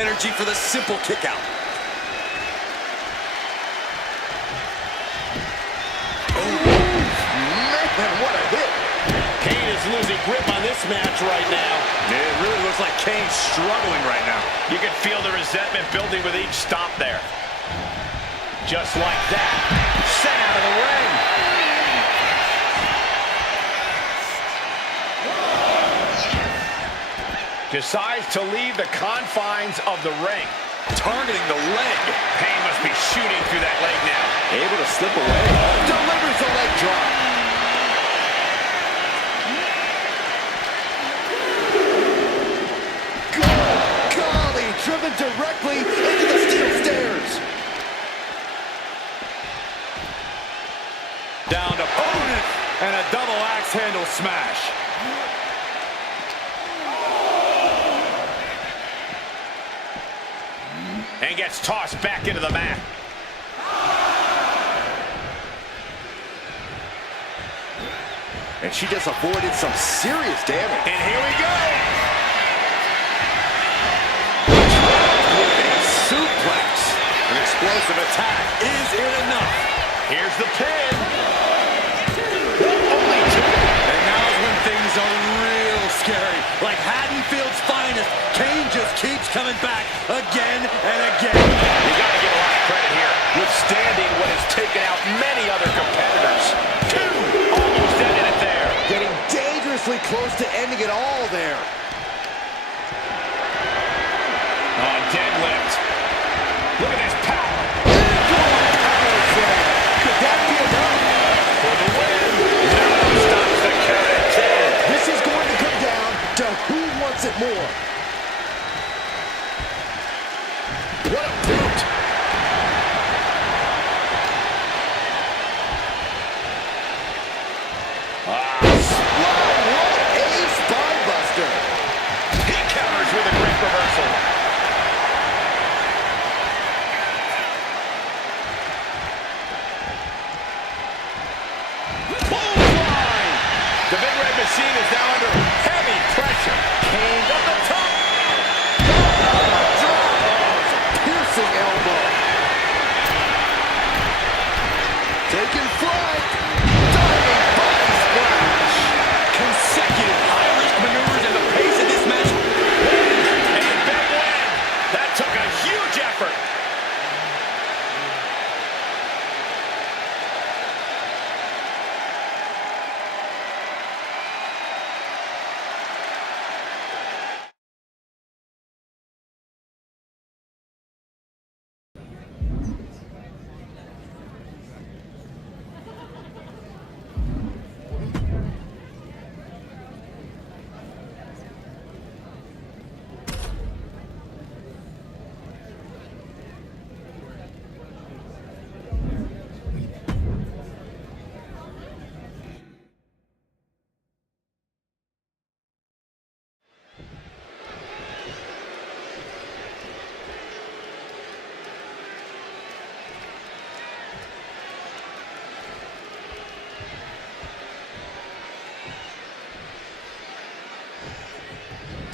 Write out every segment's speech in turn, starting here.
Energy for the simple kick out. Man, what a hit. Kane is losing grip on this match right now. It really looks like Kane's struggling right now. You can feel the resentment building with each stop there. Just like that. Sent out of the ring. Decides to leave the confines of the ring. Targeting the leg. Kane must be shooting through that leg now. Able to slip away. Delivers the leg drop. Golly, driven directly into the steel stairs. Down to opponent and a double axe handle smash. And gets tossed back into the mat. And she just avoided some serious damage. And here we go. A suplex. An explosive attack. Is it enough? Here's the pin. Only two. And now's when things are real scary. Like Haddonfield's finest, Kane just keeps coming back again and again. You got to give a lot of credit here. Withstanding what has taken out many other competitors. Two. Almost ended it there. Getting dangerously close to ending it all there. On deadlift. Look at this power. Could that be enough? For the win. Now stops the count at 10. This is going to come down to who wants it more. What a brute. What a spine buster. He counters with a great reversal. Bullseye! The Big Red Machine is now under heavy pressure. Kane up the top. Piercing elbow. Taking flight. Diving body splash. Consecutive high-risk maneuvers and the pace of this match. And a big win. That took a huge effort.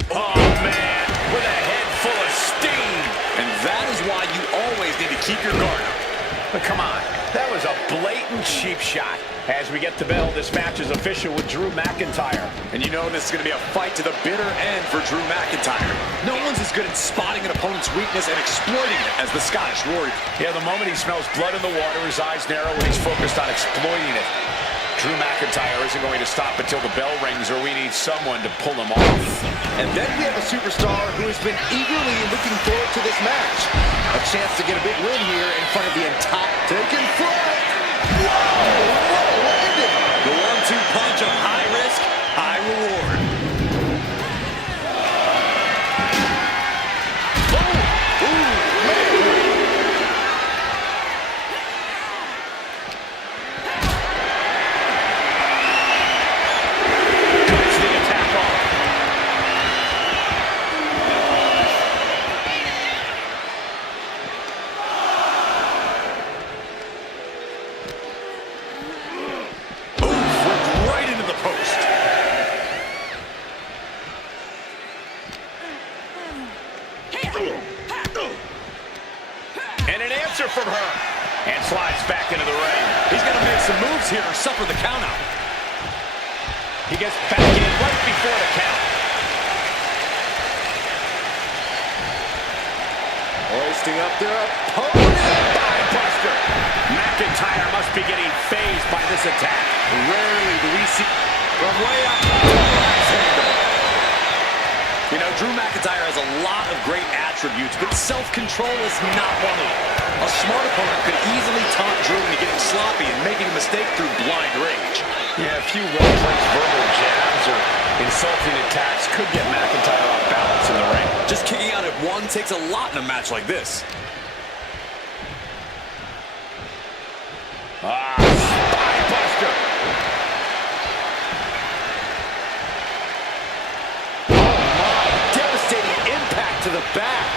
Oh, man, with a head full of steam. And that is why you always need to keep your guard up. But come on, that was a blatant cheap shot. As we get the bell, this match is official with Drew McIntyre. And you know this is going to be a fight to the bitter end for Drew McIntyre. No one's as good at spotting an opponent's weakness and exploiting it as the Scottish Warrior. Yeah, the moment he smells blood in the water, his eyes narrow and he's focused on exploiting it. Drew McIntyre isn't going to stop until the bell rings, or we need someone to pull him off. And then we have a superstar who has been eagerly looking forward to this match. A chance to get a big win here in front of the entire... Taking flight! Whoa! What a landing! The 1-2 punch of high risk, high reward. Reverse here, suffer the count out. He gets back in right before the count. Hoisting up their opponent. Buster. McIntyre must be getting phased by this attack. Rarely do we see from way up. You know, Drew McIntyre has a lot of great attributes, but self-control is not one of them. A smart opponent could easily taunt Drew into getting sloppy and making a mistake through blind rage. Yeah, a few well-placed verbal jabs or insulting attacks could get McIntyre off balance in the ring. Just kicking out at one takes a lot in a match like this. Spinebuster. Devastating impact to the back.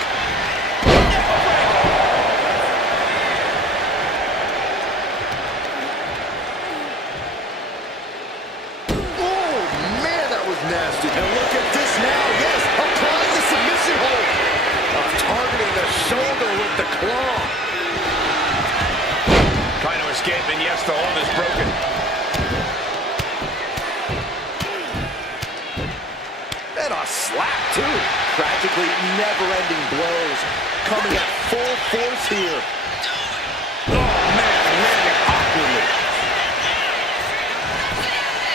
Oh, man, that was nasty. And look at this now. Yes, applying the submission hold. Targeting the shoulder with the claw. Trying to escape, and yes, the hold is broken. And a slap, too. Practically never-ending blows. Coming at full force here. Oh, man, landing awkwardly.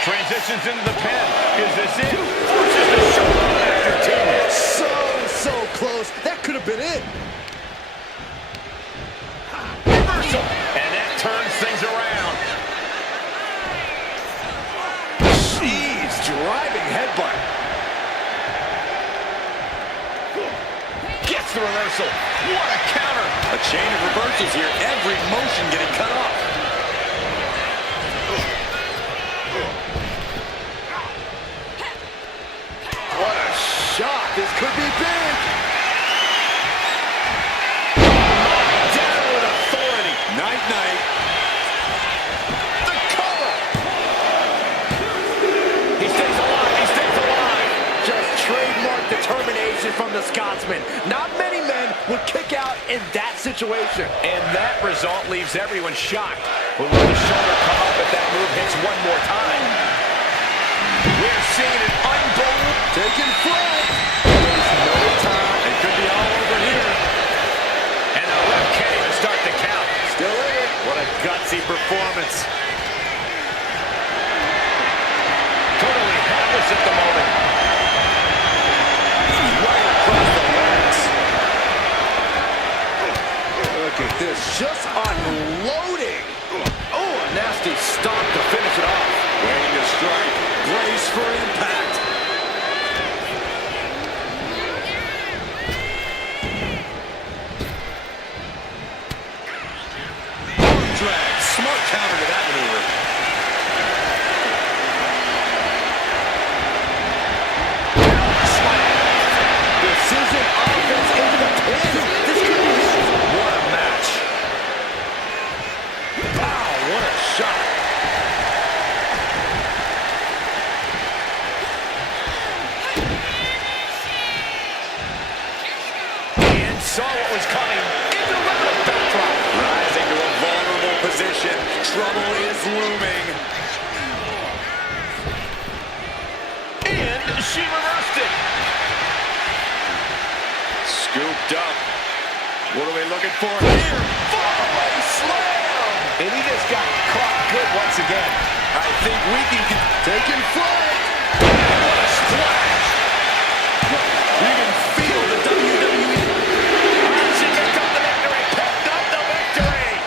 Transitions into the pin. Is this it? Forces the shoulder after two. So close. That could have been it. Reversal. And that turns things around. Jeez, driving headbutt. Gets the reversal. What a counter. A chain of reversals here, every motion getting cut off. What a shot. This could be big. Down with authority. Night-night. The cover. He stays alive. He stays alive. Just trademark determination from the Scotsman. Not many men would kick out in that situation. And that result leaves everyone shocked. Will the shoulder come up if that move hits one more time? We're seeing an unbelievable... Taking flight. There's no time. It could be all over here. And the ref can't even start the count. Still in it. What a gutsy performance. Totally helpless at the moment. Right across the legs. Look at this. Just unloading. Oh, a nasty stop to finish it off. Waiting to strike. Brace for impact. Drag. Smart counter to that maneuver. Precision offense into the pin. This could be it. What a match. Wow, what a shot. And saw what was coming. Into the backdrop. Rising to a vulnerable position. Trouble is looming. And she reversed it. Scooped up. What are we looking for here? Fallaway slam. And he just got caught good once again. I think we can Taking flight. What a splash. You can feel the WWE. She picked up the victory. Picked up the victory.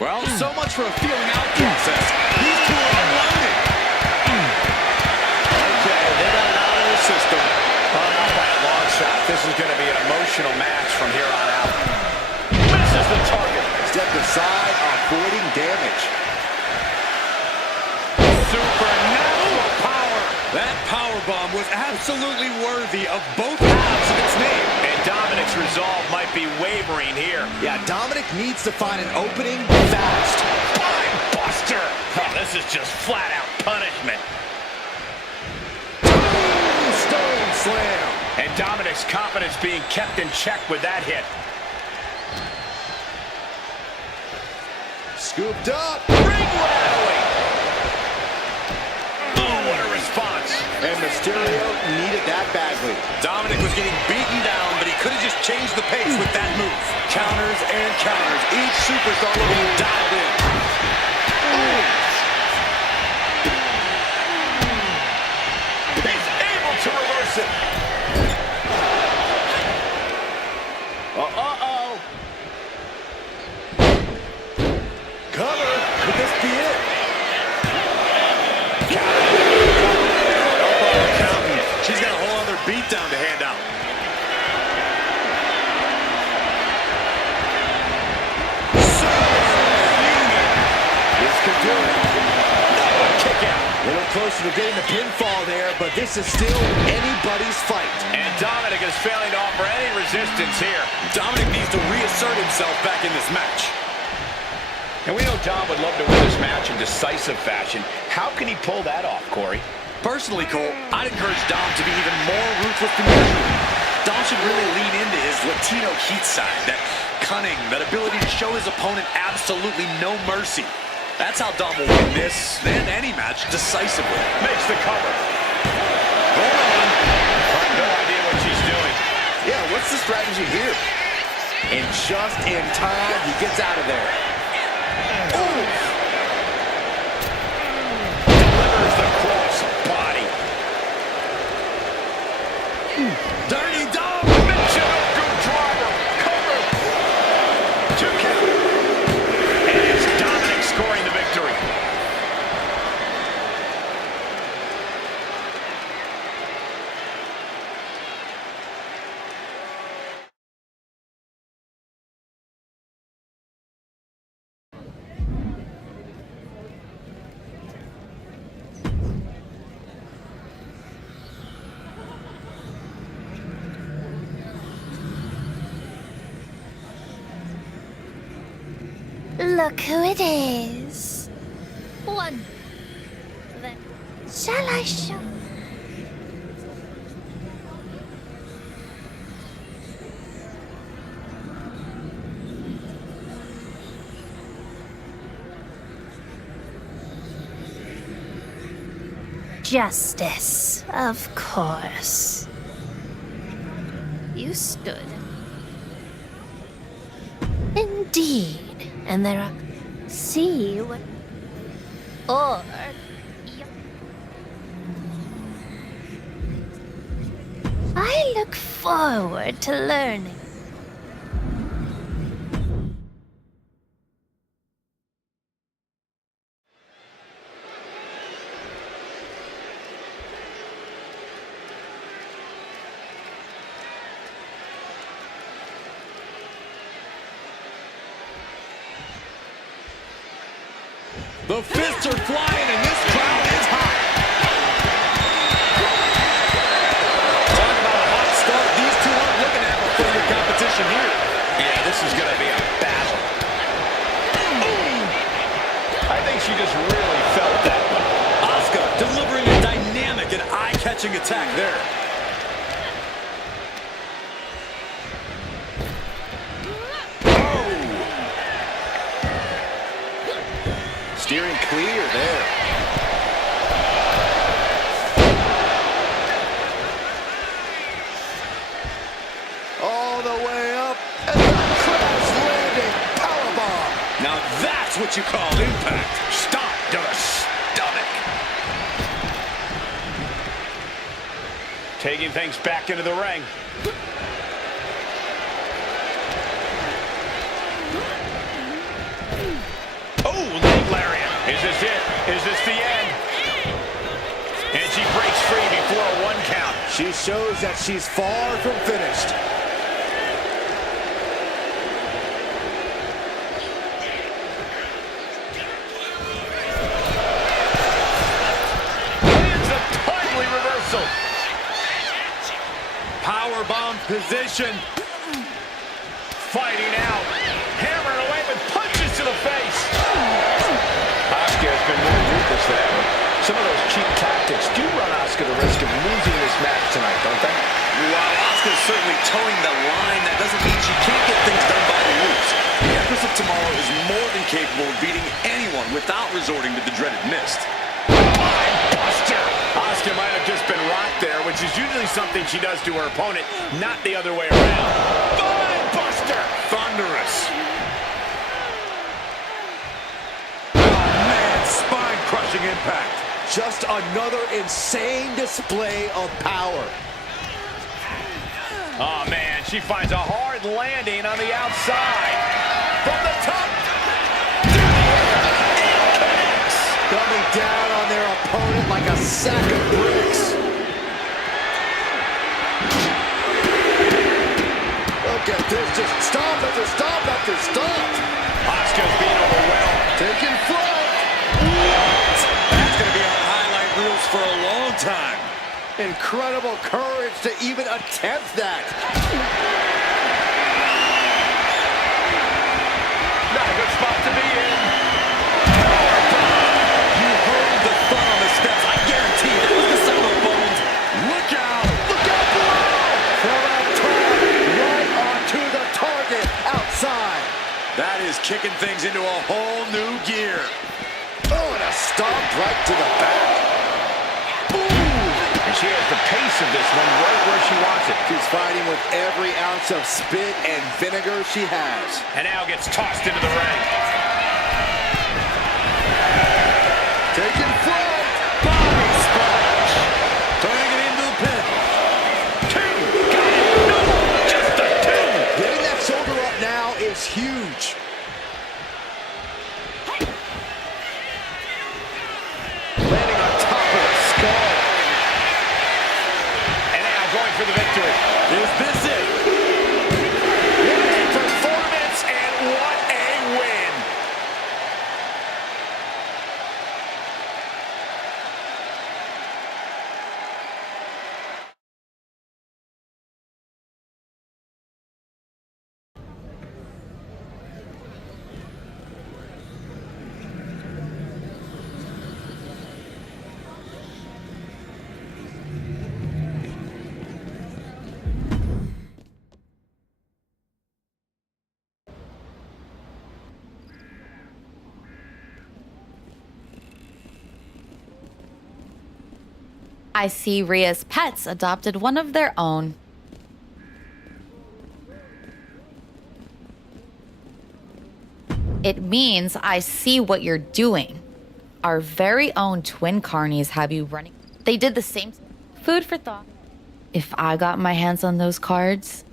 Well, so much for a feeling out process. These two are unloaded. Okay, they got it out of their system. Not by a long shot. This is going to be an emotional match from here on out. Misses the target. Stepped aside, avoiding damage. Supernatural power. That powerbomb was absolutely worthy of both halves of its name. And Dominic's resolve might be wavering here. Yeah, Dominic needs to find an opening fast. Spine buster. Oh, this is just flat out punishment. Stone slam. And Dominic's confidence being kept in check with that hit. Scooped up. Ring rattling. Oh, what a response. And Mysterio needed that badly. Dominic was getting beaten down, but he could have just changed the pace with that move. Counters and counters. Each superstar looking dialed in. He's able to reverse it. Uh-oh. Cover. Could this be it? She's got a whole other beatdown to hand out. This could do it. Kick out. A little closer to getting the pinfall there, but this is still anybody's fight. And Dominic is failing to offer any resistance here. Dominic needs to reassert himself back in this match. And we know Dom would love to win this match in decisive fashion. How can he pull that off, Corey? Personally, Cole, I'd encourage Dom to be even more ruthless than usual. Dom should really lean into his Latino heat side, that cunning, that ability to show his opponent absolutely no mercy. That's how Dom will win this and any match decisively. Makes the cover. Hold on. No idea what she's doing. Yeah, what's the strategy here? And just in time, he gets out of there. Delivers the cross body. Dirty Dom. Michinoku driver. Cover. 2 count. And it's Dominic scoring the victory. Look who it is. One. Then shall I show? Justice, of course. You stood. Indeed. And there are... See what... Or... I look forward to learning. The fists are flying and this crowd is hot. Talk about a hot start. These two aren't looking at before your competition here. Yeah, this is going to be a battle. I think she just really felt that one. Asuka delivering a dynamic and eye-catching attack there. Steering clear there. All the way up, and the crash landing powerbomb. Now that's what you call impact. Stop to the stomach. Taking things back into the ring. Is this it? Is this the end? And she breaks free before a 1 count. She shows that she's far from finished. Lands a timely reversal. Powerbomb position. Fighting out. Hammering away with punches to the face. Asuka has been more ruthless than ever. Some of those cheap tactics do run Asuka the risk of losing this match tonight, don't they? While Asuka's certainly towing the line, that doesn't mean she can't get things done by the rules. The Empress of Tomorrow is more than capable of beating anyone without resorting to the dreaded mist. Buster! Asuka might have just been rocked there, which is usually something she does to her opponent, not the other way around. Buster! Thunderous. Oh, man, spine-crushing impact. Just another insane display of power. Oh, man, she finds a hard landing on the outside. From the top. Coming down on their opponent like a sack of bricks. Look at this, just stomp after stomp after stomp. Asuka's being overwhelmed. Taking flight. That's going to be on highlight reels for a long time. Incredible courage to even attempt that. Not a good spot to be in. You heard the thud on the steps. I guarantee that was the sound of bones. Look out! Look out below! From out top, right onto the target outside. That is kicking things into a whole new gear. Oh, and a stomp right to the back. And she has the pace of this one right where she wants it. She's fighting with every ounce of spit and vinegar she has. And now gets tossed into the ring. Taking flight. Body splash. Turning it into the pin. Two. Got it. No. Just a two. Getting that shoulder up now is huge. Landing on top of the skull. And now going for the victory. Is this it? What a performance and what a win. I see Rhea's pets adopted one of their own. It means I see what you're doing. Our very own twin carnies have you running. They did the same. Food for thought. If I got my hands on those cards,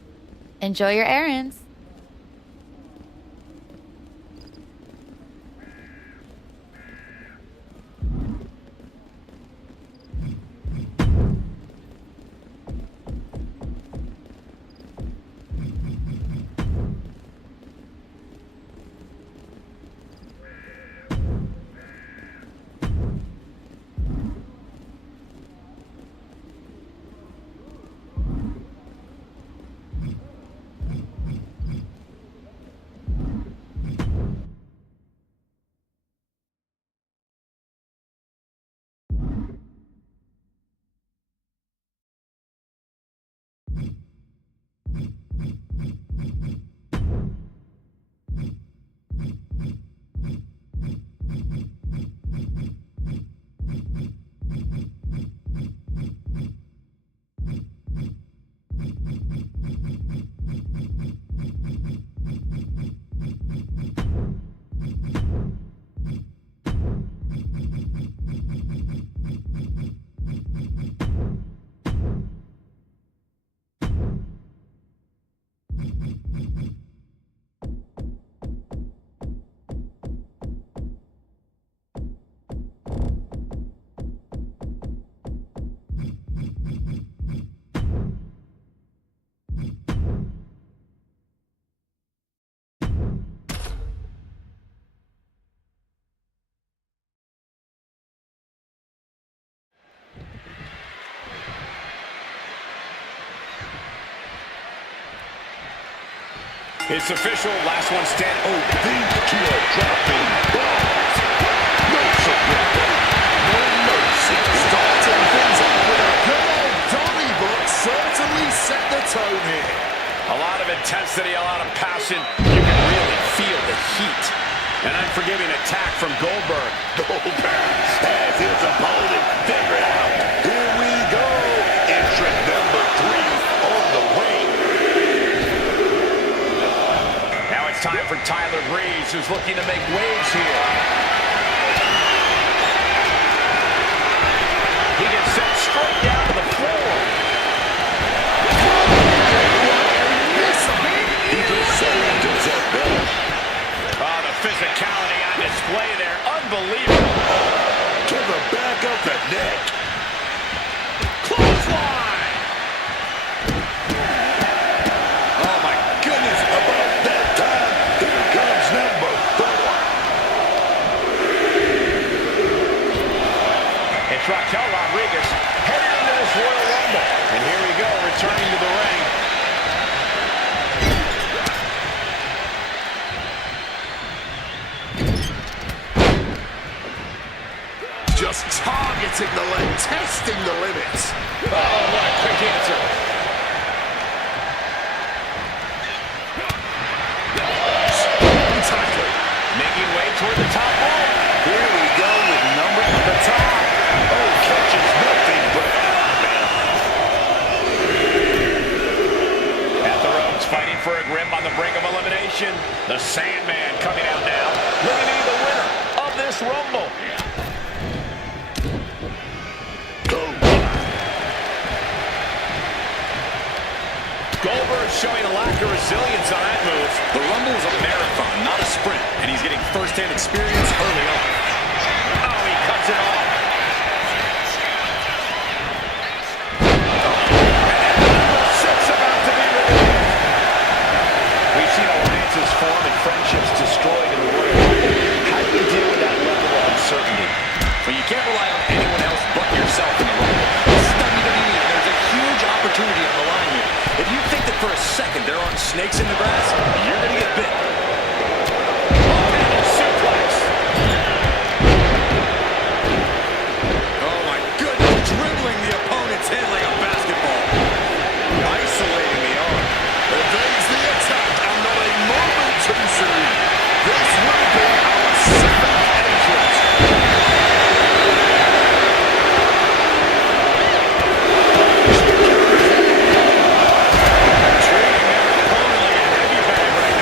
enjoy your errands. It's official. Last one stand. Oh, Deep to a dropping balls. No surrender. No mercy. Starting things off with a good old Donnybrook certainly set the tone here. a lot of intensity, a lot of passion. You can really feel the heat. An unforgiving attack from Goldberg. Goldberg has his opponent figured out. Here we go. Entrant number 3 on the way. Now it's time for Tyler Breeze, who's looking to make waves here. He gets sent straight down to the floor. He just so does that better. Oh, the physicality on display there. Unbelievable. To the back of the neck. Clothesline. Oh my goodness, about that time, here comes number 4. It's Raquel Rodriguez headed into this Royal Rumble. And here we go, returning to the ring. Just targeting the leg, testing the limits. Oh, what a quick answer. Tackle. Making way toward the top rope. Here we go with number at the top. Oh, catches nothing but At the ropes, fighting for a grip on the brink of elimination. The Sandman coming out now, looking to be the winner of this Rumble. Goldberg showing a lack of resilience on that move. The Rumble is a marathon, not a sprint, and he's getting first-hand experience early on. Oh, he cuts it off. Six about to be released. We've seen alliances form and friendships destroyed in the Royal Rumble. How do you deal with that level of uncertainty? But you can't rely on anyone else but yourself in the Rumble. This is WWE, and there's a huge opportunity on the line here. If you think that for a second there aren't snakes in the grass, you're going to get bit. Upended suplex. Oh my goodness, dribbling the opponent's head like a basketball. Isolating the arm. evades the attack and not a moment too soon. This will be our 7th entrance. Treating their opponent like a heavy bag right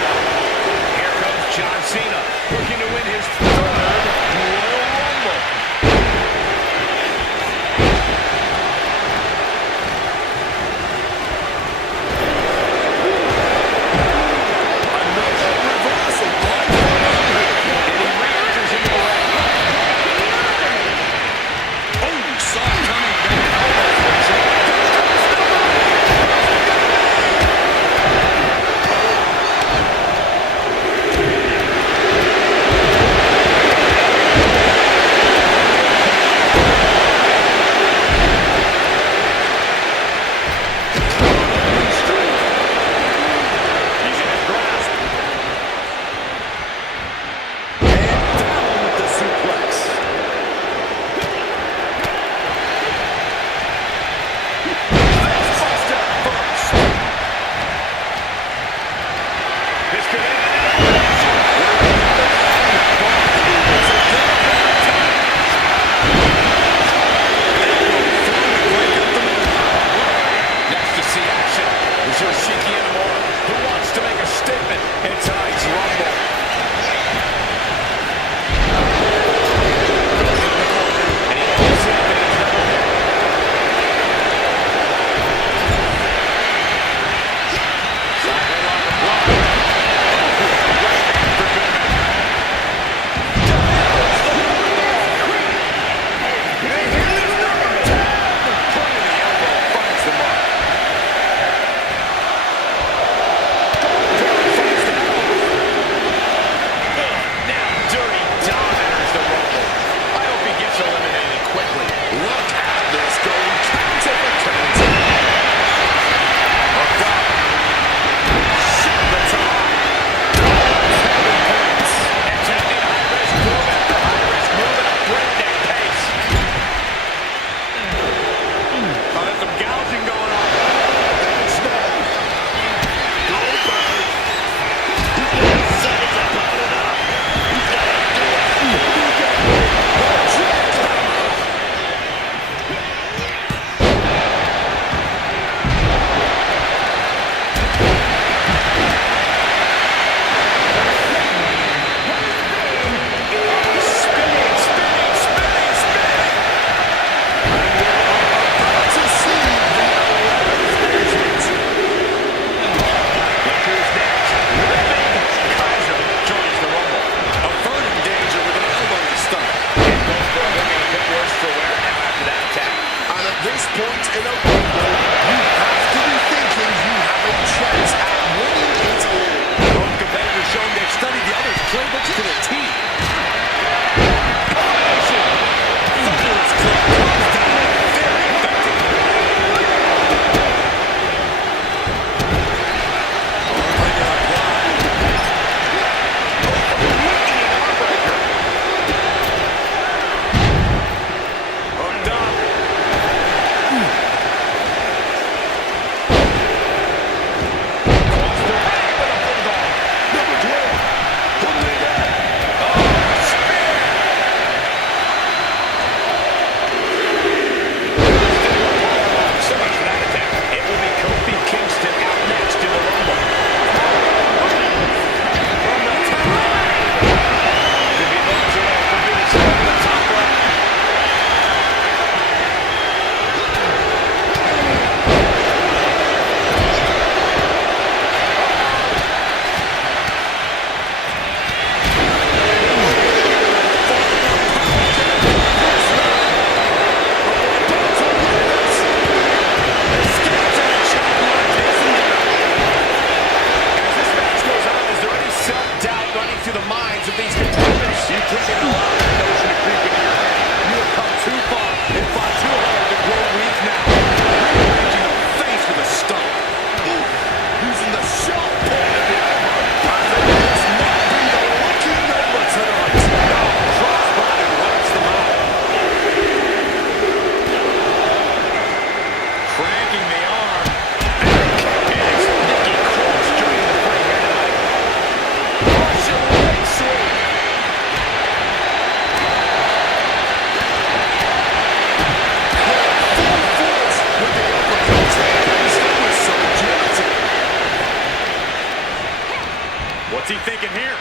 here.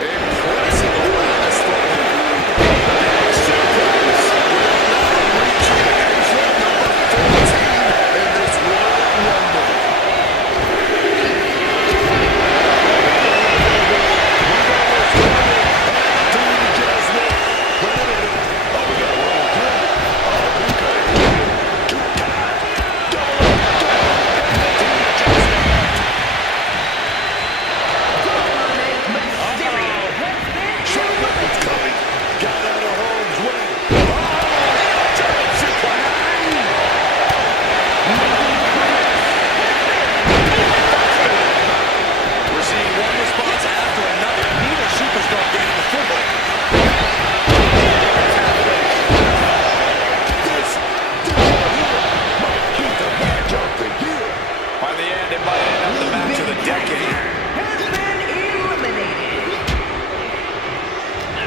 Impressive awareness from him. Big suplex. Reaching entrant number 14 in this Royal Rumble. We're seeing one response after another. Neither superstar getting the football. By the end, it might end up the match of the decade.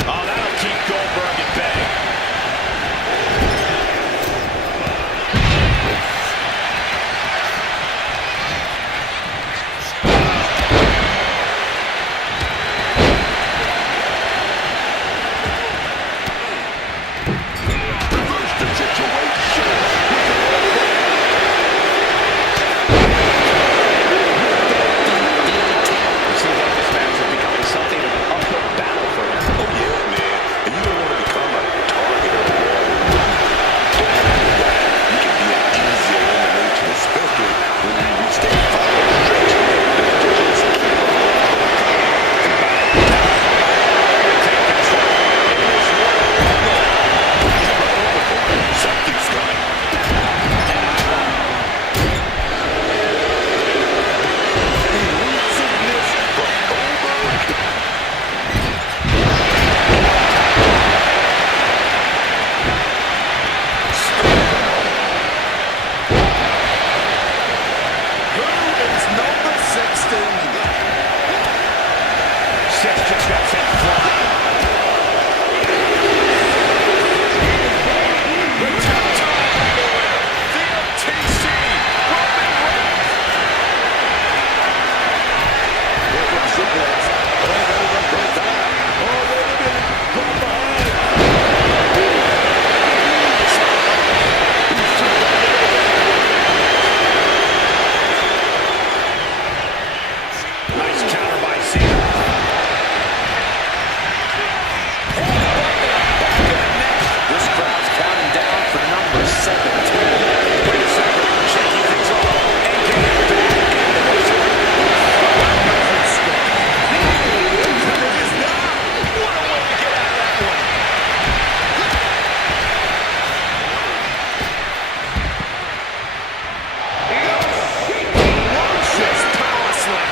Oh, that'll keep Goldberg at bay. It seems like this match is becoming something of an uphill battle for him. Oh yeah, man. And you don't want to become a target of the wall. You can be an easy elimination, especially when you reach that final stretch. Just keep on and back. Take control in this Royal Rumble. Something's coming. Elusiveness from Goldberg. Who is number 16? Six just got sent flying. The two-time Rumble winner, the OTC, Roman Reigns. Here comes suplex. Oh, they're going down. Oh, wait a minute. From behind. Nice counter by Cena. This crowd's counting down for number 17. Wait a second. Shaking things off. AKA back into this ring. What a way to get out of that one. Luscious power slam.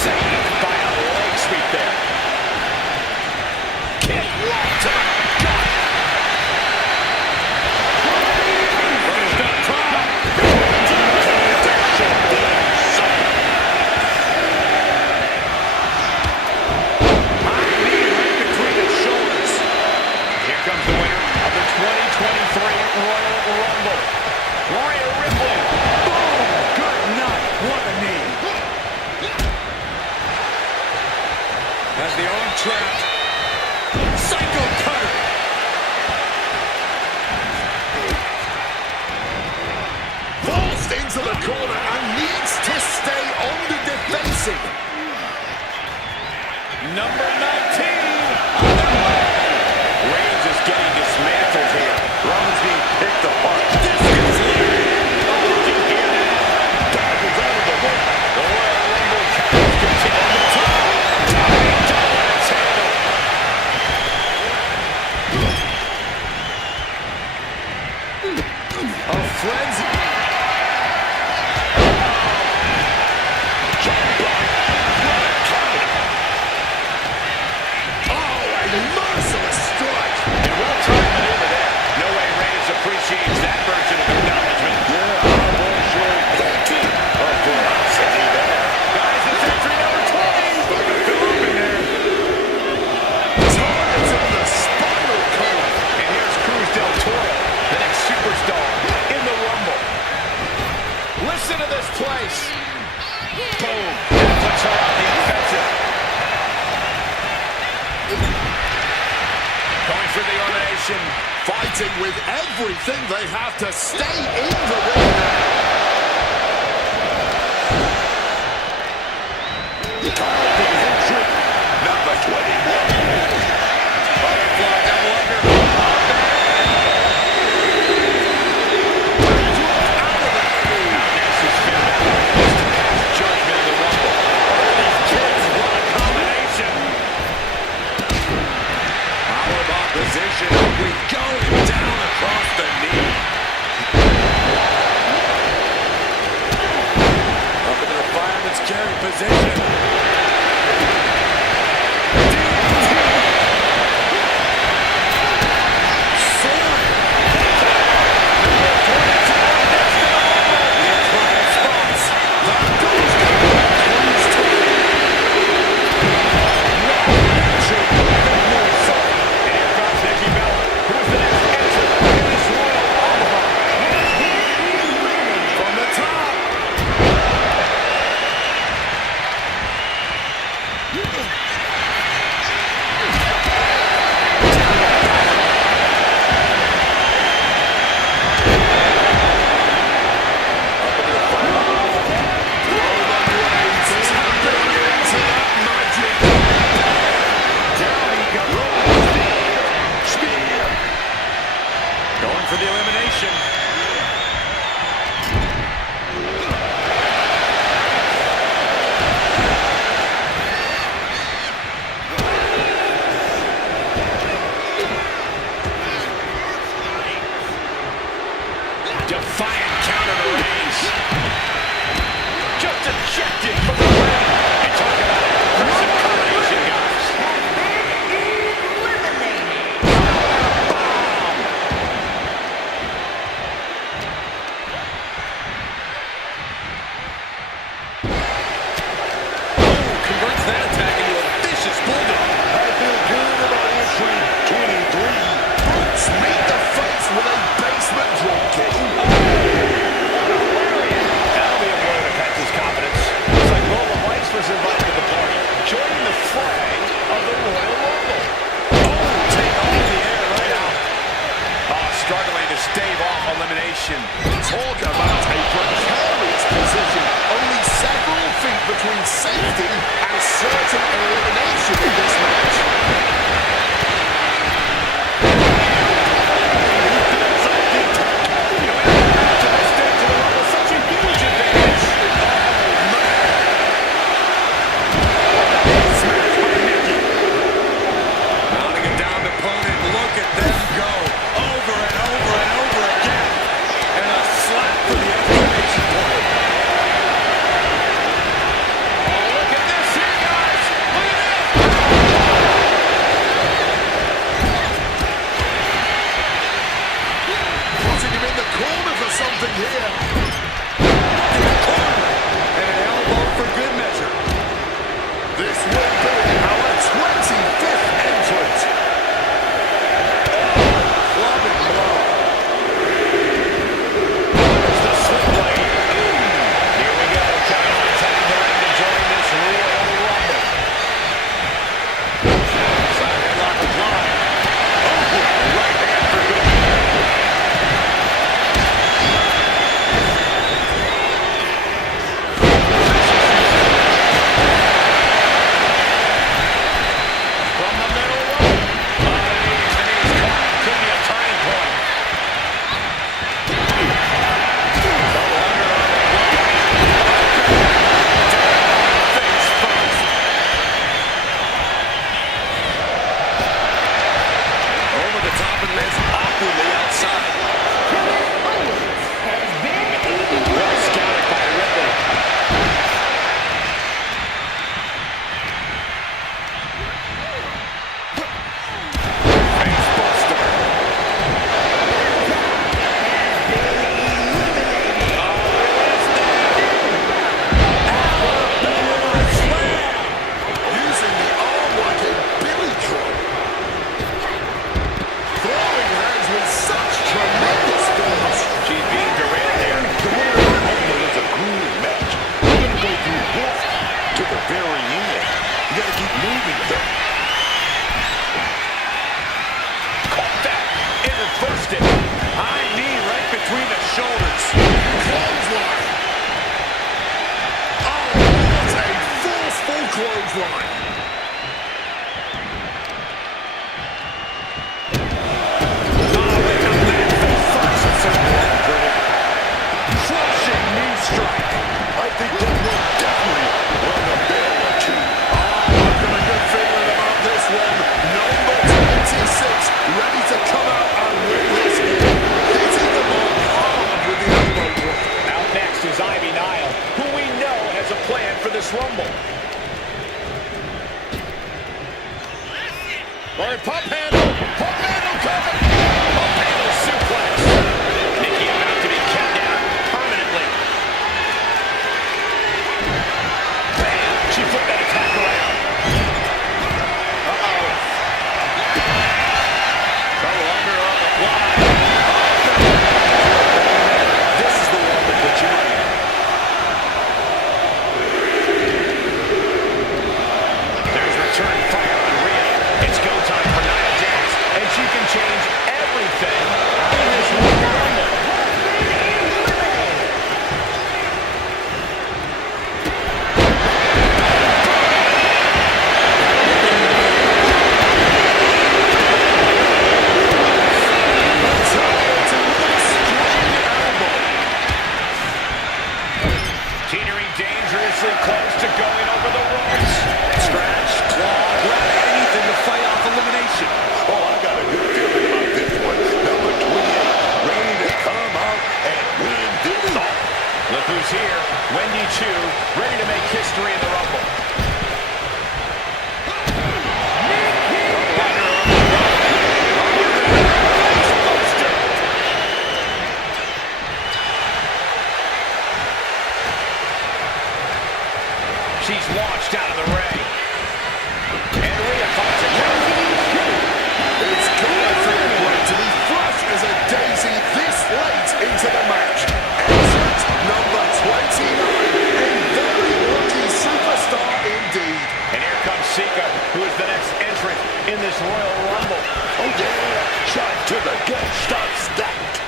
Saved by a leg sweep there. Kick right to the gut. First up top. High knee right between the shoulders. Here comes the winner of the 2023 Royal Rumble, Rhea Ripley. Boom! Good night. What a knee. As the arm trapped. Psycho cutter. Falls into the corner and needs to stay on the defensive. Number 19. Reigns is getting dismantled here. Roman's being picked apart. This is weird. Oh, did you hear that? Dives out of the way. The Royal Rumble counts continue on the top. Double axe handle. Boom. That puts her on the offensive. Going for the elimination. Fighting with everything they have to stay in the ring now. Number 21. Butterfly double under. Now this is filled out. Just to pass judgment in the Rumble. These kids want a combination. Powerbomb position. We go down across the knee. Up into the fireman's carry position. For the elimination. Defiant counter to Reigns. Just ejected from the ring. And talk about an aggressive combination, guys. Converts that attack into a vicious bulldog. I feel good about entry 23. Brutes meet the face with a basement dropkick. That'll be a blow to Pence's confidence. Looks like Lola Weiss was invited to the party, joining the fray of the Royal Rumble. Take off in the air right out. Struggling to stave off elimination. Talk about a precarious position. Only several feet between safety and certain elimination in this match. Such a huge advantage. Mounting a downed opponent. Look at them go. Over and over and over again. And a slap for the exclamation point. Oh, look at this clothesline. Crushing knee strike. I think that will definitely run a bell or two. Oh, I've got a good feeling about this one. Number 26, ready to come out and win this one. Hitting the mark hard with the elbow drop. Out next is Ivy Nile, who we know has a plan for this Rumble. All right, pump handle cover. Pump handle suplex. Nikki about to be kept down permanently. Bam! She flipped that attack around. Uh-oh. Trouble under on the fly. This is the one that put you in. There's return fire on Rhea. It's go time for Nia Jax, and she can change everything in this Royal Rumble. Teetering dangerously close to going over the ropes. Scratch, claw, grab anything to fight off elimination. Oh, I got a good feeling about this one. Number 28, ready to come out and win this all. Look who's here. Wendy Chu, ready to make history in the Rumble. She's launched out of the ring. And Rhea finds a counter. It's gonna feel great to be fresh as a daisy this late into the match. Entrant number 29, a very lucky superstar indeed. And here comes Sika, who is the next entrant in this Royal Rumble. Oh yeah, shot to the gut, start stacked.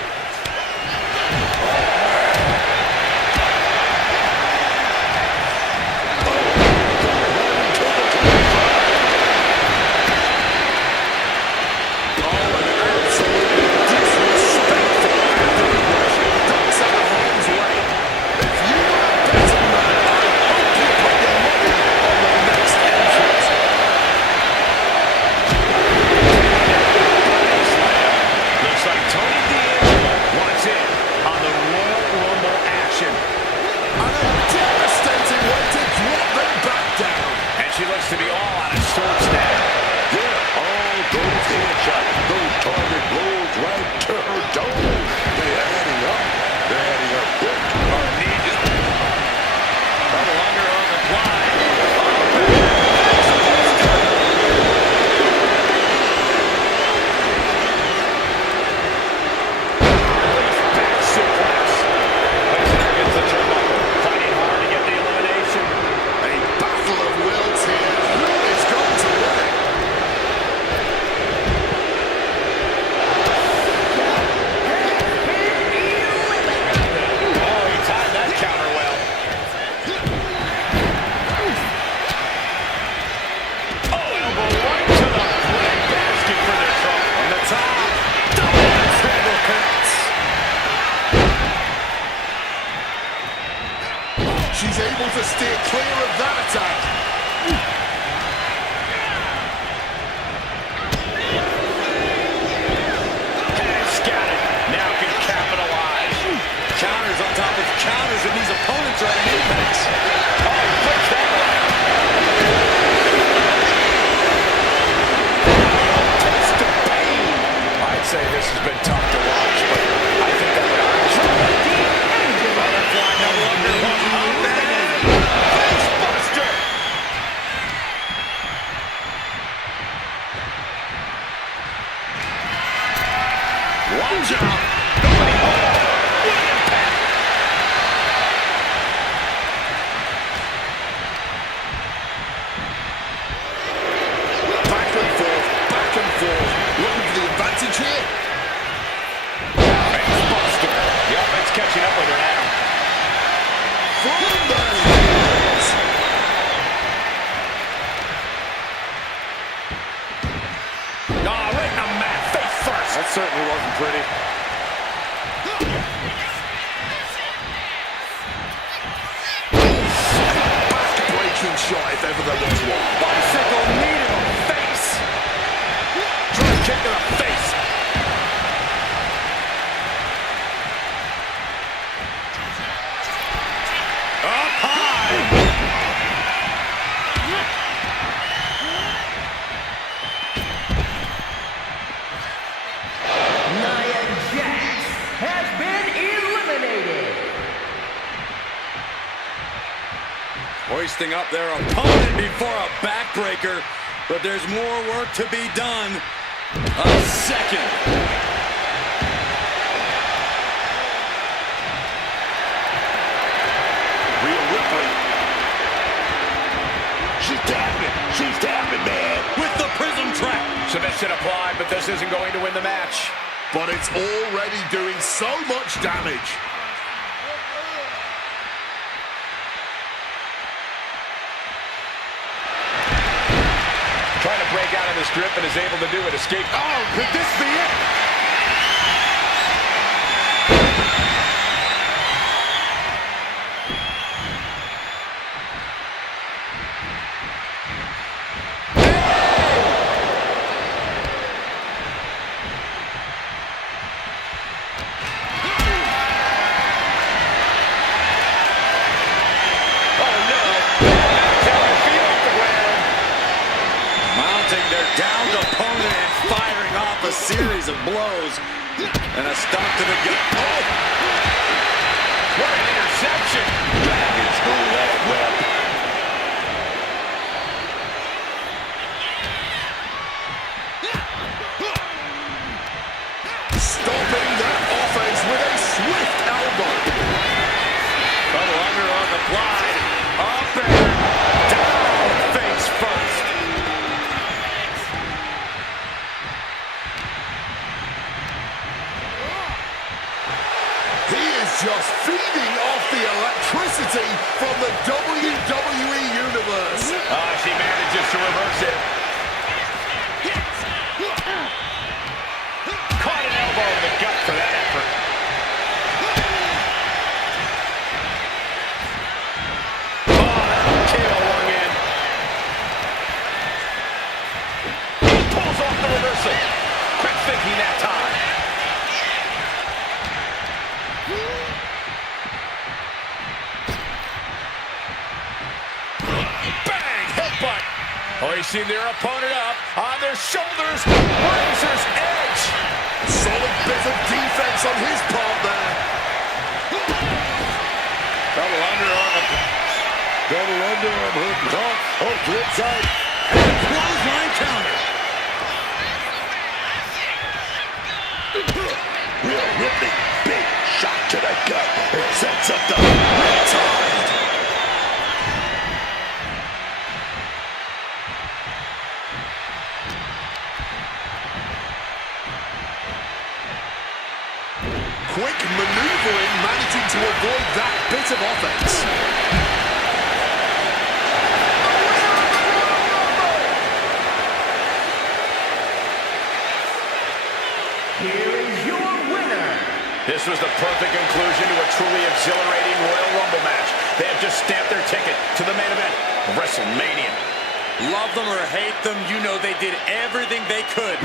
Looks like Tony D'Angelo wants in on the Royal Rumble action. And a devastating way to drop them back down. And she looks to be all out of sorts now. Yeah, all those headshots, those target blows right to her dome. They're adding up. They're adding up quick. Trouble under on the fly. Back suplex. Placing her against the turnbuckle. Fighting hard to get the elimination. A battle of wills here. Who is going to win it? Oh, he timed that counter well. Oh, elbow right to the breadbasket for the trouble. On the top. Double triple connects. She's able to steer clear of that attack. And scattered. Now can capitalize. Counters on top of counters, and these opponents are at an apex. Oh, he puts that around. Taste of pain. I'd say this has been tough to watch, but I think that would Butterfly no longer one. Facebuster. pretty. Back-breaking shot if ever there was one. Bicycle knee to the face. Drop kick to the face. Up high. Nia Jax has been eliminated. Hoisting up their opponent before a backbreaker, but there's more work to be done. A second. Rhea Ripley. She's tapping. She's tapping, man. With the prism trap. Submission applied, but this isn't going to win the match. But it's already doing so much damage. Trying to break out of this grip and is able to do it. Escape. Oh, could this be it? Downed opponent and firing off a series of blows. And a stomp to the gut. Oh! What an interception! Baggage through leg whip. Stopping that offense with a swift elbow. Double underarm applied. Up and down. Face first. Just feeding off the electricity from the WWE Universe. She manages to reverse it. Caught an elbow in the gut for that effort. Oh, KO lung in. He pulls off the reversal. Quick thinking that time. Hoisting their opponent up on their shoulders. Razor's edge. Solid bit of defense on his part there. Double underarm. Double underarm hook and toss. Oh, to inside. And clothesline counter. Rhea Ripley, big shot to the gut. It sets up the riptide. Quick maneuvering, managing to avoid that bit of offense. Here is your winner. This was the perfect conclusion to a truly exhilarating Royal Rumble match. They have just stamped their ticket to the main event of WrestleMania. Love them or hate them, you know they did everything they could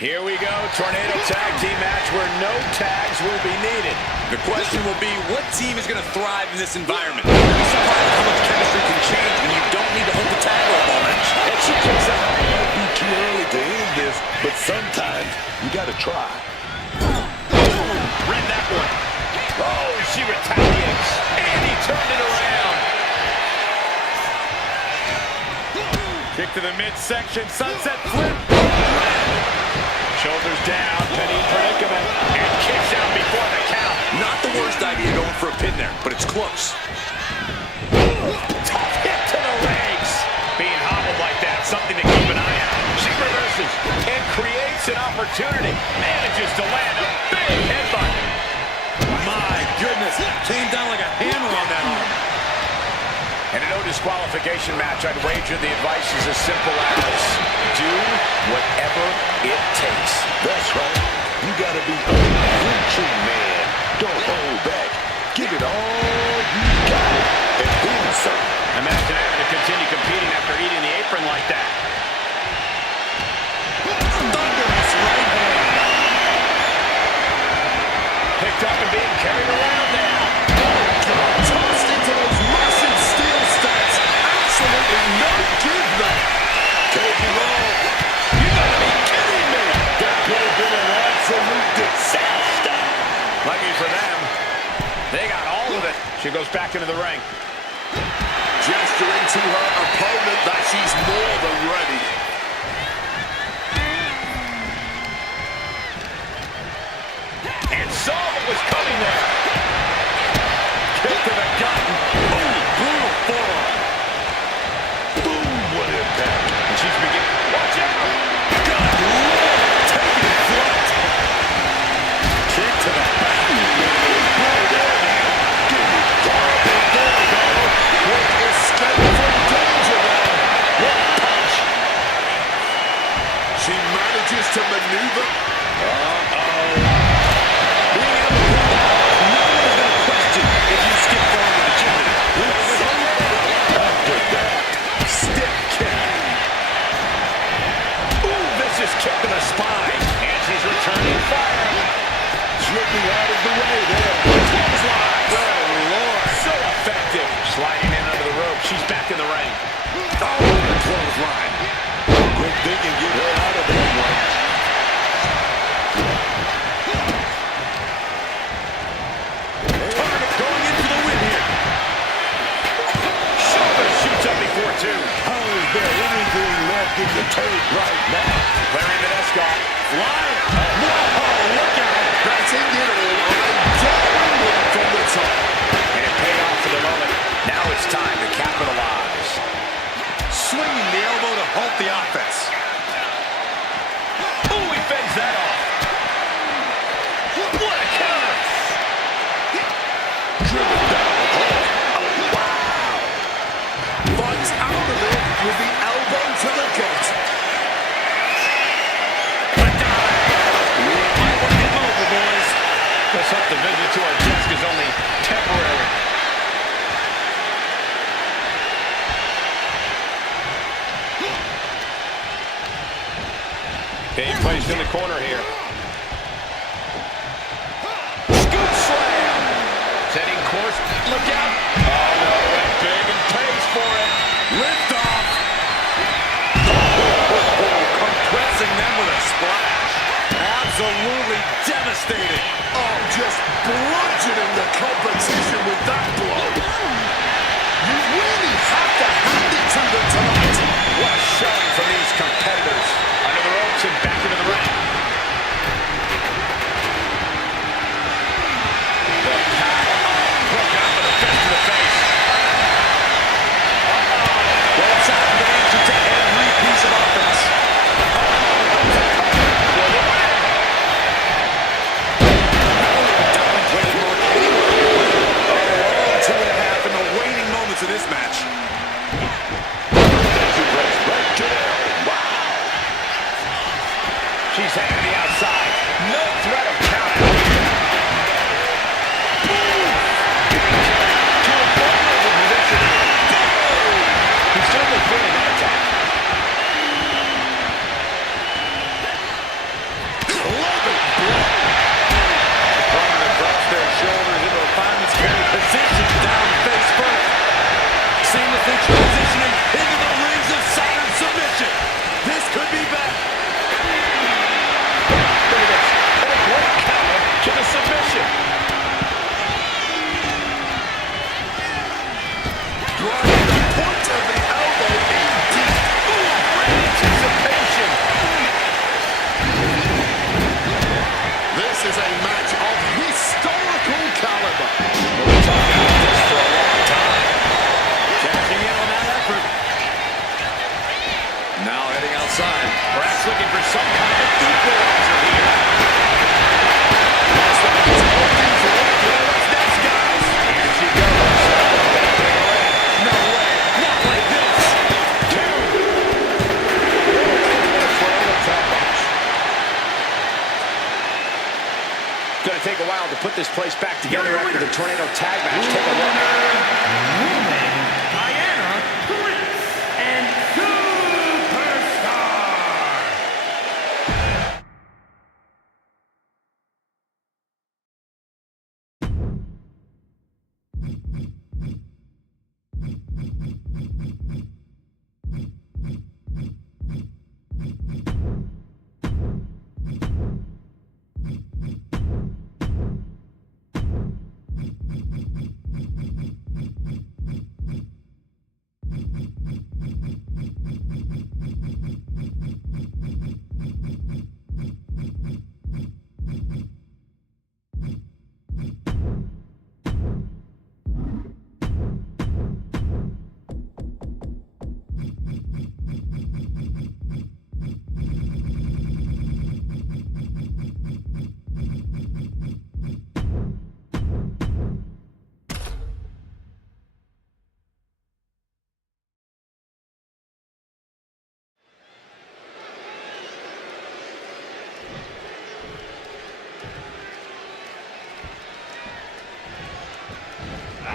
Here we go, tornado tag team match where no tags will be needed. The question will be, what team is going to thrive in this environment? You'll be surprised how much chemistry can change when you don't need to hold the tag rope all match. And she kicks out. It might be too early to end this, but sometimes you gotta try. Read that one. Oh, she retaliates. And he turned it around. Kick to the midsection, sunset flip. Shoulders down, Penny in predicament. And kicks out before the count. Not the worst idea going for a pin there, but it's close. Tough hit to the legs. Being hobbled like that, something to keep an eye on. She reverses and creates an opportunity. Manages to land a big headbutt. My goodness, came down like a hammer on that arm. In a no disqualification match, I'd wager the advice is as simple as do whatever it takes. That's right. You gotta be unflinching, man. Don't hold back. Give it all you got. And then some. Imagine having to continue competing after eating the apron like that. Thunderous right hand. Picked up and being carried around now. Tossed into those massive steel steps. Absolutely no give back. Taking off. You gotta be kidding me. That could have been an absolute disaster. Lucky for them, they got all of it. She goes back into the ring. Gesturing to her opponent that she's more than ready. And saw what was coming there. Kick to the gut. Ooh, brutal forearm. Boom, what impact. And she's beginning. Watch out! Good Lord, taking it flat. Kick to the back. She manages to maneuver. Being able to pull that off, no one is going to question if you skip going to the gym. After that, Stiff kick. Ooh, vicious kick to the spine. And she's returning fire. slipping out of the way there. Clothesline. Good Lord. So effective. Sliding in under the rope. She's back in the ring. Oh, the clothesline. Quick thinking, get her out of that one. Target going in for the win here. Shoulder shoots up before two. How is there anything left in the tank right now? Larry Tedesco Flying. Whoa, look out. Batting it all on a diving one from the top. and it paid off for the moment. Now it's time to capitalize. Swinging the elbow to halt the offense. Ooh, he fends that off. What a counter. Driven down hard. Oh, wow. Finds out of it with the elbow to the gut. Might want to get mobile, boys. Let's hope the visit to our desk is only temporary. Being placed in the corner here. Scoop slam. Setting course. Look out. Oh, no. That big and pays for it. Lift off. Compressing them with a splash. Absolutely devastating. Oh, just bludgeoning the competition with that blow. You really have to hand it to them tonight. What a showing from these competitors. Under the ropes and back into the ring. The power. Broke out with a fist to the face. Well, it's out the answer to every piece of offense. Tornado tag match. Take a look. Woman, Diana Prince, and Superstar.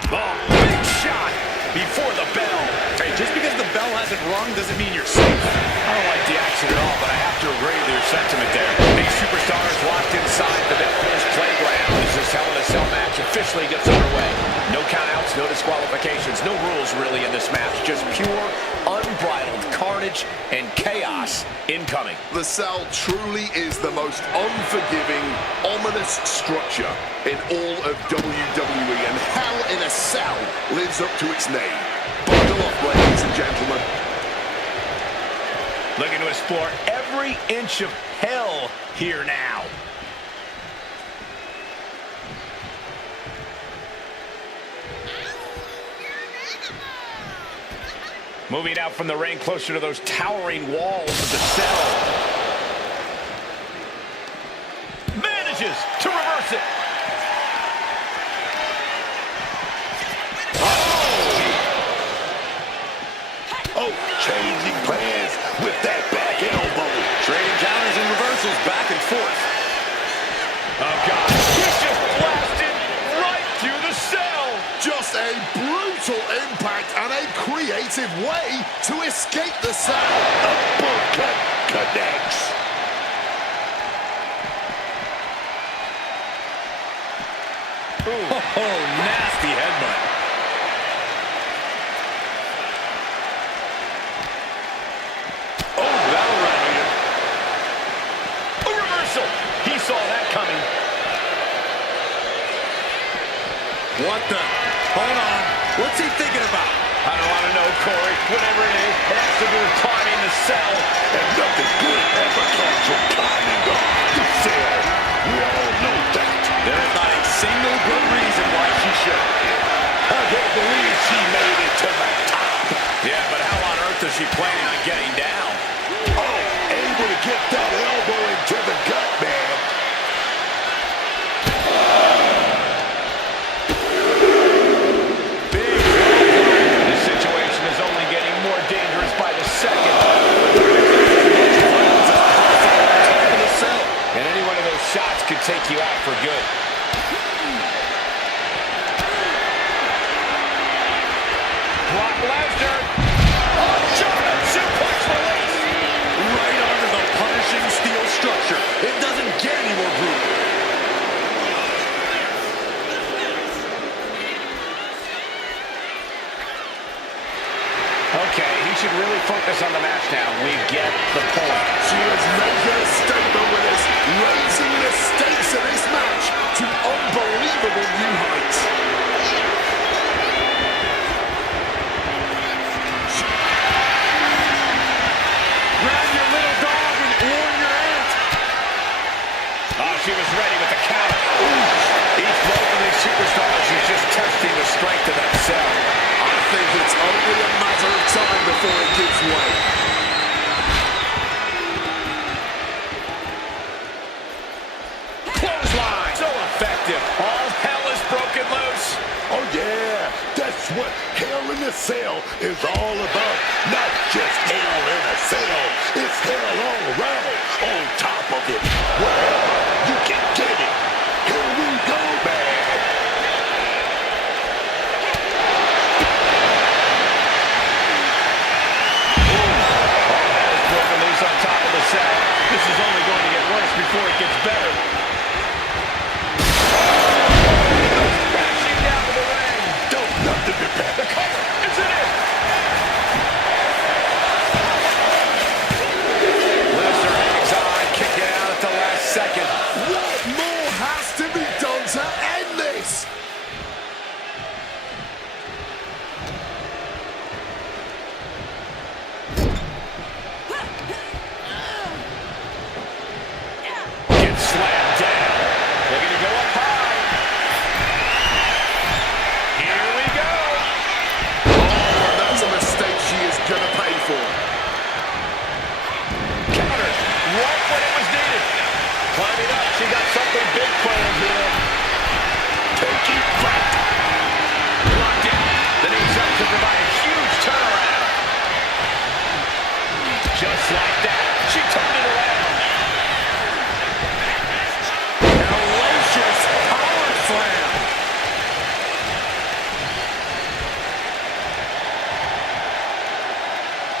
Oh, big shot before the bell. Hey, just because the bell hasn't rung doesn't mean you're safe. I don't like the action at all, but I have to agree with your sentiment there. These superstars locked inside the Midfield's playground as this Hell in a Cell match officially gets underway. No countouts, no disqualifications, no rules really in this match. Just pure, unbridled carnage and chaos incoming. The Cell truly is the most unforgiving, ominous structure in all of WWE, and Hell in a Cell lives up to its name. Buckle up, ladies and gentlemen. Looking to explore every inch of hell here now. Moving out from the ring closer to those towering walls of the Cell. Manages to reverse it. Oh, changing plans with that back elbow. Trading counters and reversals back and forth. Oh, God. He's just blasted right through the Cell. Just a brutal impact and a creative way to escape the Cell. Uppercut connects. Oh, nasty headbutt. Oh, that'll rattle you. A reversal. He saw that coming. What the? Hold on. What's he thinking about? I don't want to know, Corey. Whatever it is, it has to do with climbing the Cell. And nothing good ever comes from climbing up the Cell. We all know that. There is not a single good reason why she should. I can't believe she made it to the top. Yeah, but how on earth is she planning on getting down? Oh, able to get that elbow into the gut, man. This situation is only getting more dangerous by the second. And any one of those shots could take you out for good. Brock Lesnar. Oh, German suplex release. Right onto the punishing steel structure. It doesn't get any more brutal. Okay, he should really focus on the match now. We get the point. She is making a statement with us, raising the stakes of this match to unbelievable new heights. Grab your little dog and warn your aunt. Oh, she was ready with the counter. Each one of these superstars is just testing the strength of that Cell. I think it's only a matter of time before it gives way. Clothesline. So effective. All hell is broken loose. Oh yeah, that's what Hell in a Cell is all about. Not just Hell in a Cell, it's hell all around, on top of it. Wherever you can get it. Here we go, man. is only going to get worse before it gets better. Crashing down to the ring. Don't nothing to bet. The cover. Isn't it? Lesnar hangs on, kicking out at the last second. What more has to be done to end this? Gets slammed down. Looking to go up high. Here we go. Oh, that's a mistake she is gonna pay for. Counter. Right when it was needed. Climbing up. She got something big planned here. Take it back. Locked in. The knees up to provide a huge turnaround. Just like that. She turned it around. Hellacious power slam.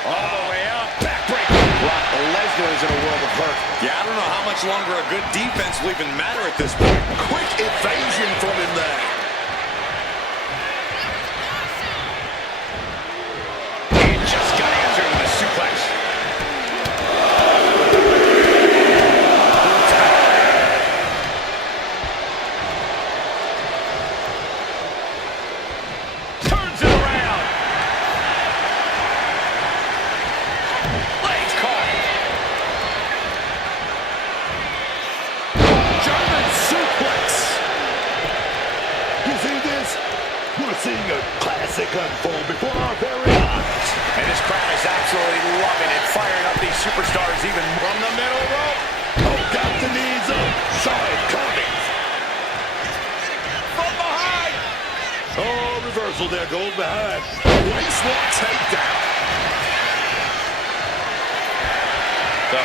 All the way up. Backbreaker. Brock Lesnar is in a world of hurt. Yeah, I don't know how much longer a good defense will even matter at this point. Quick evasion from him there. He just got answered with a suplex. Turns it around. Legs caught. German suplex. You see this? We're seeing a classic unfold before our very eyes. And this crowd is absolutely loving it, firing up these superstars even from the middle rope. Oh, got the knees up. Saw it coming. From behind. Oh, reversal there, goes behind. Waistlock takedown. The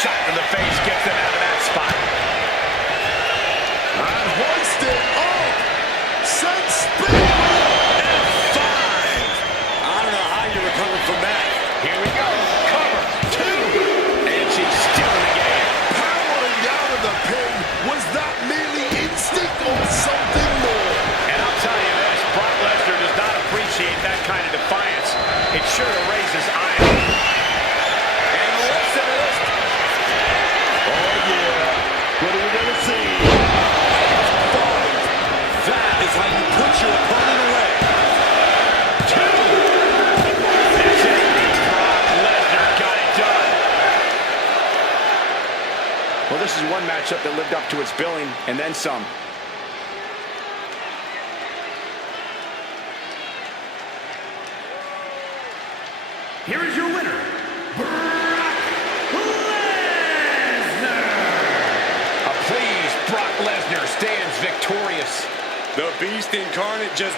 shot in the face gets them out of that spot. And hoisted up. Sent spin. F5. I don't know how you recover from that. Here we go. Cover. 2. And she's still in the game. Powering out of the pin. Was that merely instinct or something more? And I'll tell you this, Brock Lesnar does not appreciate that kind of defiance. It sure raises ire. And listen to this. Oh, yeah. What are we going to see? That is how you put your opponent away. 2. That's it. Brock Lesnar got it done. Well, this is one matchup that lived up to its billing and then some. Here is your winner, Brock Lesnar. Please, Brock Lesnar stands victorious. The Beast Incarnate just...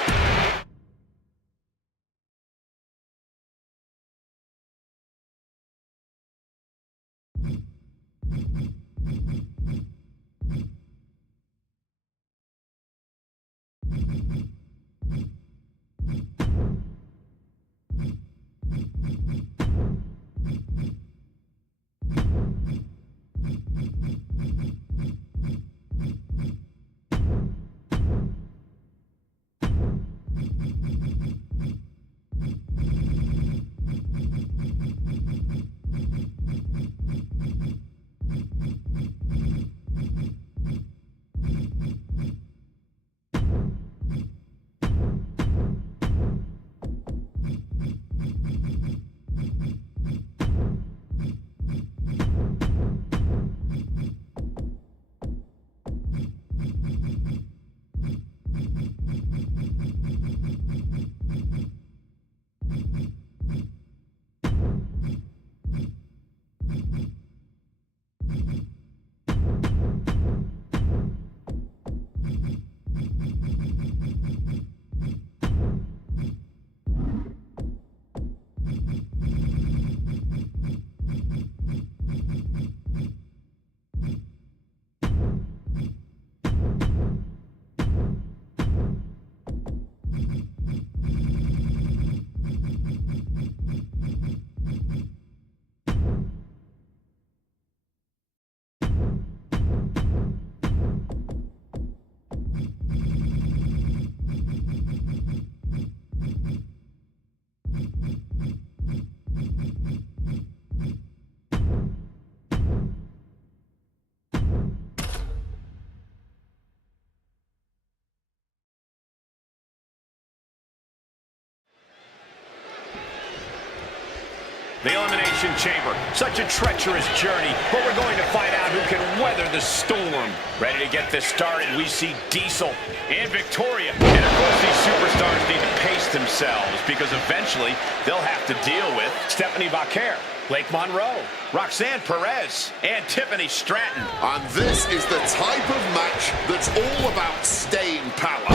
The Elimination Chamber, such a treacherous journey, but we're going to find out who can weather the storm. Ready to get this started, we see Diesel and Victoria. And of course, these superstars need to pace themselves because eventually they'll have to deal with Stephanie Vaquer, Blake Monroe, Roxanne Perez, and Tiffany Stratton. And this is the type of match that's all about staying power.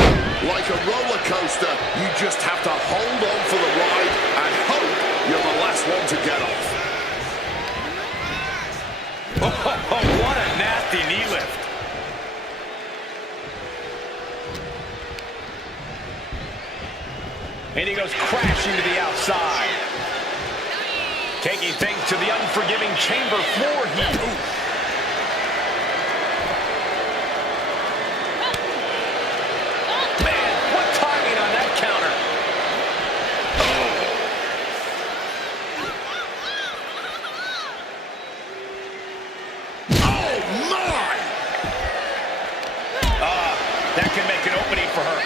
Like a roller coaster, you just have to hold on for the ride and hope you're the last one to get off. Oh, what a nasty knee lift. And he goes crashing to the outside. Taking things to the unforgiving chamber floor here. Man, what timing on that counter. Oh, my! That can make an opening for her.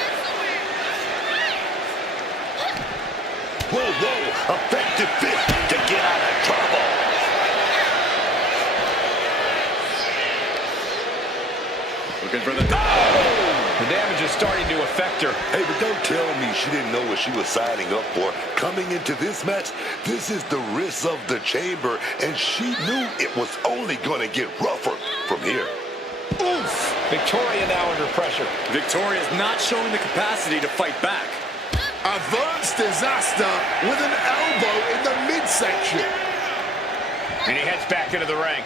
Whoa, whoa, effective fist to get out of trouble. Looking for the... The damage is starting to affect her. Hey, but don't tell me she didn't know what she was signing up for. Coming into this match, this is the risk of the chamber, and she knew it was only going to get rougher from here. Oof! Victoria now under pressure. Victoria's not showing the capacity to fight back. Advanced disaster with an elbow in the midsection. And he heads back into the ring.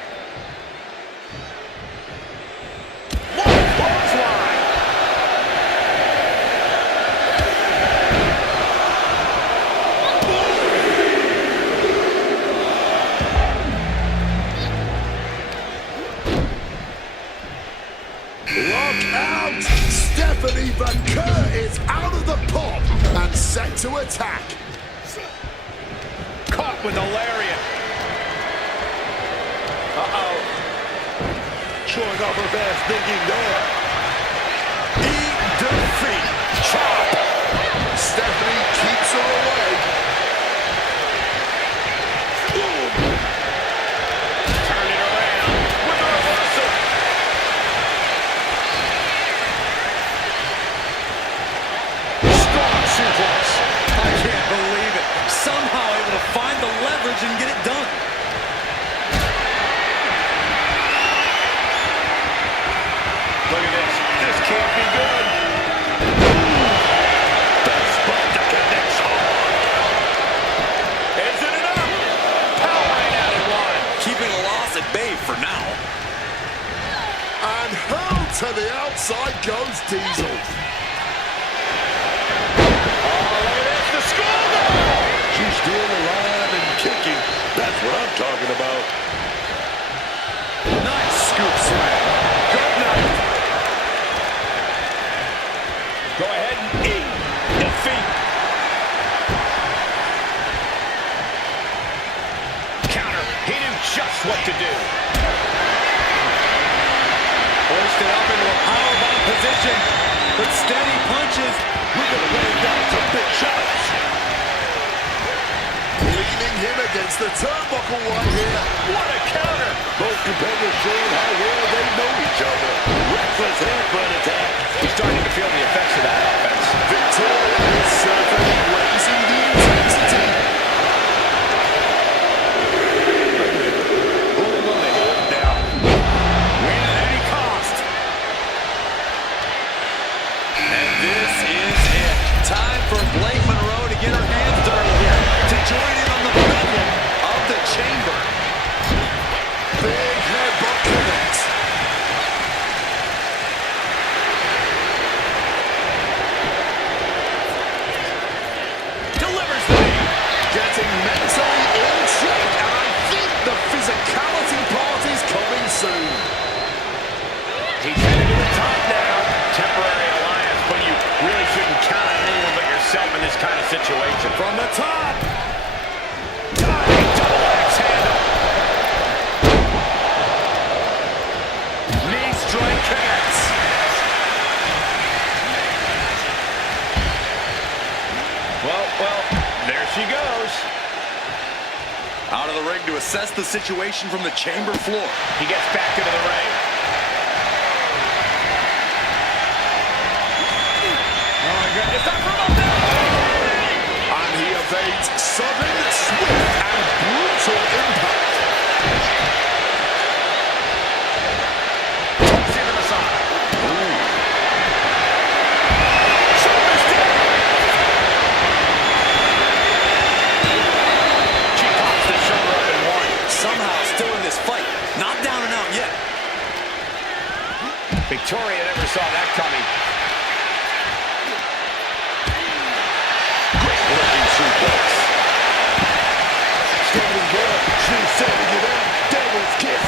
Look out! Stephanie Vaquer is out of the pop and set to attack. Caught with a lariat. Uh-oh. Showing off her fast thinking there. Eat defeat. Chop. Stephanie keeps her away. Boom. Turn it around with a reversal. Strong suplex. I can't believe it. Somehow able to find the leverage and get it done. Look at this. This can't be good. Best spot to connect hard. Isn't it up? Powering out at one. Keeping the loss at bay for now. And hurled to the outside goes Diesel. The score goal! She's still alive and kicking. That's what I'm talking about. Nice scoop slam. Good night. Go ahead and eat defeat. Counter. He knew just what to do. Hoisted up into a powerbomb position. But steady punches. We're going to lay down some big shots. Leaning him against the turnbuckle right here. What a counter! Both competitors showing how well they know each other. Reckless hand front attack. He's starting to feel the effects of that offense. Victoria is certainly raising the intensity. Pulling on the head now. Win at any cost. And this is it. Time for Blake Monroe to get her hands dirty here. To join in on the bedlam of the chamber. Big headbutt connects. Delivers the knee. Getting mentally in check, and I think the physicality part is coming soon. He's headed to the top now. Temporary alliance, but you really shouldn't count on anyone but yourself in this kind of situation. From the top. Diving double axe handle. Knee strike connects. Well, there she goes. Out of the ring to assess the situation from the chamber floor. He gets back into the ring. Oh my goodness, not from up there! And he evades sudden, swift, and brutal impact. Toss into the side. Shoulder stick. She pops the shoulder up and one. Somehow still in this fight. Not down and out yet. Victoria never saw that coming. Great looking suplex. Standing guard. She's setting it up. Devil's kiss.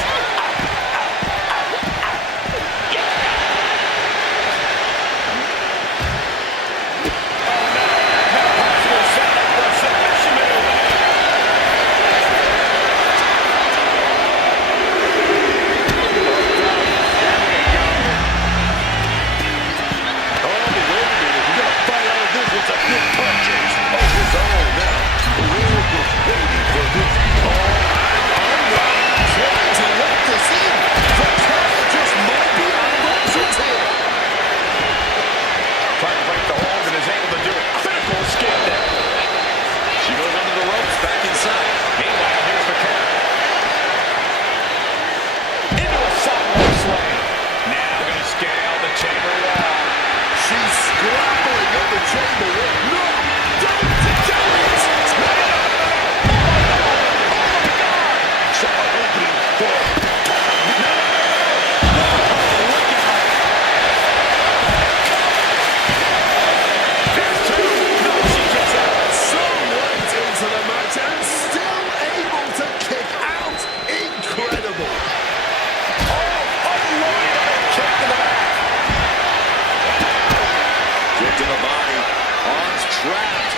Trying to break the hold and is able to do it. Critical escape there. She goes under the ropes, back inside. Meanwhile, here's the count. Into a sidewalk slam. Now going to scale the chamber wall. She's scrambling up the chamber wall. No! Don't carry it! So opening for... So late into the match and still able to kick out. Incredible. Kick to the back. Kick to the body. Arms trapped.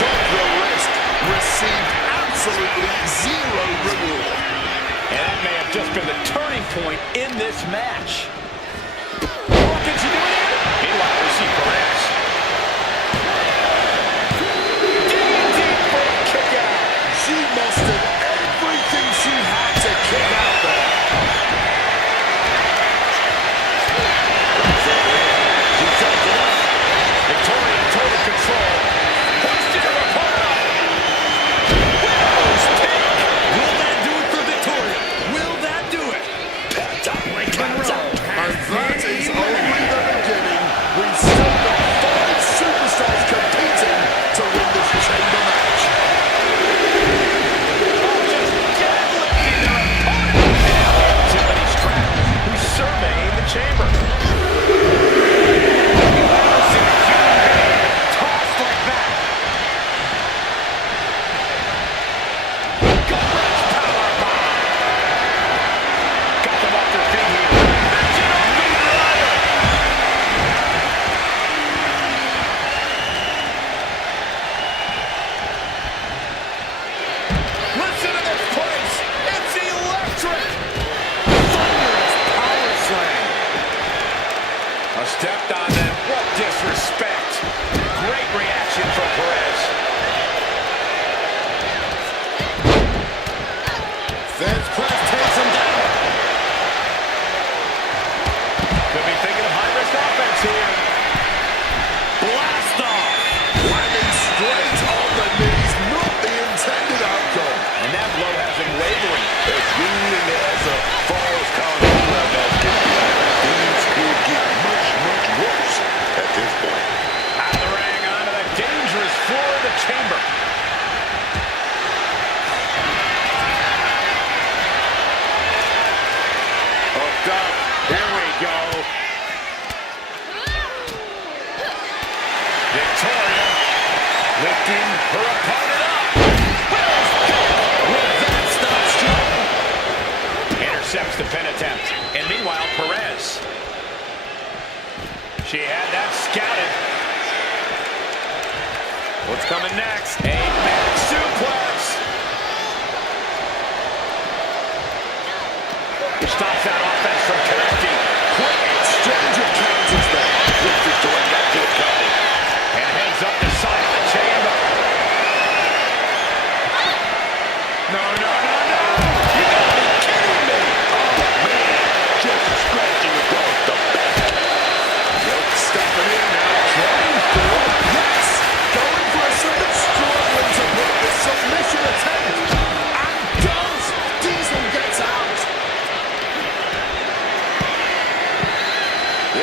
Took the risk. Received absolutely zero reward. And that may have just been the turning point in this match. What can she do here? Meanwhile, we see Perez. Deep for a kick out. She mustered everything she had to kick out there. Victoria in total control. Hoisted her opponent up. Widow's peak. Will that do it for Victoria? Will that do it? And that is only the beginning. We've still got 5 superstars competing to win this chamber match. Just deadlifting their opponent. And Timothy Scrap, who's surveying the chamber. Never seen a human being tossed like that. Gut-wrench powerbomb. Got them off their feet here. Vaginal Meteorite. Listen to this place. It's electric. Thunderous power slam. A stepped on them. What disrespect. Great reaction from Perez. Fence press takes him down. Could be thinking of high-risk offense here. Blast off. Landing straight on the knees. Not the intended outcome. And that blow has him wavering. As good as a falls count on that basket, things could get much, much worse at this point. Out of the ring, onto the dangerous floor of the chamber. Hooked up. Here we go. Victoria lifting her opponent up. Will that stop strong? Intercepts the pin attempt. And meanwhile, Perez. She had that scouted. What's coming next? A back suplex. Stops that offense from connecting. Quick exchange of counters there. With Victoria back to the cup.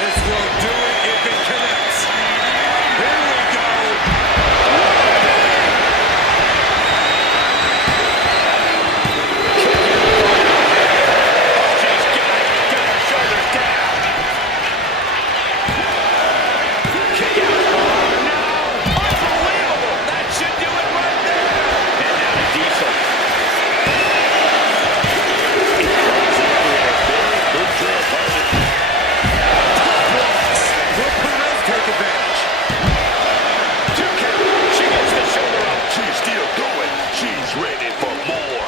This will do it if it connects. Here we go. She's got her shoulders down. Kick out. Oh, no. Unbelievable. That should do it right there. And now to Diesel. Will Perez take advantage? Two count. She gets the shoulder up. She's still going. She's ready for more.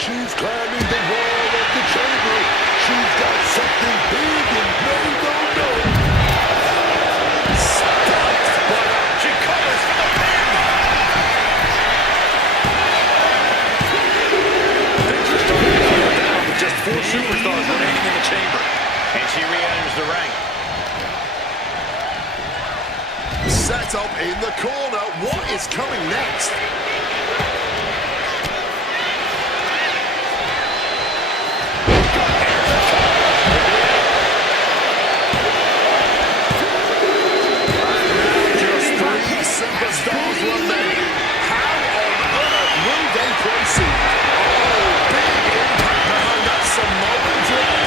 She's climbing the wall of the chamber. She's got something big and no. Stopped, but she covers for the pin. Things are starting to cool down with just 4 superstars remaining in the chamber. And she re-enters the ring. Set up in the corner. What is coming next? Just 3 superstars remaining. How on earth will they proceed? Oh, big impact behind that Samoan drop.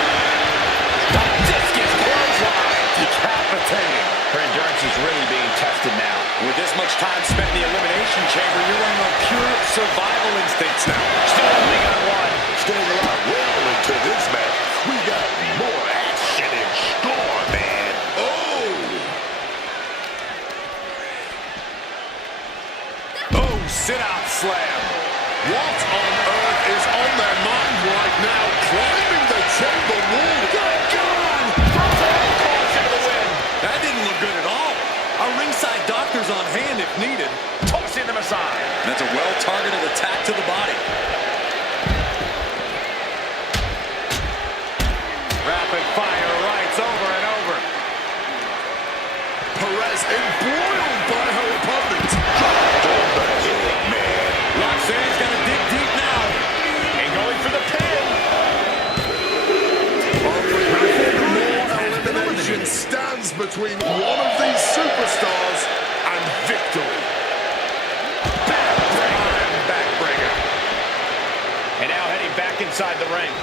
Discus clothesline. Decapitating. Her endurance is really being tested now. With this much time spent in the Elimination Chamber, you're running on pure survival instincts now. Still only got one. Staying alive well into this match. We got more action in store, man. Oh, sit-out slam. What on earth is on their mind right now? Climbing the chamber wall. Good God! Caution to the win. That didn't look good at all. Our ringside doctor's on hand if needed. Tossing them aside. That's a well-targeted attack to the body. Rapid fire rights over and over. Perez embroiled by her opponent. Roxanne's got to dig deep now. And going for the pin. More elimination stands between one of these superstars and victory. Backbreaker. And now heading back inside the ring.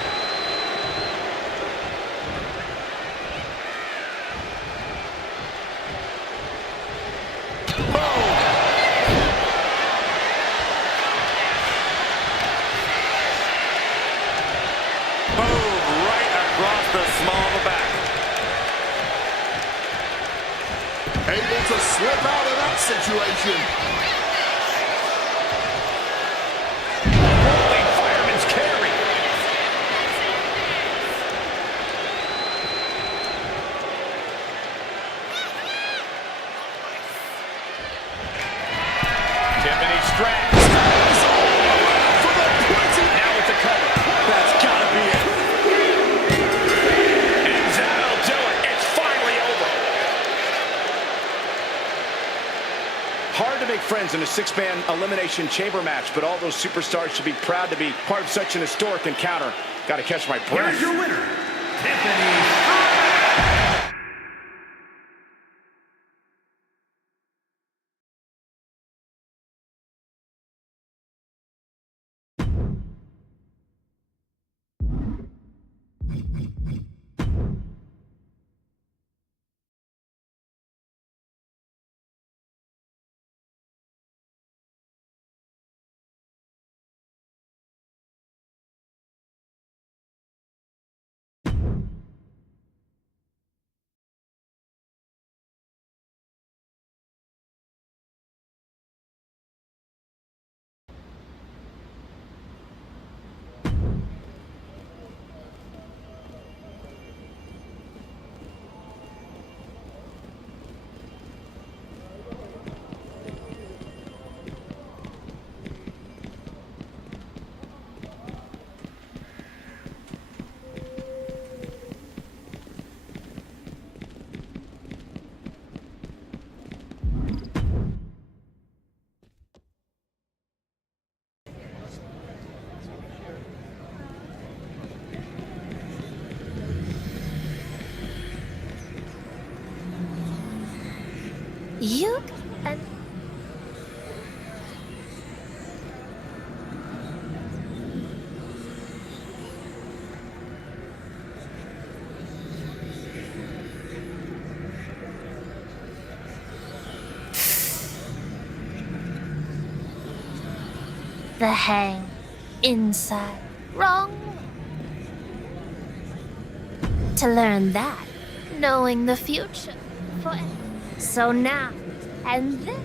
Boom, right across the small of the back. Able to slip out of that situation. Holy fireman's carry. Tiffany Stratton. For the 20. Now with the cover. That's got to be it. And that'll do it. It's finally over. Hard to make friends in a 6-man elimination chamber match, but all those superstars should be proud to be part of such an historic encounter. Got to catch my breath. Here's your winner, Tiffany You and the hang inside wrong. To learn that, knowing the future forever. So now and then.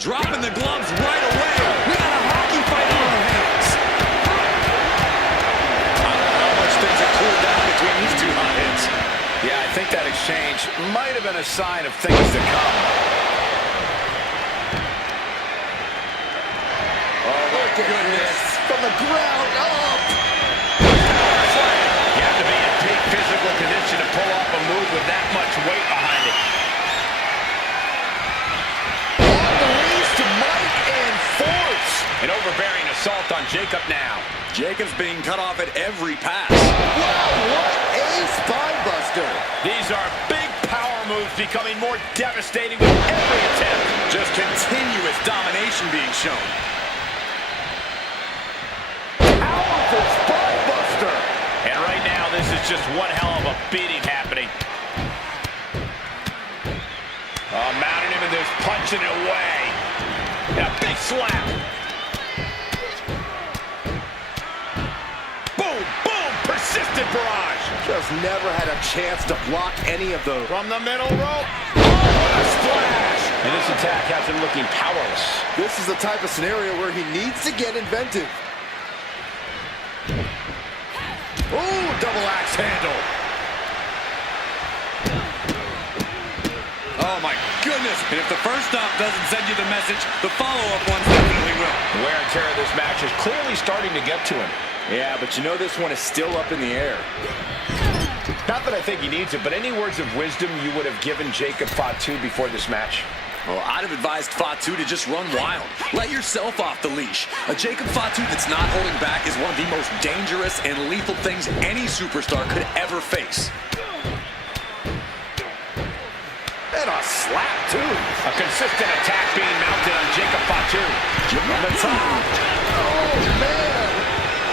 Dropping the gloves right away. We got a hockey fight on our hands. I don't know how much things have cooled down between these two hot hits. Yeah, I think that exchange might have been a sign of things to come. Oh, my goodness. From the ground up. You have to be in peak physical condition to pull off a move with that much weight behind it. An overbearing assault on Jacob now. Jacob's being cut off at every pass. Wow, what a spine buster. These are big power moves becoming more devastating with every attempt. Just continuous domination being shown. Powerful spine buster. And right now, this is just one hell of a beating happening. Oh, mounting him and just punching it away. And a big slap. Persistent barrage. Just never had a chance to block any of those. From the middle rope. Oh, what a splash. And this attack has him looking powerless. This is the type of scenario where he needs to get inventive. Ooh, double axe handle. Oh, my goodness. And if the first stop doesn't send you the message, the follow-up ones definitely will. The wear and tear of this match is clearly starting to get to him. Yeah, but you know this one is still up in the air. Not that I think he needs it, but any words of wisdom you would have given Jacob Fatu before this match? Well, I'd have advised Fatu to just run wild. Let yourself off the leash. A Jacob Fatu that's not holding back is one of the most dangerous and lethal things any superstar could ever face. And a slap, too. A consistent attack being mounted on Jacob Fatu. From the top. Oh, man.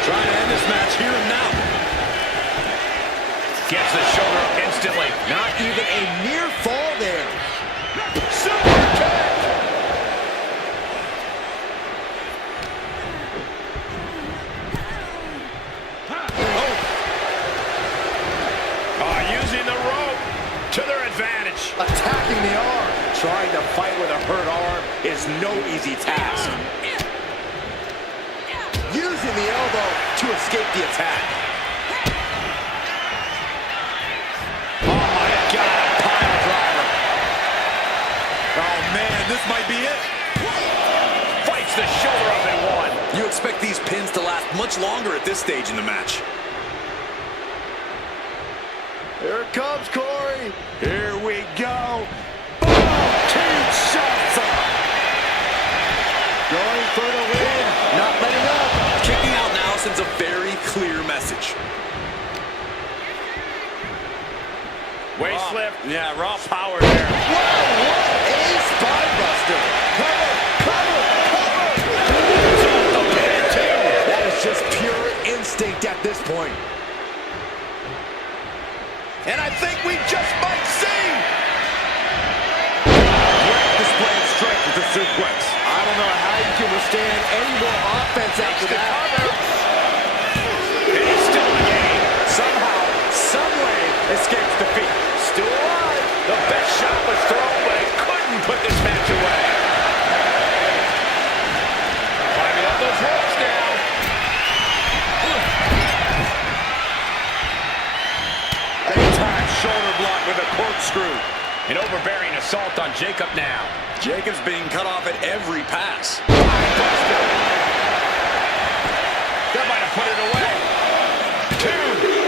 Trying to end this match here and now. Gets the shoulder up instantly. Not even a near fall there. Super kick. Oh, using the rope to their advantage. Attacking the arm. Trying to fight with a hurt arm is no easy task. Using the elbow to escape the attack. Oh, my God, a pile driver. Oh, man, this might be it. Fights the shoulder up in one. You expect these pins to last much longer at this stage in the match. Here it comes, Corey. Here we go. Boom! Kinshasa. Going for the win. Not letting up. Kicking out now sends a very clear message. Waist slip. Yeah, raw power there. Wow, what a spine buster. Cover, cover, cover. That is just pure instinct at this point. And I think we just might see. Great display of strength with the suplex. I don't know how you can withstand any more offense after that. And he's still in the game. Somehow, someway, escapes defeat. Still alive. The best shot was thrown, but it couldn't put this match away. Climbing up those ropes now. Anytime shoulder block with a corkscrew. An overbearing assault on Jacob now. Jacob's being cut off at every pass. That might have put it away. 2.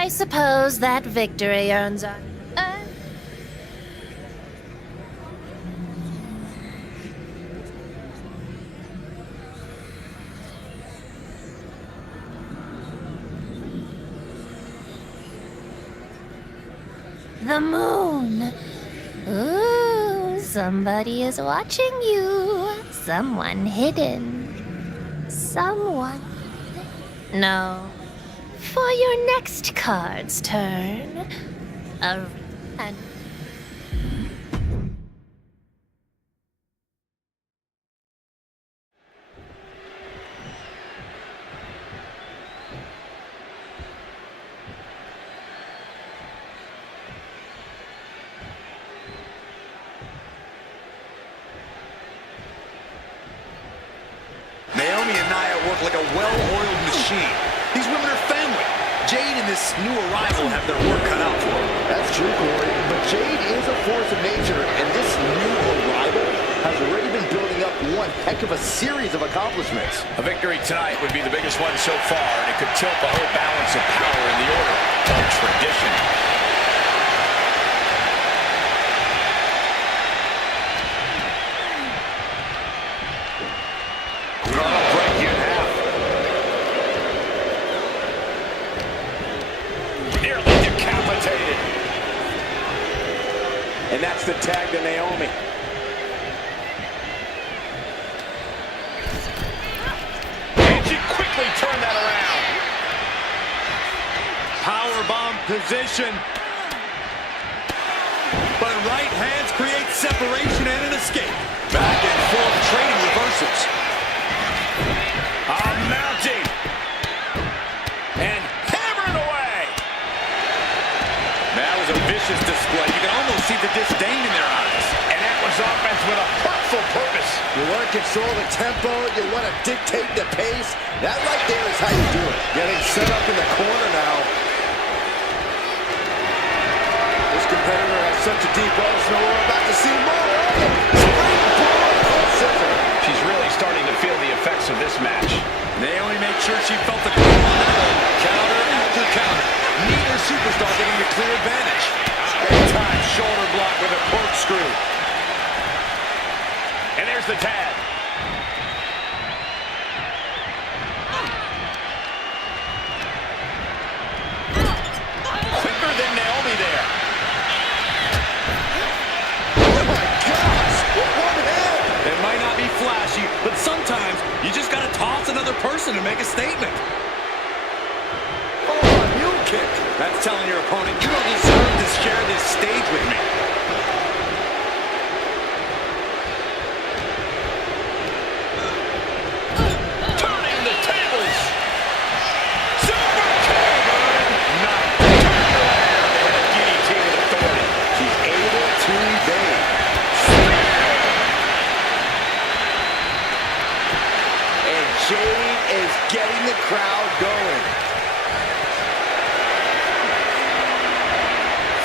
I suppose that victory earns our... The moon. Ooh, somebody is watching you. Someone hidden. Someone. No. For your next card's turn. And Naomi and Nia work like a well-oiled machine. These women are family. Jade and this new arrival have their work cut out for them. That's true, Corey. But Jade is a force of nature, and this new arrival has already been building up one heck of a series of accomplishments. A victory tonight would be the biggest one so far, and it could tilt the whole balance of power in the order of tradition. And that's the tag to Naomi. And she quickly turned that around. Powerbomb position. But right hands create separation and an escape. Back and forth trading reversals. Mounting. And hammering away. That was a vicious display. You can almost see the disdain in their eyes. And that was offense with a hurtful purpose. You want to control the tempo, you want to dictate the pace. That right there is how you do it. Getting set up in the corner now. This competitor has such a deep arsenal. We're about to see more. She's really starting to feel the effects of this match. Naomi made sure she felt the glow on that one. Counter after counter. Neither superstar getting the clear advantage. Big time shoulder block with a corkscrew. And there's the tag. Quicker than Naomi there. Oh my gosh! One hand! It might not be flashy, but sometimes you just gotta toss another person to make a statement. Oh, a heel kick. That's telling your opponent, you don't deserve to share this stage with me. Turning the tables. Super kick. Not turned around. And a DDT with authority. She's able to evade. And Jade is getting the crowd going.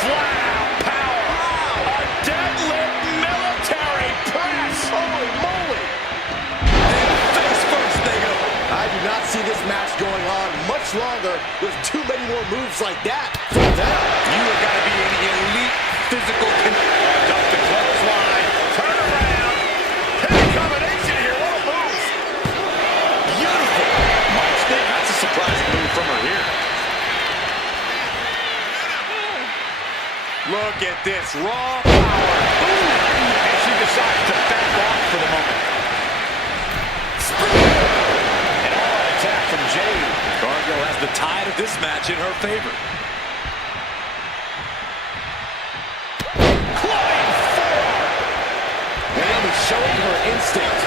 Flat out power. A deadlift military press. Holy moly! Face first they go. I do not see this match going on much longer with too many more moves like that. From them. You have got to be in elite physical condition. Up the clothesline. Turn around. Heavy combination here. What a move. Beautiful. Might think that's a surprising move from her here. Look at this raw power. And she decides to back off for the moment. An all-out attack from Jade. Cargill has the tide of this match in her favor. Clubbing forearm. Naomi showing her instinct.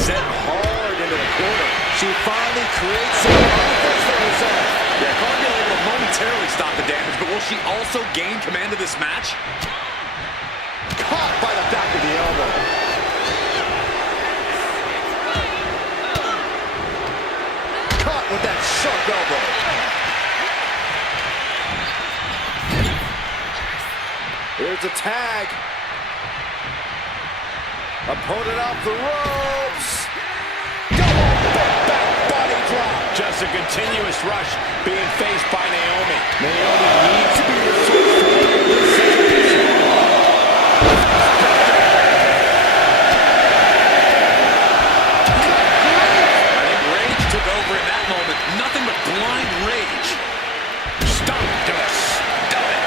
Set hard into the corner. She finally creates some offense for herself. Yeah, Cargill able to momentarily stop the damage, but will she also gain command of this match? Caught by the back of the elbow. Caught with that sharp elbow. Here's a tag. Opponent off the ropes. continuous rush being faced by Naomi. Naomi needs to be resourceful in this situation. I think rage took over in that moment. Nothing but blind rage. Stomp to the stomach.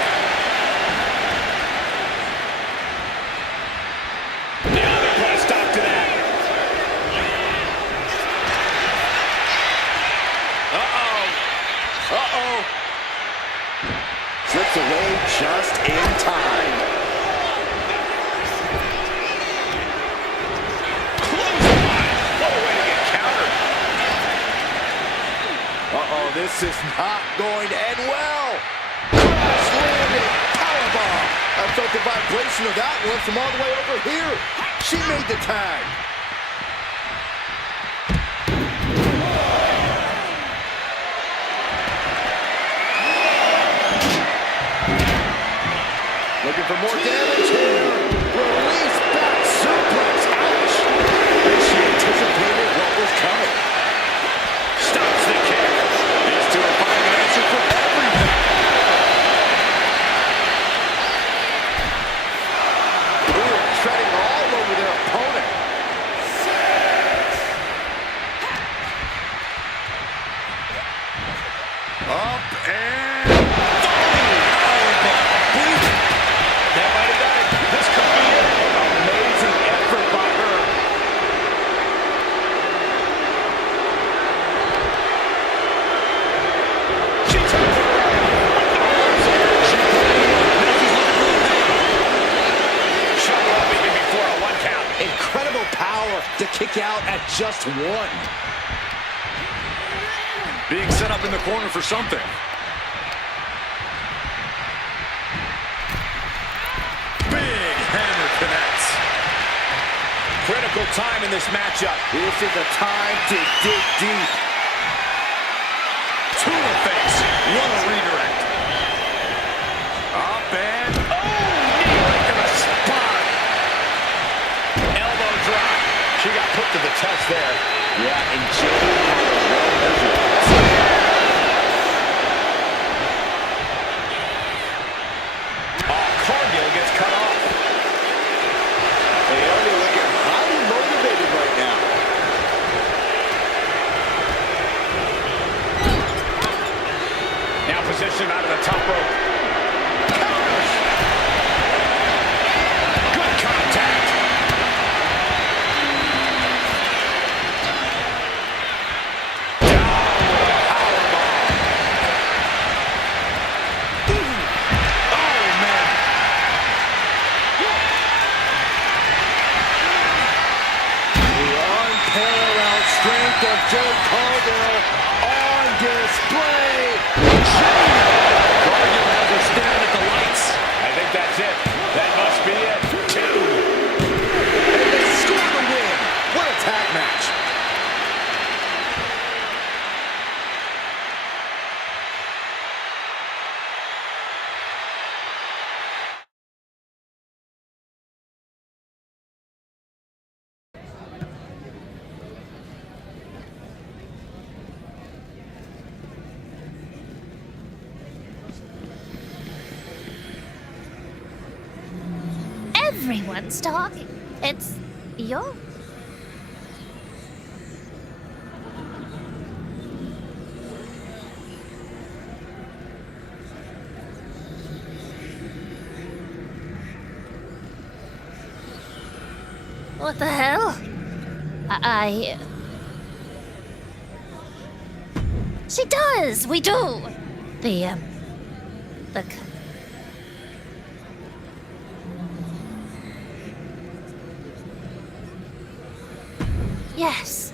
Naomi put a stop to that. Uh-oh. Slips away just in time. Clothesline. What a way to get countered. Uh-oh, this is not going to end well. Crash landing, powerbomb. I felt the vibration of that one from all the way over here. She made the tag. Looking for more damage here. Release back suplex. Ouch. And she anticipated what was coming. Stops the kick. These two are finding an answer for everything. Ooh, treading all over their opponent. Up and That might have done it. This could be it. Amazing effort by her. She turns it around. Shut up even before a 1 count. Incredible power to kick out at just one. Being set up in the corner for something. Big hammer connects. Critical time in this matchup. this is a time to dig deep. To the face. What a redirect. Up and knee right to the spine. Elbow drop. She got put to the test there. Yeah, and Jay had a well-measured pass. Oh, Cargill gets cut off. Naomi looking highly motivated right now. Now position out of the top rope. Good contact. Strength of Jade Cargill on display. Cargill has her staring at the lights. I think that's it. That must be it. 2. And they score the win. What a tag match. Everyone's talking. It's your. What the hell? I. She does! We do! The. Yes.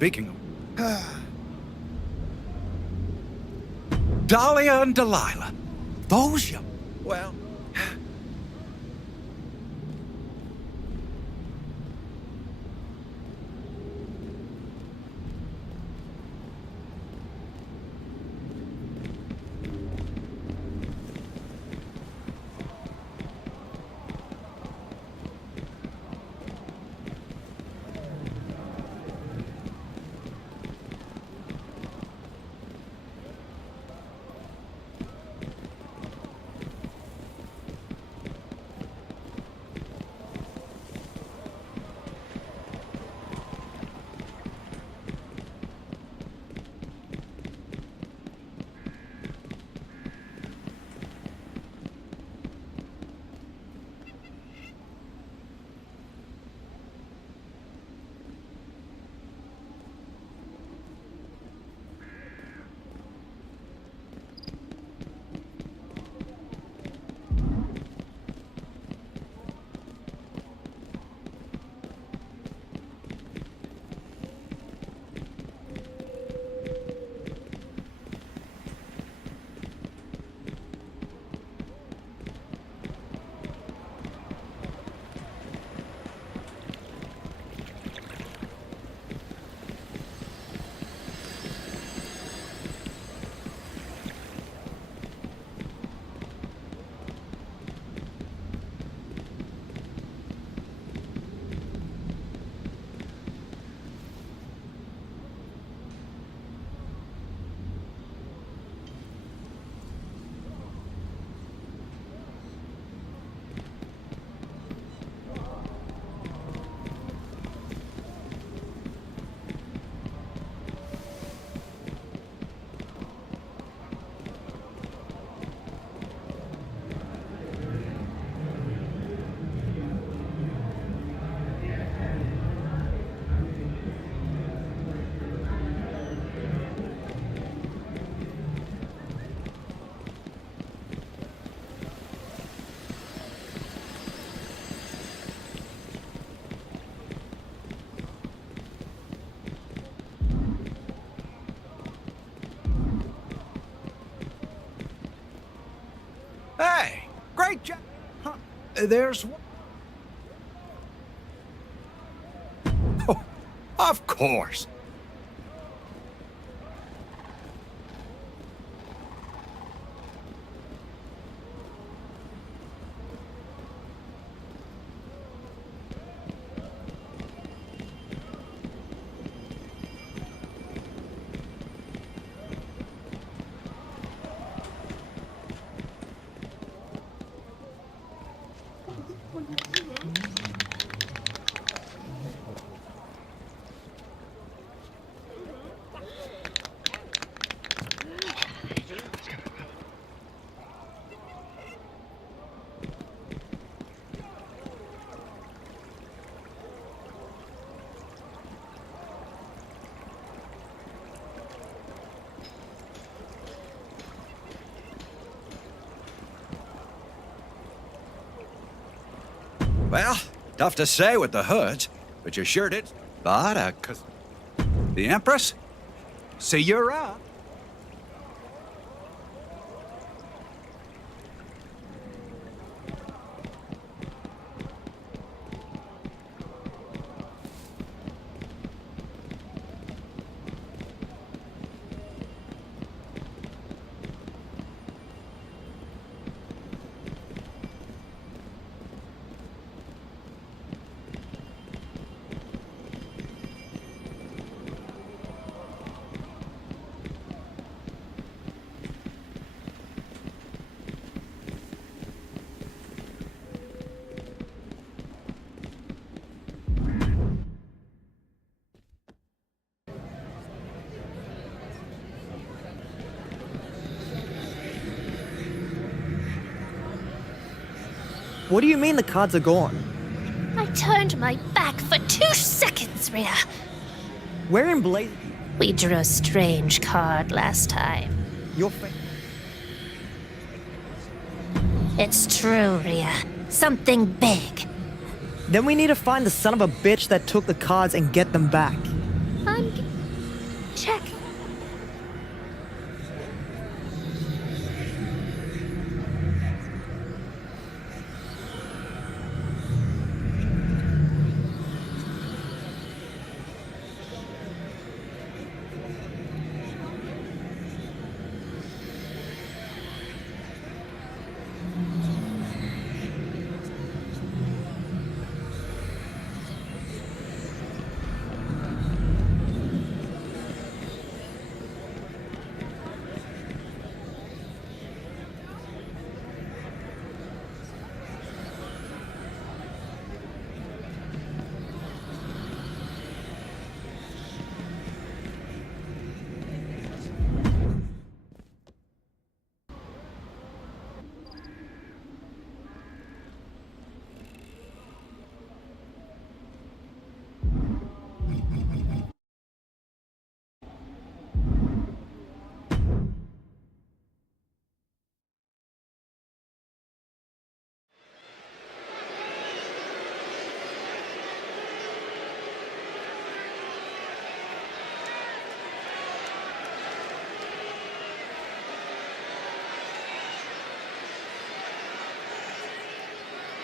speaking of... Dahlia and Delilah. Those young... Well... Hey, great job. Huh. There's one. Oh, of course. Well, tough to say with the hoods, but you sure did. But, 'cause the Empress? See, you're up. What do you mean the cards are gone? I turned my back for 2 seconds, Rhea. Where in Blaze... We drew a strange card last time. Your face... It's true, Rhea. Something big. Then we need to find the son of a bitch that took the cards and get them back. I'm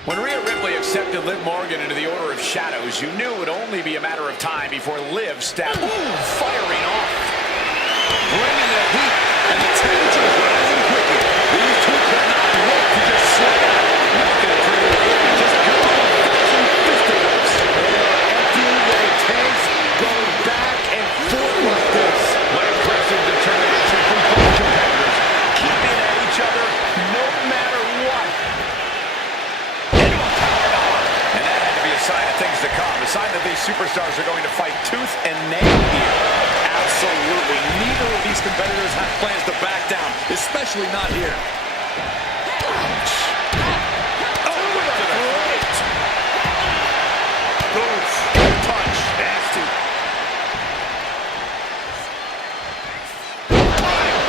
When Rhea Ripley accepted Liv Morgan into the Order of Shadows, you knew it would only be a matter of time before Liv stabbed. Ooh, firing off. Bringing the heat, and the temperature's rising quickly. These two cannot wait to just slay out. Nothing pretty here, just good old-fashioned fisticuffs. Emptying their tanks, going back and forth like this. What impressive determination from both competitors. Keeping at each other no matter what. Into a powerbomb. And that had to be a sign of things to come. A sign that these superstars are going to fight tooth and nail here. Absolutely. Neither of these competitors have plans to back down, especially not here. Ouch. Oh, to the throat. Oof. Punch. Nasty.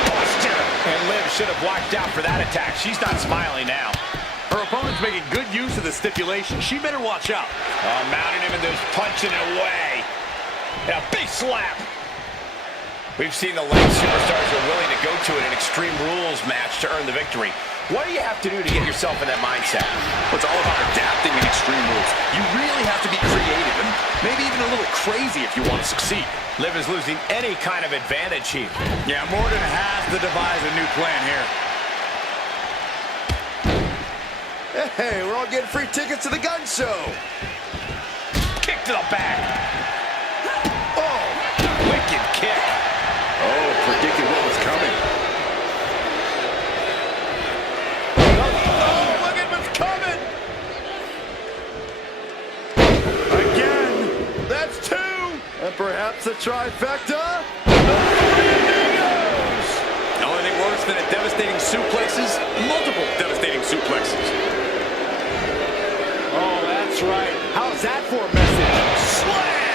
Buster. And Liv should have blacked out for that attack. She's not smiling now. Her opponent's making good use of the stipulation. She better watch out. Mounting him and there's punching it away. And a big slap. We've seen the lengths superstars are willing to go to in an Extreme Rules match to earn the victory. What do you have to do to get yourself in that mindset? Well, it's all about adapting in Extreme Rules. You really have to be creative and maybe even a little crazy if you want to succeed. Liv is losing any kind of advantage here. Yeah, Morgan has to devise a new plan here. Hey, we're all getting free tickets to the gun show. Kick to the back. Oh, wicked kick. Oh, predicted what was coming. Oh, look at what's coming. Again. That's two. And perhaps a trifecta. Anything worse than a devastating suplexes? Multiple devastating suplexes. Oh, that's right. How's that for a message? Slam.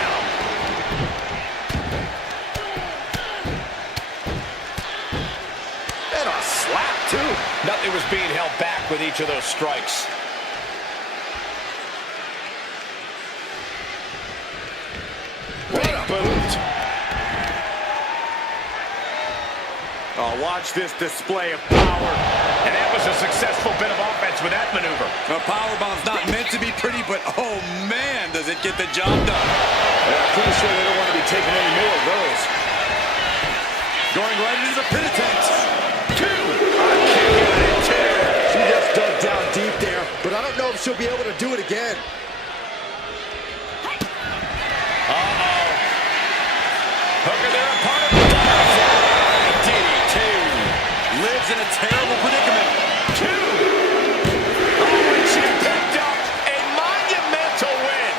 And a slap, too. Nothing was being held back with each of those strikes. What a boot. Oh, watch this display of power. And that was a successful bit of offense with that maneuver. A powerbomb's not meant to be pretty, but oh man, does it get the job done. I'm pretty sure they don't want to be taking any more of those. Going right into the pit attempts. Two. A kick out of two. She just dug down deep there, but I don't know if she'll be able to do it again. Uh-oh. Hooker there, a part of the butterfly. DDT. Lives in a terrible predicament. Two. Oh, and she picked up a monumental win.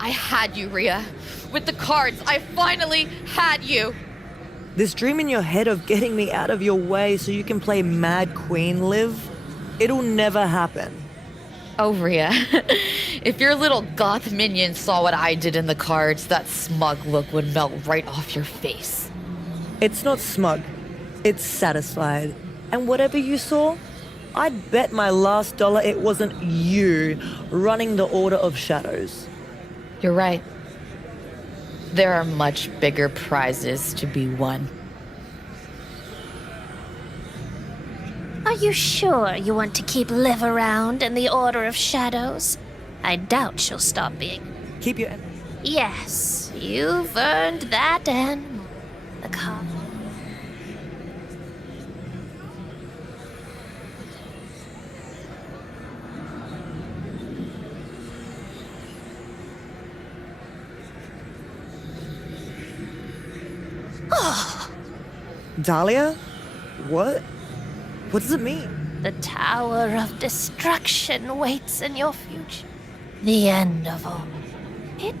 I had you, Rhea. With the cards, I finally had you. This dream in your head of getting me out of your way so you can play Mad Queen, Liv, it'll never happen. Oh, Rhea. If your little goth minion saw what I did in the cards, that smug look would melt right off your face. It's not smug. It's satisfied. And whatever you saw, I'd bet my last dollar it wasn't you running the Order of Shadows. You're right. There are much bigger prizes to be won. Are you sure you want to keep Liv around in the Order of Shadows? I doubt she'll stop being. Keep your. Yes, you've earned that and more. The cop. Dahlia? What? What does it mean? The Tower of Destruction waits in your future. The end of all. It.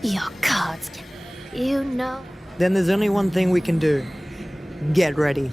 Your cards. You know. Then there's only one thing we can do. Get ready.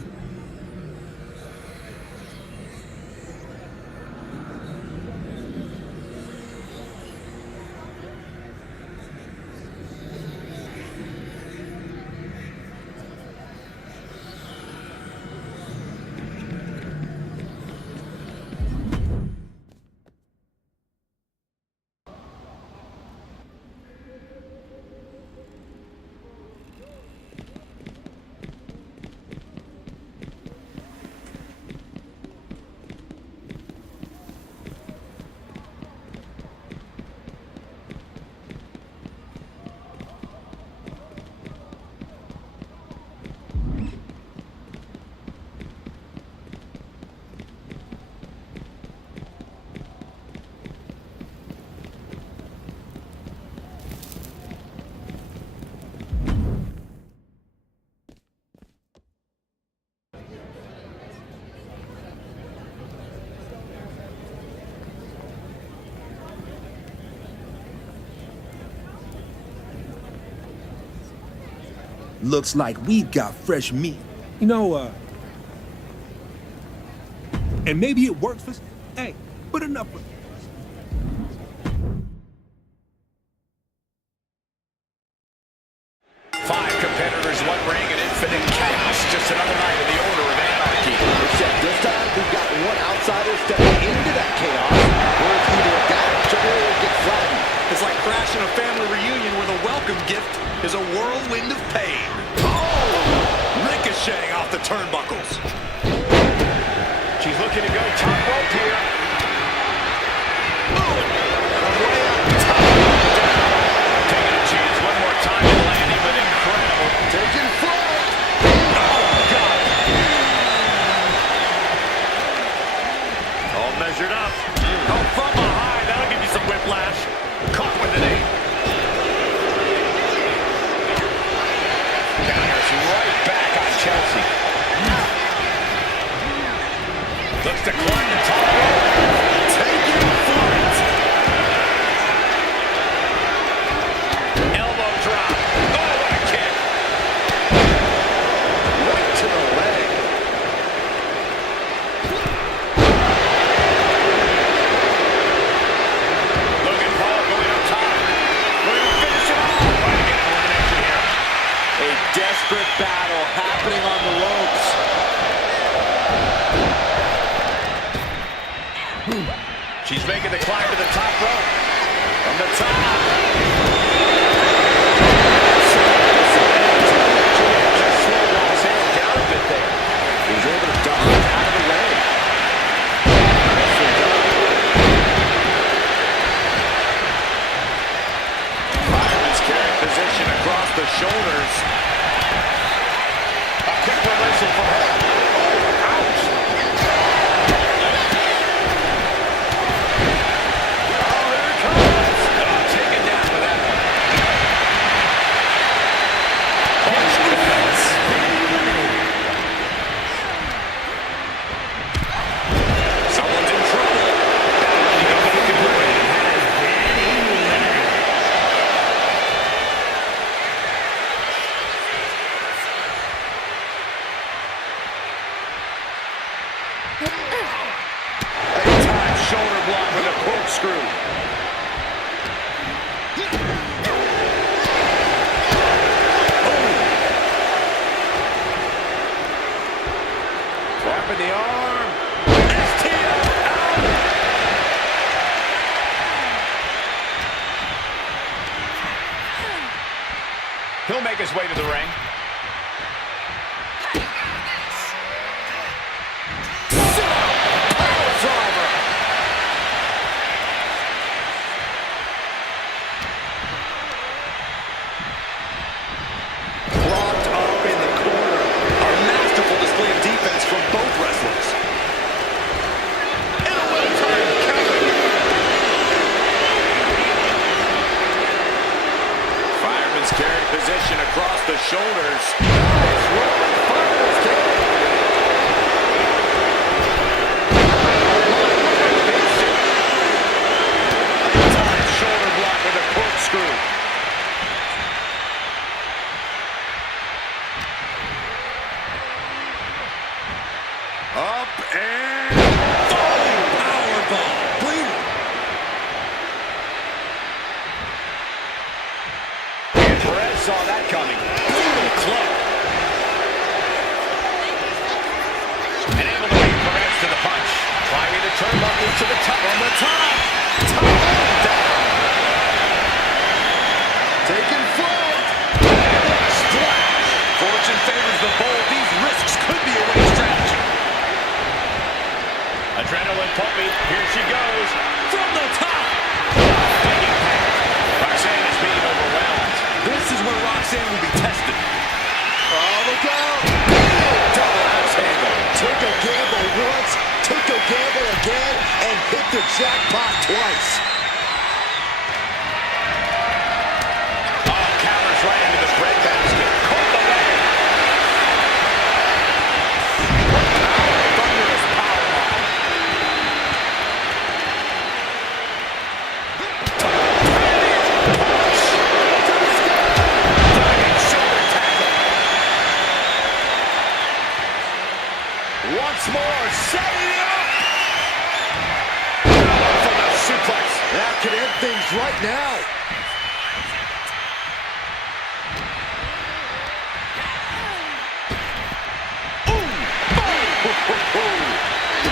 Looks like we've got fresh meat. You know, and maybe it works for... Hey, put enough for... Five competitors, one ring, and infinite chaos. Just another night in the Order of Anarchy. Except this time, we've got one outsider stepping into that chaos, where it's either adapt or get flattened. It's like crashing a family reunion where the welcome gift is a whirlwind of pain. Oh! Ricocheting off the turnbuckles. She's looking to go top rope here. Oh! Way up top. Down. Taking a chance one more time and landing with incredible. Taking flight. Oh, God. All measured up. Oh, from behind. That'll give you some whiplash. Caught with an 8. Counters right back on Chelsea. Looks to climb the top rope. Taking flight. Elbow drop. Oh, what a kick. Right to the leg. Logan Paul going up top. We're going to finish it off. Trying to get an elimination here. A desperate battle happening on the ropes. She's making the climb to the top rope. From the top. Just slowed Roxanne down a bit there. He's able to dodge out of the way. Fireman's carrying position across the shoulders. A quick reversal from her. Oh, ouch. Oh, here it comes. Oh, taken down with that one. Punch connects. Someone's in trouble. You go back into the ring. Anytime shoulder block with a corkscrew. Wrapping the arm. STO out. He'll make his way to the ring. shoulders. Nice rolling finals kick. Tight shoulder block with a corkscrew. Up and powerbomb. Boom. And Perez saw that coming. Brutal club. And able to beat Perez to the punch. Climbing the turnbuckles to the top. On the top. Down. Taking flight. Splash. Fortune favors the bold. These risks could be a winning strategy. Adrenaline pumping. Here she goes. From the top. Roxanne is being overwhelmed. This is where Roxanne will be tested. Oh, look out. Double axe handle. Took a gamble once, took a gamble again, and hit the jackpot twice. Oh, counters right into the breadbasket. Caught the leg. Thunderous powerbomb. Once more, setting it up. From the suplex. That could end things right now.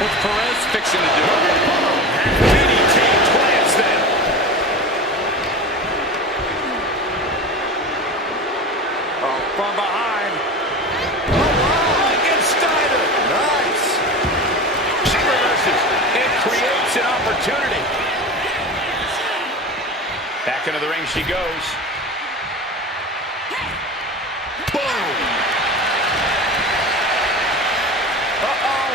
What's Perez fixing to do? DDT plants them. Oh, from behind. Against Steiner. Nice. She reverses. It creates an opportunity. Back into the ring she goes. Boom. Uh-oh.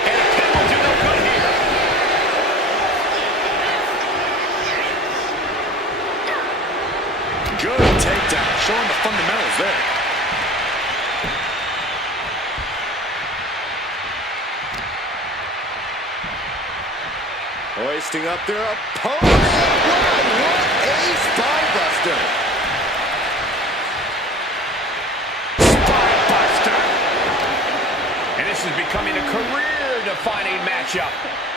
And a pin will do no good here. Good takedown. Showing the fundamentals there. Hoisting up their opponent. What a spinebuster. Spinebuster. And this is becoming a career-defining matchup.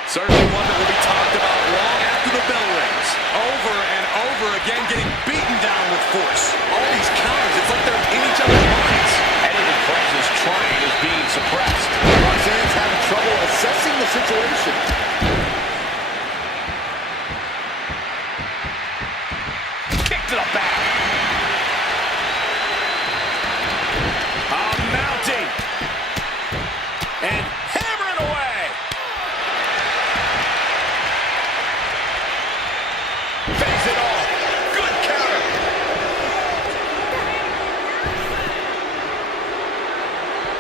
Certainly one that will be talked about long after the bell rings. Over and over again, getting beaten down with force. All these counters, it's like they're in each other's minds. And even Perez's trying is being suppressed. Roxanne's having trouble assessing the situation. To the back. Mounting. And hammering away. Face it all. Good counter.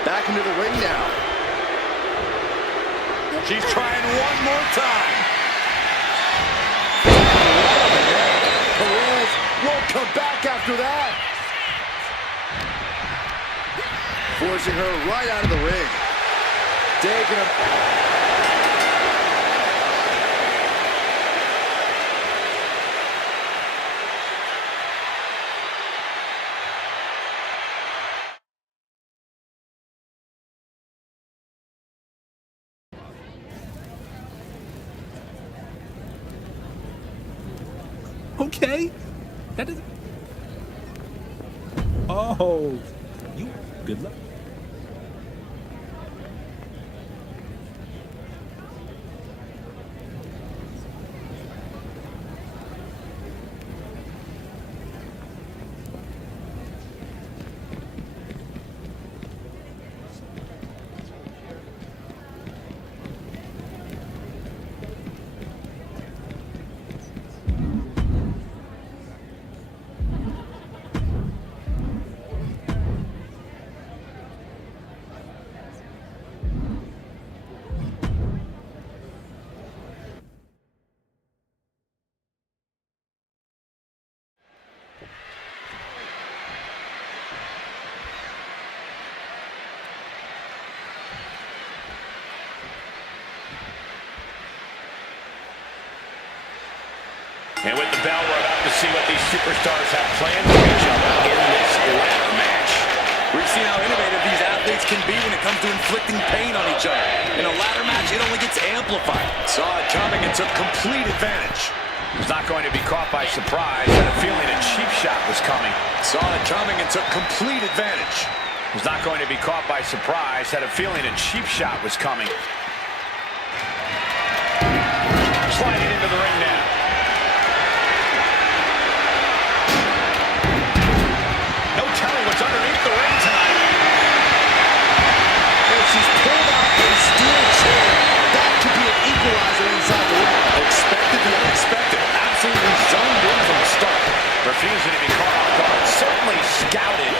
Back into the ring now. She's trying one more time. Perez won't come back after that. Forcing her right out of the ring. Taking him. Okay. That is. Oh, you. Good luck. And with the bell, we're about to see what these superstars have planned for each other in this ladder match. We've seen how innovative these athletes can be when it comes to inflicting pain on each other. In a ladder match, it only gets amplified. Saw it coming and took complete advantage. He's not going to be caught by surprise. Had a feeling a cheap shot was coming. Saw it coming and took complete advantage. Was not going to be caught by surprise. Had a feeling a cheap shot was coming. Sliding into the ring now. No telling what's underneath the ring tonight. And she's pulled out a steel chair. That could be an equalizer inside the ring. Expected the unexpected. Absolutely zoned in from the start. Refusing to be caught off guard. Certainly scouted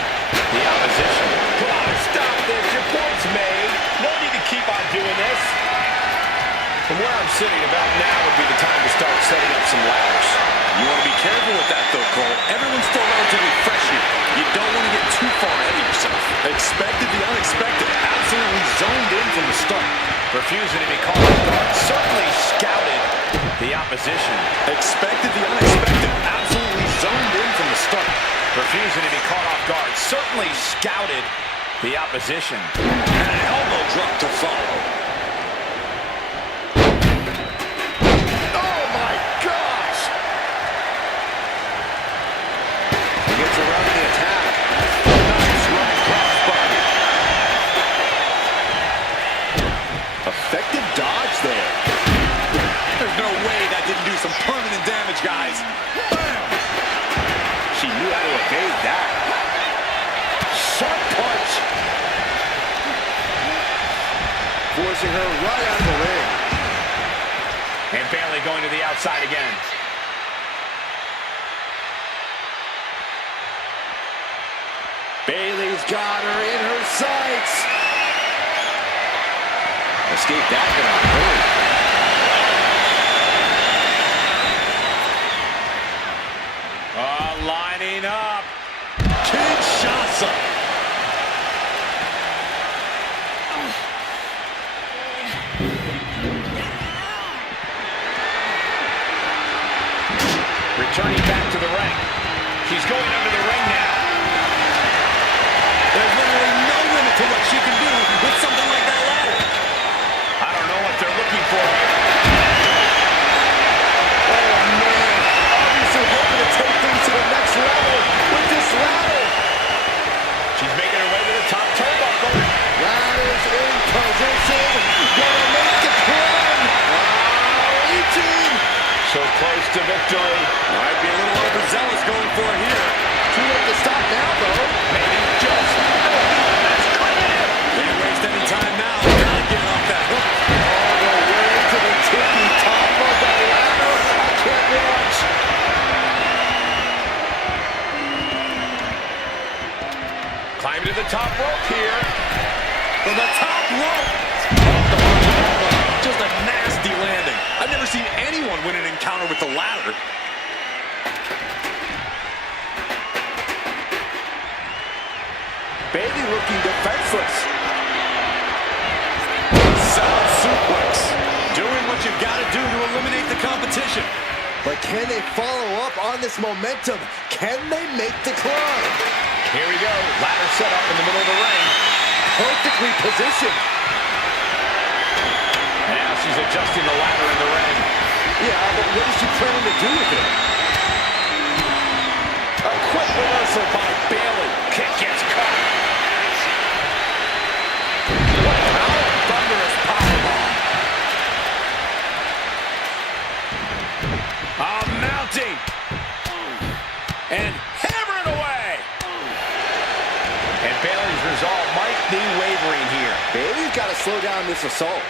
the opposition. Come on, stop this. Your point's made. No need to keep on doing this. From where I'm sitting, about now would be the time to start setting up some ladders. You want to be careful with that, though, Cole. Everyone's still relatively fresh here. You don't want to get too far ahead of yourself. Expected the unexpected. Absolutely zoned in from the start. Refusing to be caught off guard. Certainly scouted the opposition. Expected the unexpected. Absolutely zoned in from the start. Refusing to be caught off guard. Certainly scouted the opposition. And an elbow drop to follow. Oh my gosh! He gets around the attack. Nice running crossbody. Effective dodge there. There's no way that didn't do some permanent damage, guys. Bam! She knew how to evade that. Sharp punch. Forcing her right out of the ring. And Bayley going to the outside again. Bayley's got her in her sights. Escape that one. Lining up. Kinshasa. Returning back to the ring. She's going under the ring now. There's literally no limit to what she can do with something like that ladder. I don't know what they're looking for here. Oh man, obviously hoping to take things to the next level with this ladder. She's making her way to the top turnbuckle. Ladder's in position. Gonna make the climb. Reaching. So close to victory. Might be a little overzealous going for it here. Too late to stop now, though. Maybe just. Can't waste any time now. Gotta get off that hook. All the way to the tippy top of the ladder. I can't watch. Climb to the top rope here. From the top rope. Off the Hurricanrana. Just a nasty landing. I've never seen anyone win an encounter with the ladder. Bayley looking defenseless. Solid suplex. Doing what you've got to do to eliminate the competition. But can they follow up on this momentum? Can they make the climb? Here we go. Ladder set up in the middle of the ring. Perfectly positioned. Now she's adjusting the ladder in the ring. Yeah, but what is she planning to do with it? A quick reversal by Bayley. Kick gets caught. What a thunderous powerbomb. Mounting. And hammering away. And Bayley's resolve might be wavering here. Bayley's got to slow down this assault.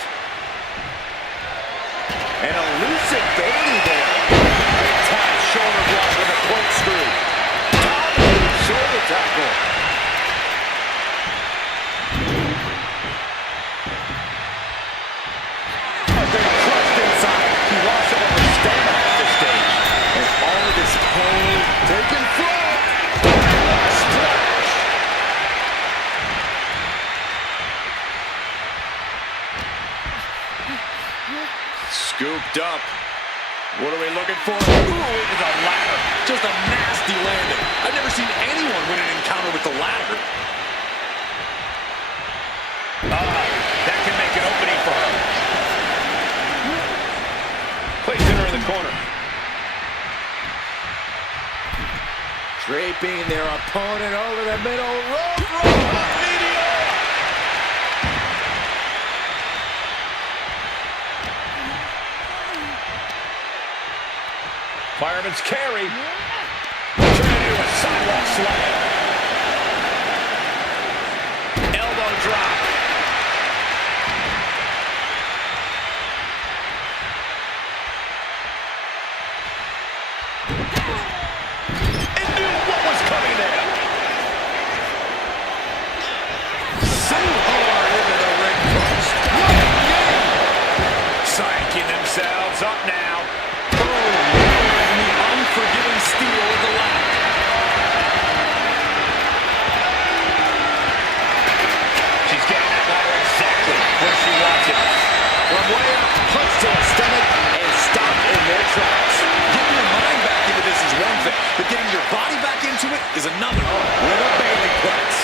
An elusive Bayley there. Big time shoulder block with a corkscrew. Dominating shoulder tackle. They're crushed inside. He lost some of his stamina at this stage. And all of this pain taking flight. Splash. Scooped up. What are we looking for? Ooh, into the ladder. Just a nasty landing. I've never seen anyone win an encounter with the ladder. That can make an opening for her. Placing her in the corner. Draping their opponent over the middle rope. Fireman's carry. Turning into a sidewalk slam. Elbow drop. And knew what was coming there. So hard into the ring post. Psyching themselves up now. Unforgiving steal of the ladder. She's getting that ladder exactly where she wants it. From way up, punch to the stomach, and stop in their tracks. Getting your mind back into this is one thing, but getting your body back into it is another. With a Bayley press.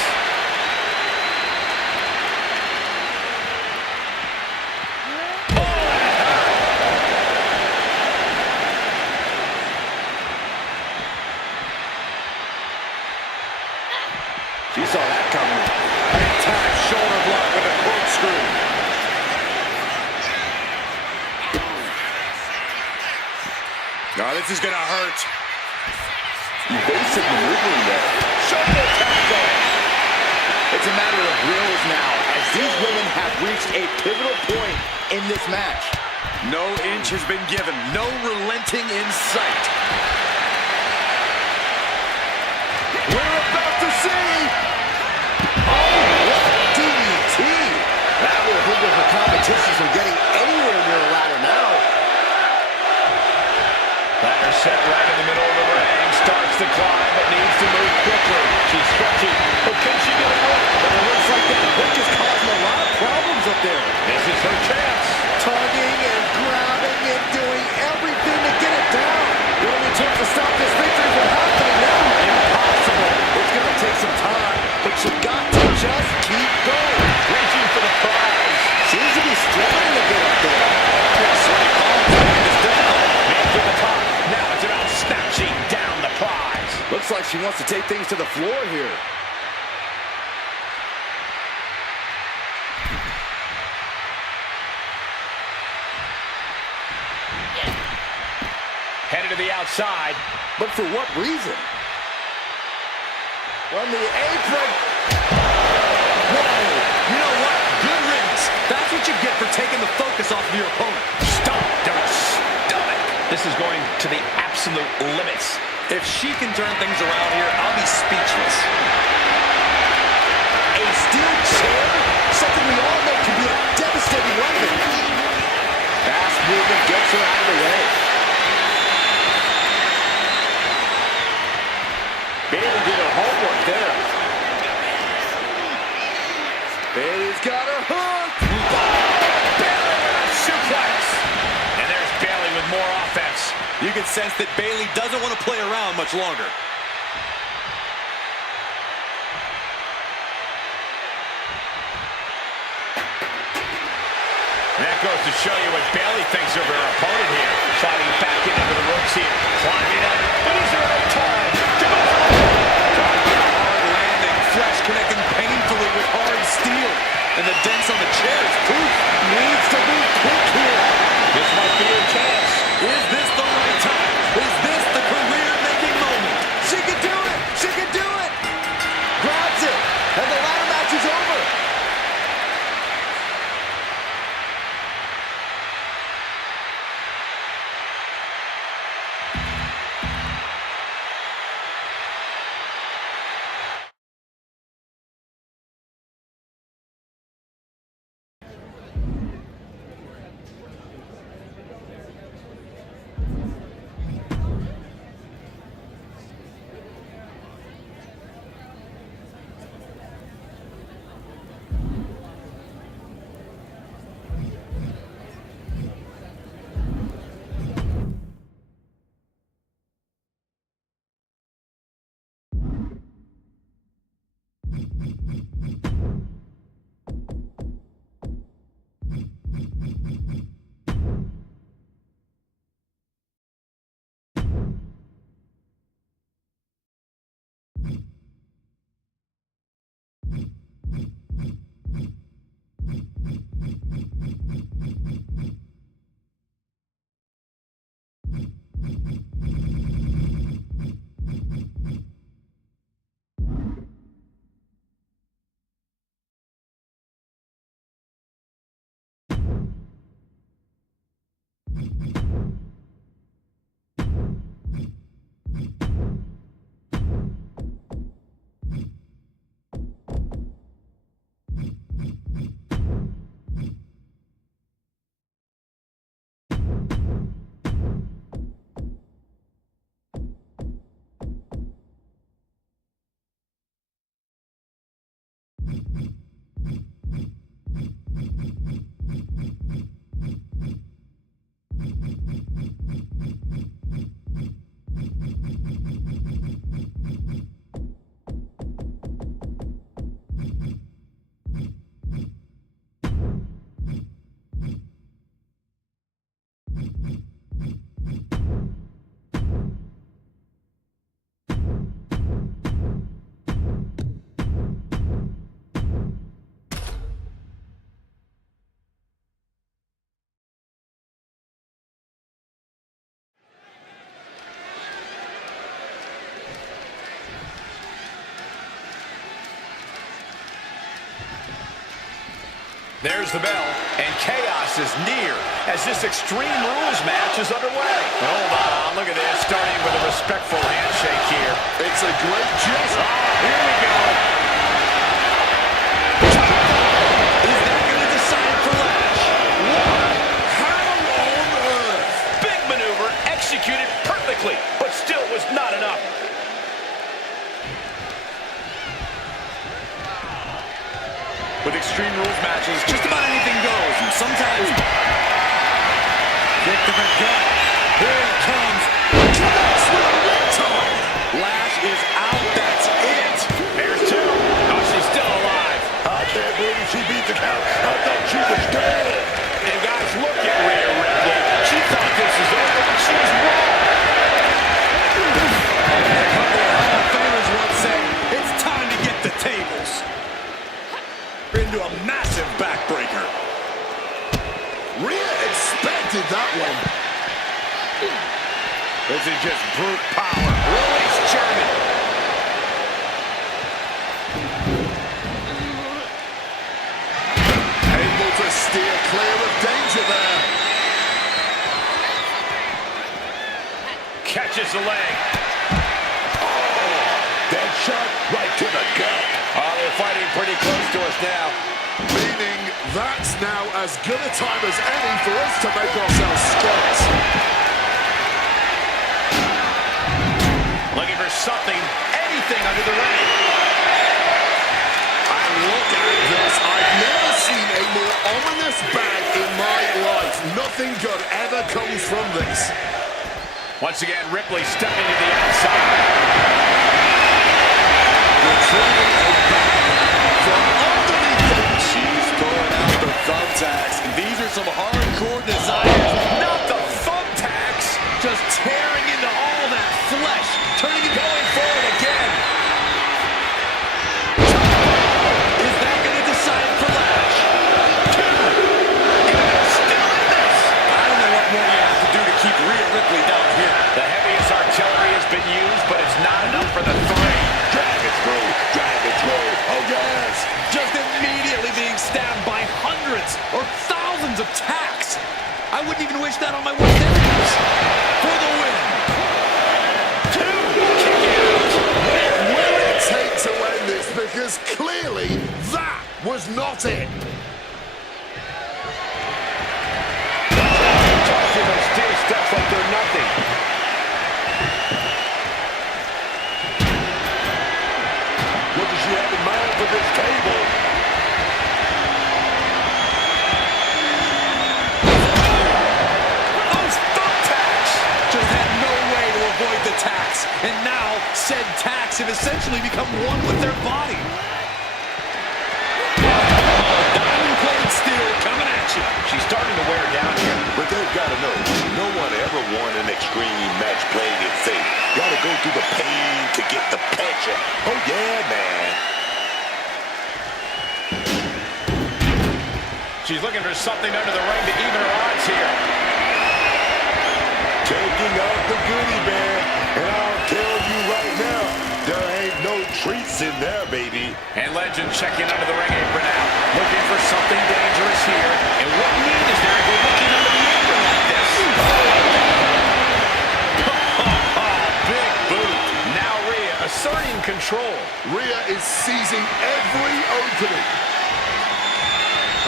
She saw that coming. Tight shoulder block with a corkscrew. Oh, this is going to hurt. Evasive maneuvering there. Shoulder tackle. It's a matter of wills now, as these women have reached a pivotal point in this match. No inch has been given. No relenting in sight. We're about to see. Oh, what a DDT. That will hinder her competition from getting anywhere near a ladder now. Ladder set right in the middle of the ring. Starts to climb, but needs to move quickly. She's stretching, but can she get it right? But it looks like that hook is causing a lot of problems up there. This is her chance. Tugging and grabbing and doing everything to get it down. The only chance to stop this victory from happening now. Impossible. It's going to take some time, but you got to just keep going. Reaching for the prize. Seems to be struggling a bit up there. Made to the top. Now it's about snatching down the prize. Looks like she wants to take things to the floor here. Headed to the outside. But for what reason? From the apron. Whoa! You know what? Good riddance. That's what you get for taking the focus off of your opponent. Stomp to the stomach. This is going to the absolute limits. If she can turn things around here, I'll be speechless. A steel chair? Something we all know can be a devastating weapon. Fast movement gets her out of the way. Bayley did her homework there. Bayley's got her hook. Bayley with a suplex. And there's Bayley with more offense. You can sense that Bayley doesn't want to play around much longer. And that goes to show you what Bayley thinks of her opponent here. Sliding back into the ropes here. Climbing up. But is there a time? Hard landing. Flesh connecting painfully with hard steel. And the dents on the chair is proof. Needs to move quick here. This might be her chance. Is this the right time? Is this the career-making moment? She can do it. She can do it. Grabs it. And the ladder match is over. There's the bell, and chaos is near as this Extreme Rules match is underway. Hold on, look at this, starting with a respectful handshake here. It's a great gesture. Here we go. Is that going to decide for Lash? How on earth? Big maneuver, executed perfectly, but still was not enough. With Extreme Rules matches, just about anything goes, and sometimes... Kick to the gut. Here it comes. Connects with a riptide. Lash is out. That's it. There's two. Oh, she's still alive. I can't believe she beat the count. I thought she was dead. And guys, look at Rhea Ripley. She thought this was over, but she was wrong. A couple of Hall of Famers once said, it's time to get the tables. Into a massive backbreaker. Rhea expected that one. This is just brute power. Release German. Able to steer clear of danger there. Catches the leg. That shot right to the gut. Oh, they're fighting pretty close to us now. Meaning that's now as good a time as any for us to make ourselves scarce. Looking for something, anything under the ring. And look at this. I've never seen a more ominous bag in my life. Nothing good ever comes from this. Once again, Ripley stepping to the outside. Retrieving a bag from underneath the... She's throwing out the thumbtacks. These are some hardcore designers. Not the thumbtacks. Just tearing into all that flesh. Turning it going forward again. Is that going to decide for Lash? And they're still in this. I don't know what more you have to do to keep Rhea Ripley down here. The heaviest artillery has been used, but it's not enough for the three. Drag it through. Drag it through. Oh, yes. Just immediately being stabbed by hundreds or thousands of tacks. I wouldn't even wish that on my worst enemies. For the win. Two. Kick out. What will it take to end this? Because clearly that was not it. Tossing those steel steps like they're nothing. What does she have in mind for this table? Those thumbtacks just had no way to avoid the tacks. And now said tacks have essentially become one with their body. Diamond-plated steel coming at you. She's starting to wear down here. But they've got to know, no one ever won an extreme match playing it safe. Got to go through the pain to get the pleasure. Oh, yeah, man. She's looking for something under the ring to even her odds here. Taking out the goodie bag. And I'll tell you right now, there ain't no treats in there, baby. And Legend checking under the ring apron now. Looking for something dangerous here. And what need is there to go looking under the apron like this? Big boot. Now Rhea asserting control. Rhea is seizing every opening.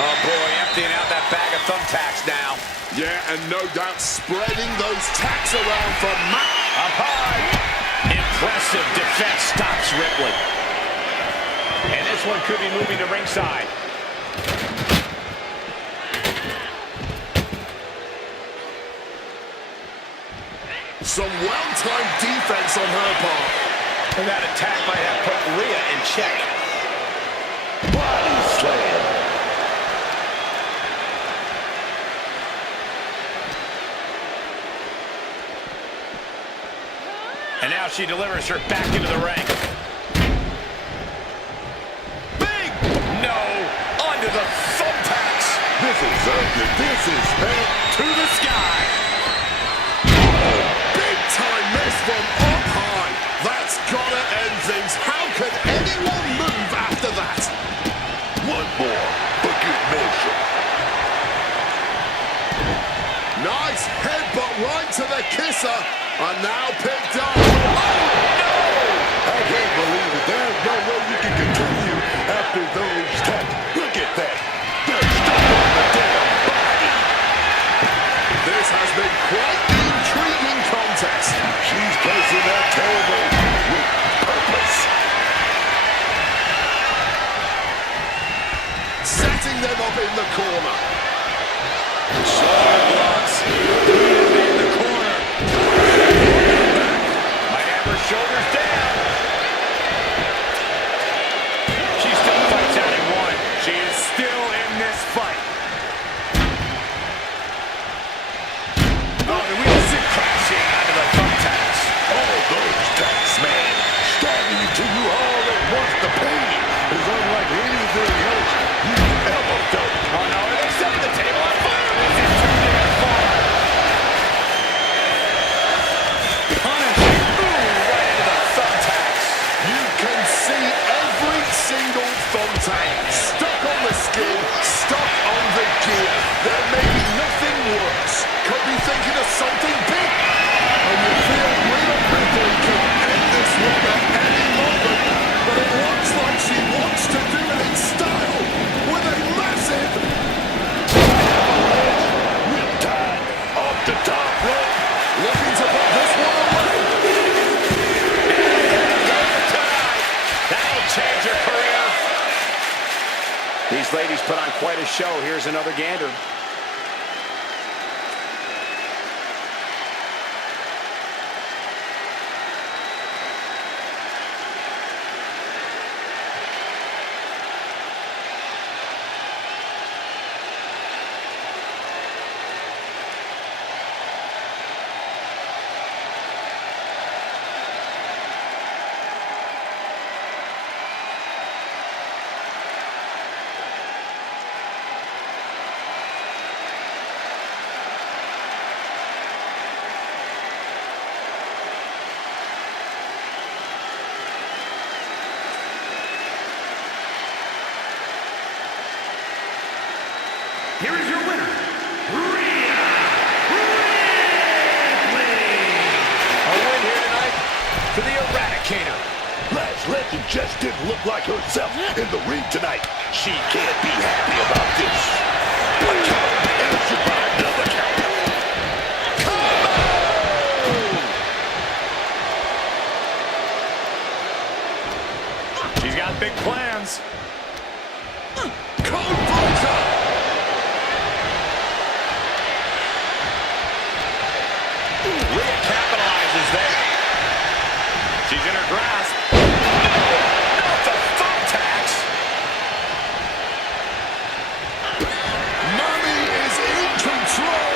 Oh boy, emptying out that bag of thumbtacks now. Yeah, and no doubt spreading those tacks around for Matt. Up high. Impressive defense stops Ripley. And this one could be moving to ringside. Some well-timed defense on her part. And that attack might have put Rhea in check. Body slam. And now she delivers her back into the ring. Big! No! Onto the thumbtacks! This is ugly. This is bad. To the sky! Big time miss from up high. That's gotta end things. How can anyone move after that? One more for good measure. Nice headbutt right to the kisser. And now picked up. Oh, no! I can't believe it. There's no way you can continue after those taps. Look at that. They're stuck on the damn body. This has been quite the intriguing contest. She's placing that tailbone with purpose. Setting them up in the corner. Shoulder blocks. In the corner. Might have her shoulders down. She still fights out at one. She is still in this fight. Oh, the wheels sit crashing onto the thumbtacks. All those taps, man. Stabbing into you all at once. The pain is unlike anything else you've ever felt. Oh no, they're setting the table on fire. This is too damn far. Punishing. Ooh, right into the thumbtacks. You can see every single thumbtack stuck on the skin, stuck on the gear. There may be nothing worse. Could be thinking of something big. And you feel Rhea Ripley can end this run at any moment. But it looks like she wants to do it in style with a massive Riptide off the top rope. looking to put this one away. That'll change your career. These ladies put on quite a show. Here's another gander. Here is your winner, Rhea Ripley. A win here tonight for the Eradicator. Lash Legend just didn't look like herself in the ring tonight. She can't be happy about this. One count, answered by another count. She's got big plans. Codebreaker. Rhea capitalizes there. She's in her grasp. Not the thumbtacks. Mommy is in control.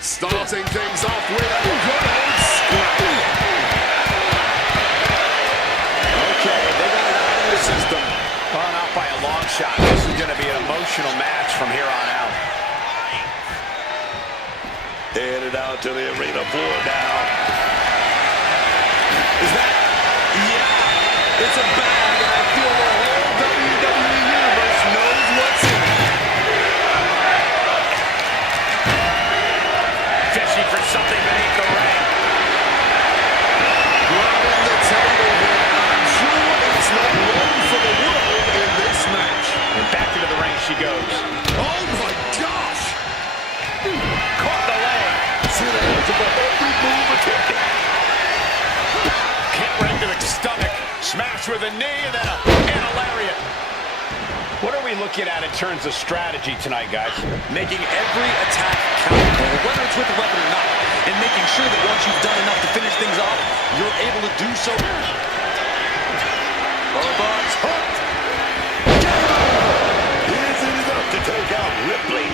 Starting things off with a good old scrap. Okay, they got it out of the system. Run out by a long shot. This is going to be an emotional match from here on out. Headed out to the arena floor now. Is that? Yeah, it's a bag, and I feel the whole WWE Universe knows what's in it. Fishing for something beneath the ring. Grabbing the table here. I'm sure it's not long for the world in this match. And back into the ring she goes. Oh my gosh! Caught the leg. See the hands of every move attempted. Hit right to the stomach. Smash with a knee and then a lariat. What are we looking at in terms of strategy tonight, guys? Making every attack count, whether it's with a weapon or not, and making sure that once you've done enough to finish things off, you're able to do so. Robots hooked. Is it enough to take out Ripley?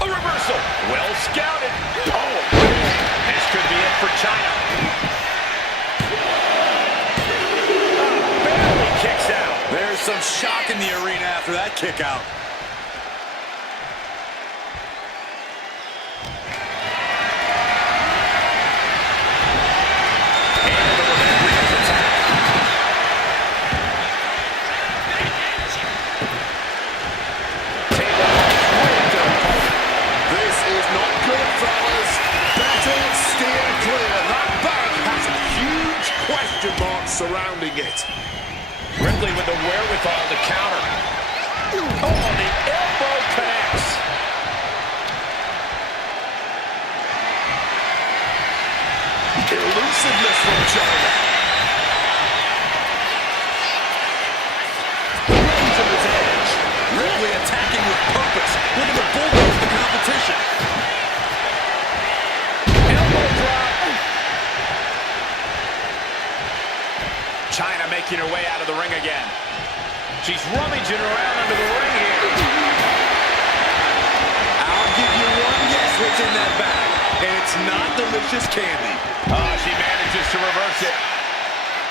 A reversal. Well scouted. Oh, this could be it for China. Barely kicks out. There's some shock in the arena after that kick out. This is not good, fellas. Better steer clear. That bag has huge question marks surrounding it. Ripley with the wherewithal to counter. Oh, the elbow connects. Elusiveness from China. Razor his edge. Ripley attacking with purpose, looking to bulldoze the competition. Elbow drop. China making her way out of the ring again. She's rummaging around under the ring here. I'll give you one guess what's in that bag, and it's not delicious candy. Oh, she manages to reverse it.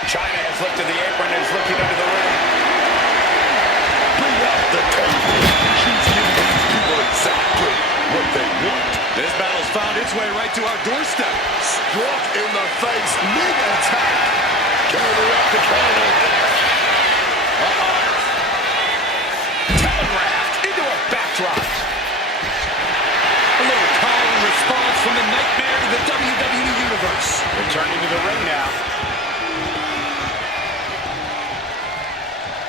China has lifted the apron and is looking under the ring. Bring out the table. She's giving these people exactly what they want. This battle's found its way right to our doorstep. Struck in the face mid-attack. Counter after counter. Telegraphed into a backdrop. A little call and response from the nightmare to the WWE Universe. Returning to the ring now.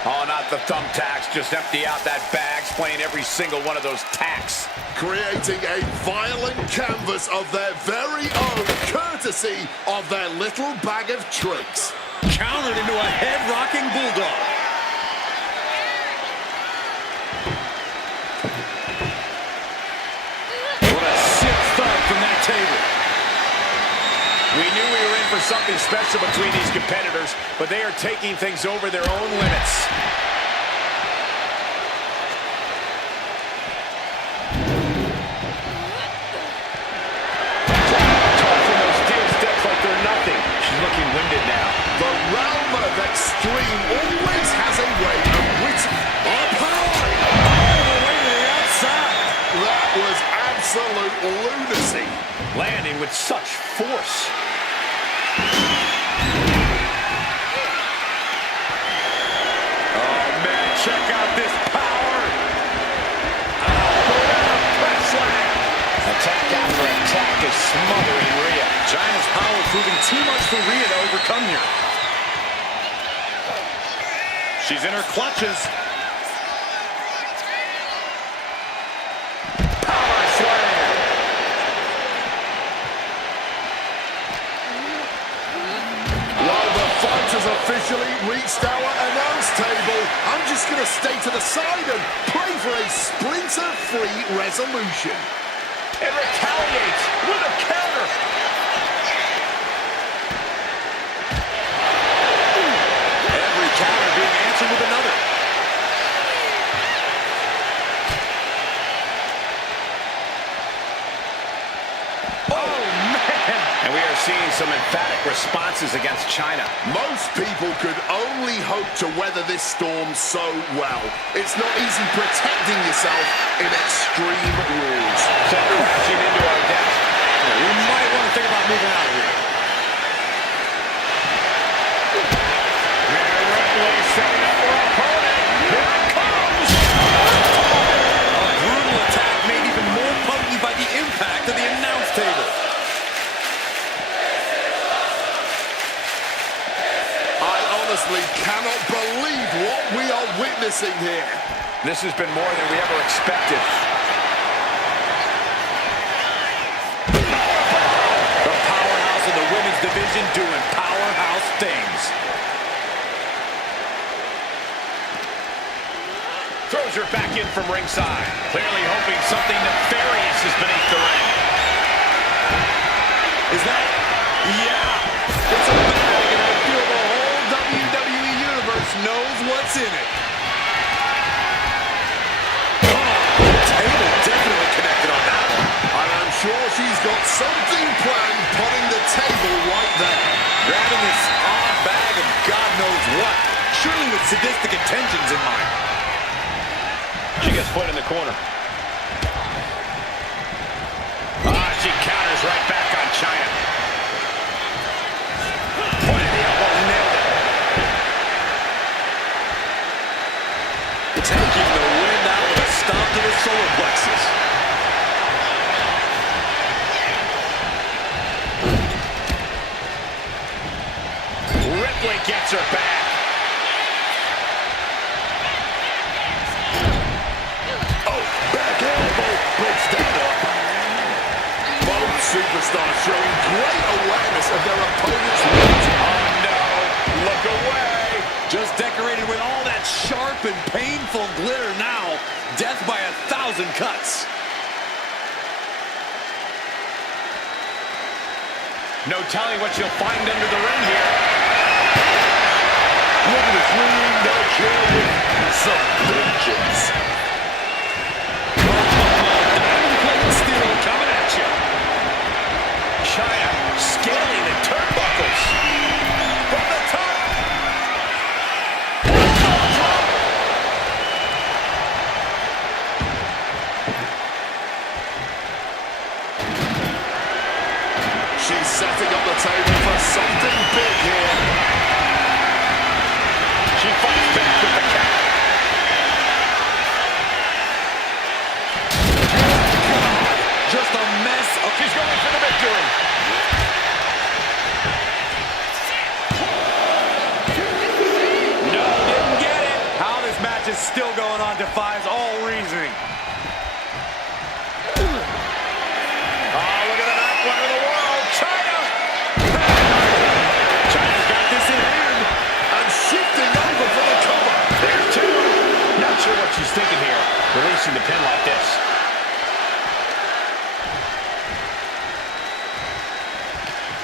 Oh, not the thumbtacks. Just empty out that bag, playing every single one of those tacks. Creating a violent canvas of their very own, courtesy of their little bag of tricks. Countered into a head-rocking bulldog. What a sick thud from that table. We knew we were in for something special between these competitors, but they are taking things over their own limits. Tossing those steel steps like they're nothing. She's looking winded now. The realm of extreme always has a way of witty. Up high! All the way to the outside. That was absolute lunacy. Landing with such force. Oh, man, check out this power. Press slam. Attack after attack is smothering Rhea. China's power proving too much for Rhea to overcome here. She's in her clutches. Power slam. While the fight has officially reached our announce table, I'm just going to stay to the side and pray for a splinter-free resolution. It retaliates with a counter. Every counter being answered with another. Oh, man. And we are seeing some emphatic responses against China. Most people could only hope to weather this storm so well. It's not easy protecting yourself in extreme rules. So crashing into our desk. You might want to think about moving out of here. Rhea Ripley setting up her opponent. Here it comes. A brutal attack made even more potent by the impact of the announce table. I honestly cannot believe what we are witnessing here. This has been more than we ever expected. The powerhouse of the women's division doing powerhouse things. Throws her back in from ringside. Clearly hoping something nefarious is beneath the ring. Is that? Yeah. It's a bag, and I feel the whole WWE Universe knows what's in it. Oh, the table definitely connected on that one. And I'm sure she's got something planned, putting the table right there. Grabbing this odd bag of God knows what. Surely with sadistic intentions in mind. She gets put in the corner. She counters right back on China. Point of the elbow, nailed it. Taking the wind out with a stomp to the solar plexus. Ripley gets her back. Back elbow breaks that up. Both superstars showing great awareness of their opponent's range. Oh no, look away. Just decorated with all that sharp and painful glitter now. Death by 1,000 cuts. No telling what you'll find under the ring here. Look at this ring, they're carrying some vengeance. Steel coming at you. China scaling the turnbuckles. From the top. She's setting up the table for something big here. She fights back with the count. Just a mess of... She's going for the victory. No, didn't get it. How this match is still going on defies all reasoning. Oh, look at the ninth wonder of the world, China. China's got this in hand. And shifting over for the cover. There's two. Not sure what she's thinking here, releasing the pin like this.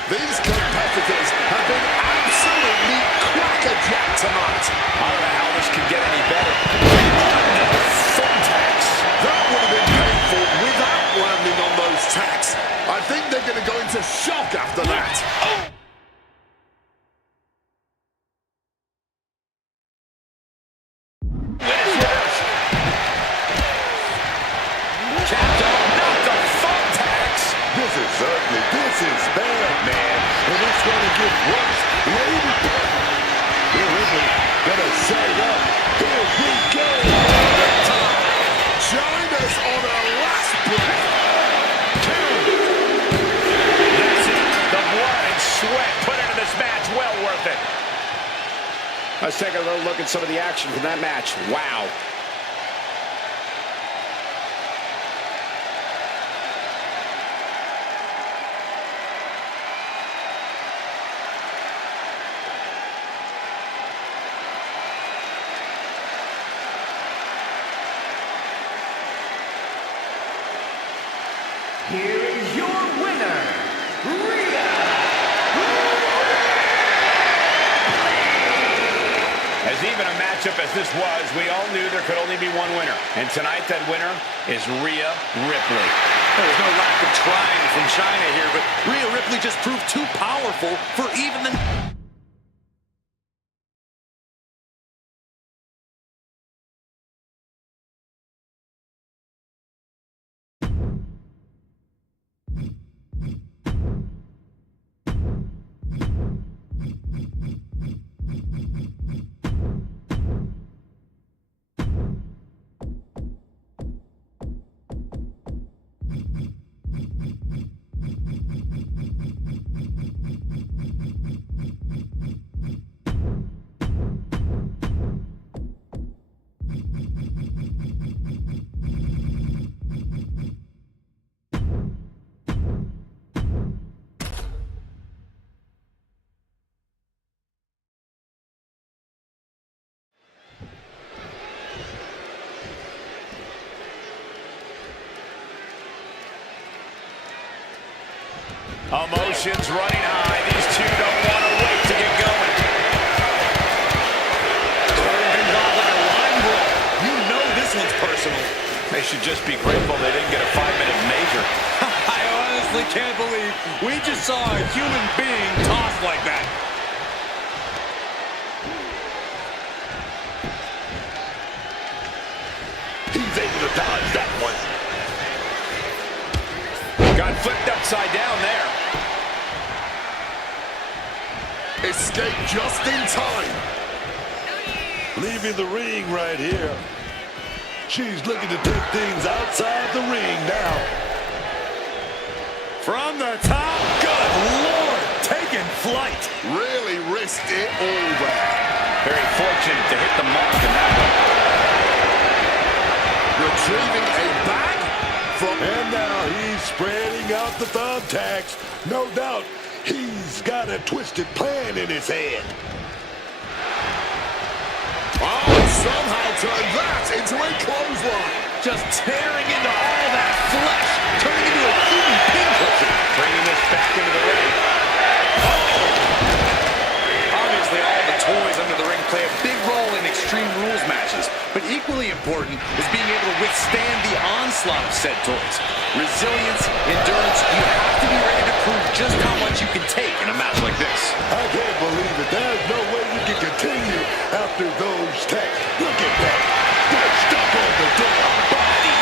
These competitors have been absolutely crackerjack tonight. I don't know how this could get any better. Thumbtacks. That would have been painful without landing on those tacks. I think they're going to go into shock after that. Oh. This is bad, man. And it's going to get worse. Here Ripley gonna set it up. Here we go. China's on her last breath. That's it. The blood and sweat put into this match. Well worth it. Let's take a little look at some of the action from that match. Wow. Here is your winner, Rhea. As even a matchup as this was, we all knew there could only be one winner. And tonight that winner is Rhea Ripley. There's no lack of trying from China here, but Rhea Ripley just proved too powerful for even the... Emotions running high. These two don't want to wait to get going. Starting things off like a line brawl. You know this one's personal. They should just be grateful they didn't get a 5-minute major. I honestly can't believe we just saw a human being tossed like that. He's able to dodge that one. Got flipped upside down there. Escape just in time. Leaving the ring right here. She's looking to take things outside the ring now. From the top, good Lord, taking flight. Really risked it all there. Very fortunate to hit the mark in that one. Retrieving a bag from... And now he's spreading out the thumbtacks. No doubt he's got a twisted plan in his head. Oh, and somehow turned that into a clothesline. Just tearing into all that flesh, turning into a human pincushion. Bringing this back into the ring. Obviously, all the toys under the ring play a big role in Extreme Rules matches, but equally important is being able to withstand the onslaught of said toys. Resilience, endurance, you have to be ready to prove just how much you can take in a match like this. I can't believe it. There's no way you can continue after those attacks. Look at that. They're stuck on the damn body.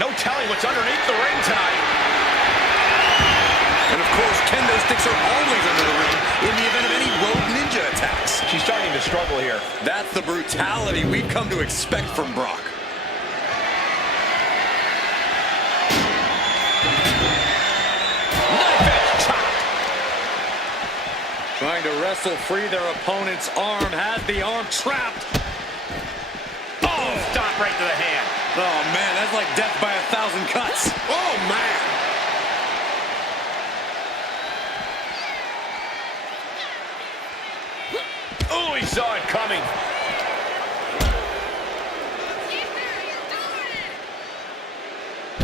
No telling what's underneath the ring tonight. And of course, kendo sticks are always under the ring in the event of any Road Ninja attacks. She's starting to struggle here. That's the brutality we've come to expect from Brock. Trying to wrestle free their opponent's arm, has the arm trapped. Oh, stop right to the hand. Oh man, that's like death by 1,000 cuts. Oh, man. Oh, he saw it coming.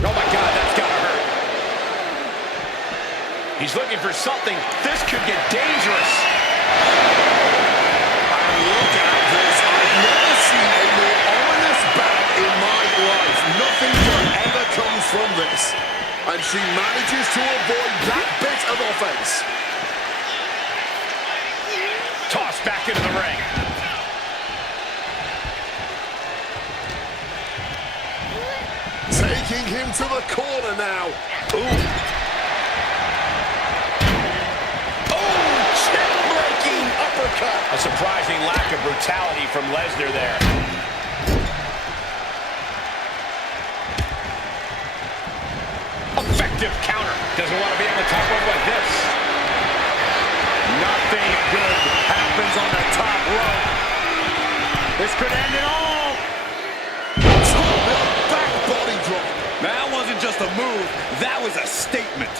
Oh my God, that's gotta hurt. He's looking for something. This could get dangerous. And look at this. I've never seen a more ominous bout in my life. Nothing good ever comes from this. And she manages to avoid that bit of offense. Tossed back into the ring. Taking him to the corner now. Ooh. Breaking uppercut. A surprising lack of brutality from Lesnar there. Effective counter. Doesn't want to be able to top rope like this. Nothing good happens on the top rope. This could end it all. Back body drop. That wasn't just a move, that was a statement.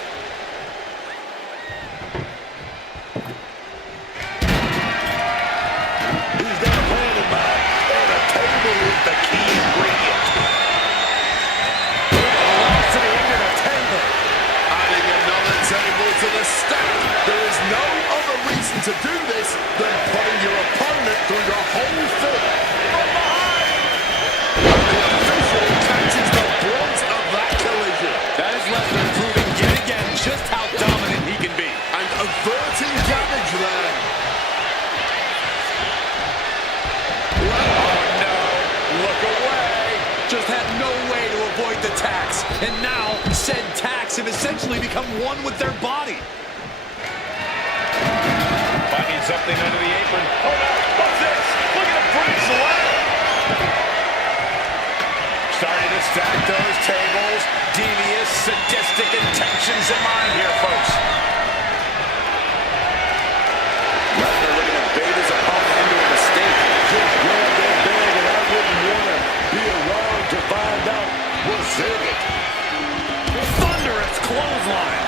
He's got a plan in mind, and a table is the key ingredient. Velocity into the table. Adding another table to the stack. There is no other reason to do this than putting your opponent through the whole thing. From behind. And the official thumbtacks have essentially become one with their body. Finding something under the apron. Oh no, what's this? Look at him bridge the leg. Starting to stack those tables. Devious, sadistic intentions in mind here, folks. Lesnar looking to bait his opponent into a mistake. Just grab that bag and I wouldn't want to be around to find out what's in it. Thunderous clothesline.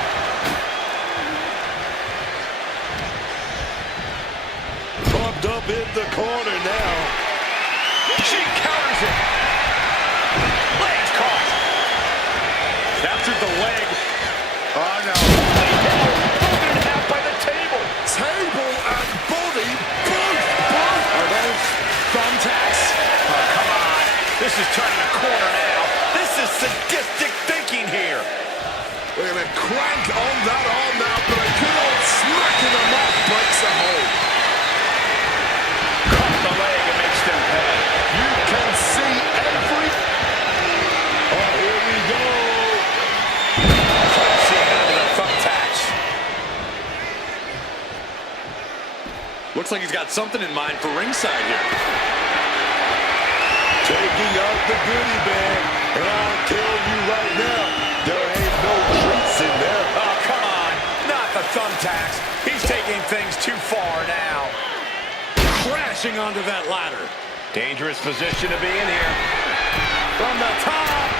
Pumped up in the corner now. She counters it. Legs caught. Captured the leg. Oh no. Broken in half by the table. Table and body, both. Are those thumbtacks? Oh, come on. This is turning a corner now. This is sadistic thinking here. We're going to crank on that arm now, but a good old smack in the mouth breaks the hold. Cut the leg and makes them pay. You can see every... Oh, here we go. Crashing onto the thumbtacks. Looks like he's got something in mind for ringside here. Taking out the goodie bag. And I'll tell you right now, there ain't no treats in there. Oh, come on. Not the thumbtacks. He's taking things too far now. Crashing onto that ladder. Dangerous position to be in here. From the top.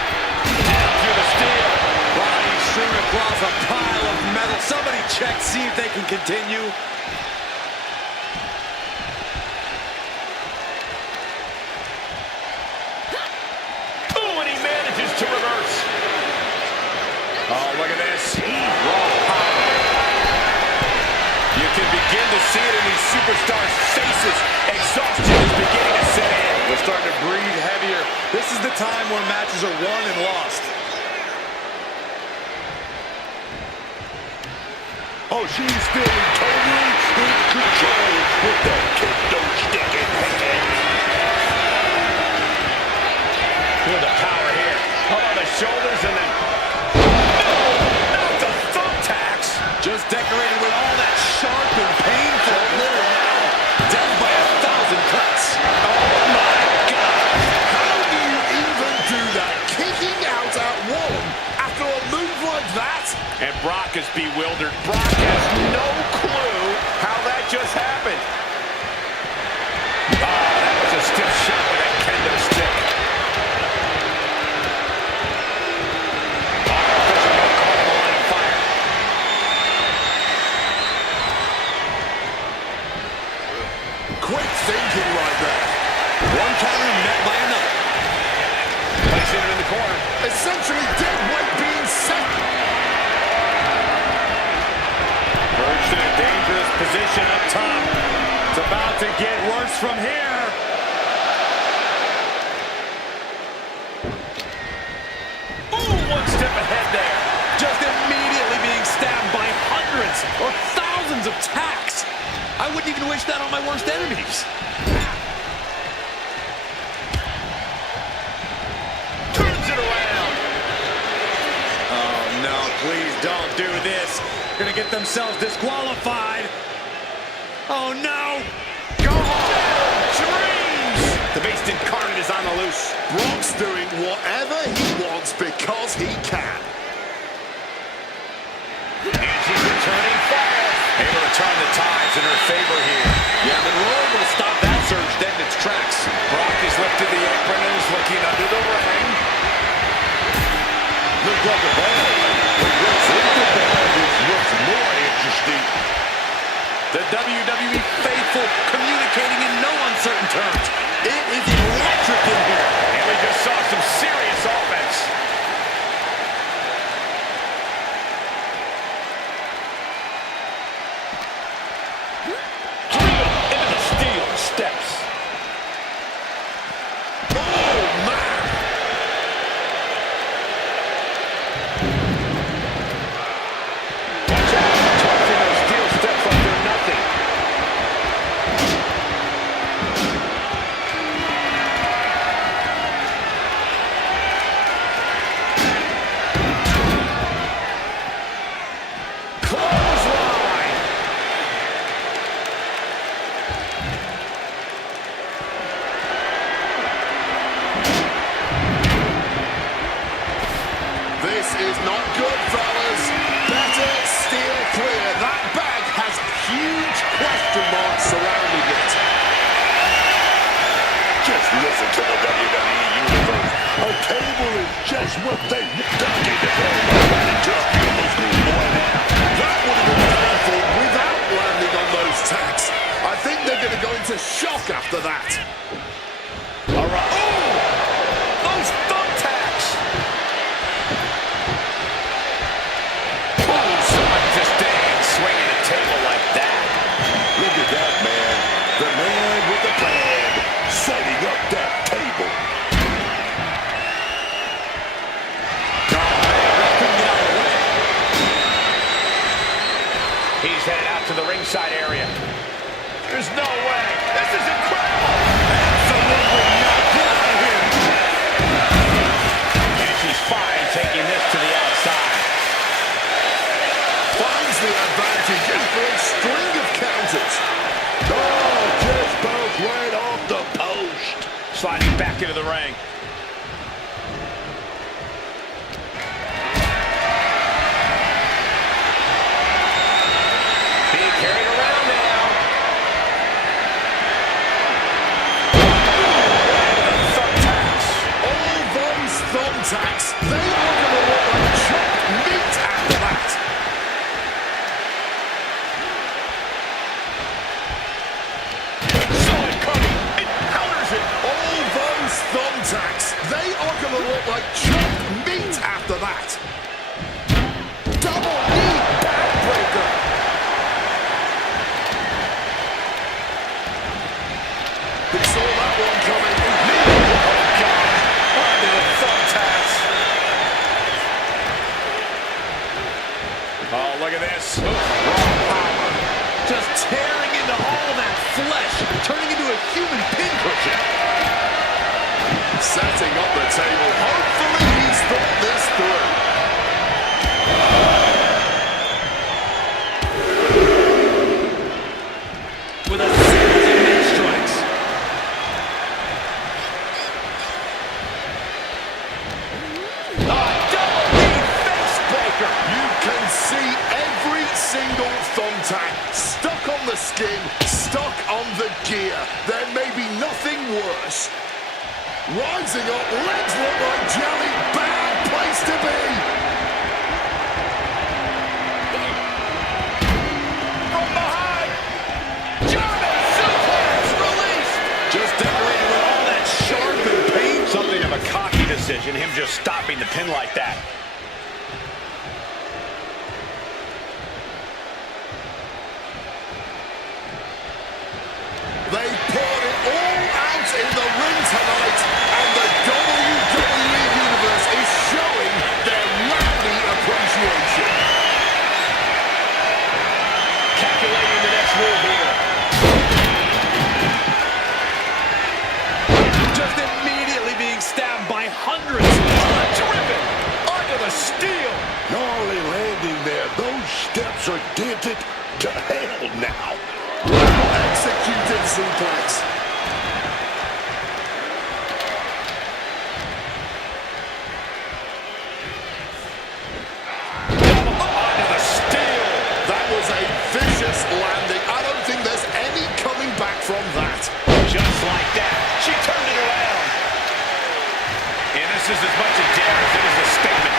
Down through the steel. Body strewn across a pile of metal. Somebody check, see if they can continue. Ooh, and he manages to reverse. Oh, look at this. Raw power. You can begin to see it in these superstars' faces. Exhaustion is beginning to set in. They're starting to breathe heavier. This is the time where matches are won and lost. Oh, she's feeling totally in control with that kendo stick in hand. Feel the power here. Up on the shoulders and then... Oh, not the thumbtacks. Just decorated with all that sharp and painful glitter now. Death by 1,000 cuts. Oh, my God. How do you even do that? Kicking out at one after a move like that? And Brock is bewildered. Brock has no clue how that just happened. Oh, that was a stiff shot with that kendo stick. Official got caught in the line of fire. Quick thinking right there. One counter met by another. Placing it in the corner. Essentially dead weight being set. Perched in a dangerous position up top. It's about to get worse from here. Ooh, one step ahead there. Just immediately being stabbed by hundreds or thousands of tacks. I wouldn't even wish that on my worst enemies. Turns it around. Oh, no, please don't do this. Gonna get themselves disqualified. Oh, no. Go home. Dreams. The Beast Incarnate is on the loose. Brock's doing whatever he wants because he can. And she's returning fire. Able to turn the tides in her favor here. Yeah, Monroe able to stop that surge dead in its tracks. Brock has lifted the apron and is looking under the ring. Looks like a ball. But what's in the ball is what's more interesting. The WWE faithful communicating in no uncertain terms. It is electric in here. And we just saw some serious offense. Into the steel steps. Oh, man. Watch out. Tossing those steel steps like they're nothing. is what they dug into him. Just beautiful schoolboy now. That would have been painful without landing on those tacks. I think they're going to go into shock after that. All right. Oh! Those thumbtacks! Oh, someone just dang swinging a table like that. Look at that, man. The man with the plan, setting up that table. He's headed out to the ringside area. There's no way. This is incredible. Absolutely not. Get out of here. And she's fine taking this to the outside. Finds the advantage after a string of counters. Oh, just broke right off the post. Sliding back into the ring. Being carried around now. Thumbtacks. All those thumbtacks, they are going to look like chopped meat after that. Saw it coming. It counters it. All those thumbtacks, they are going to look like chopped meat after that. Double knee backbreaker. He saw that one coming. Oh, God. Onto the thumbtacks. Oh, look at this. Raw power. Just tearing into all that flesh, turning into a human pincushion. Setting up the table. Hopefully he's thought this through. With a series of mid strikes. Double knee face breaker. You can see every single thumbtack stuck on the skin, stuck on the gear. There may be nothing worse. Rising up, legs look like jelly. Bad place to be. From behind. German suplex released. Just decorated with all that sharp and pain. Something of a cocky decision, him just stopping the pin like that. They poured it all out in the ring tonight, and the WWE Universe is showing their rowdy appreciation. Calculating the next move here. Just immediately being stabbed by hundreds. Driven under the steel. Gnarly landing there. Those steps are dented to hell now. Executed suplex. Onto the steel. That was a vicious landing. I don't think there's any coming back from that. Just like that. She turned it around. And this is as much a dare as it is a statement.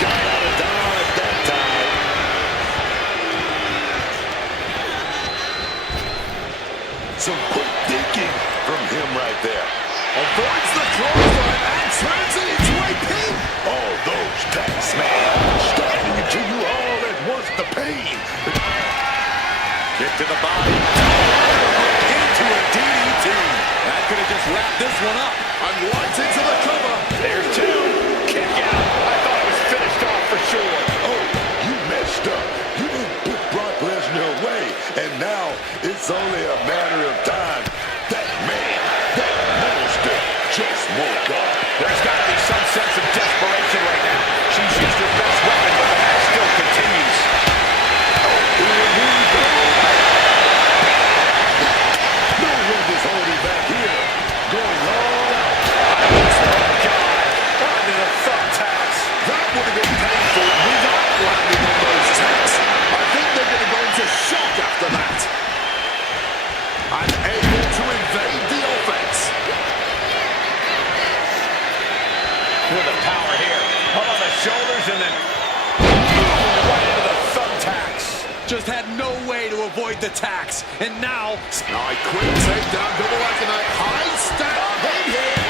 Got out of dodge that time. Some quick thinking from him right there. Avoids the clothesline and turns it into a pin. All those tacks, man. Starting to you all at once the pain. Kick to the body. Into a DDT. That could have just wrapped this one up. And right into the cover. There's two. Kick out. I thought it was finished off for sure. Oh, you messed up. You didn't put Brock Lesnar away. And now it's only a matter of time. That man, that monster just woke up. There's got to be some sense of desperation right now. She's used her best weapon, but the match still continues. Here we go. No one is holding back here. Going all out. Oh, God. Onto the thumbtacks. That would have been painful without landing on those tacks. I think they're going to go into shock after that. just had no way to avoid the tax. And now... Quick takedown, double leg tonight. High step, big hit.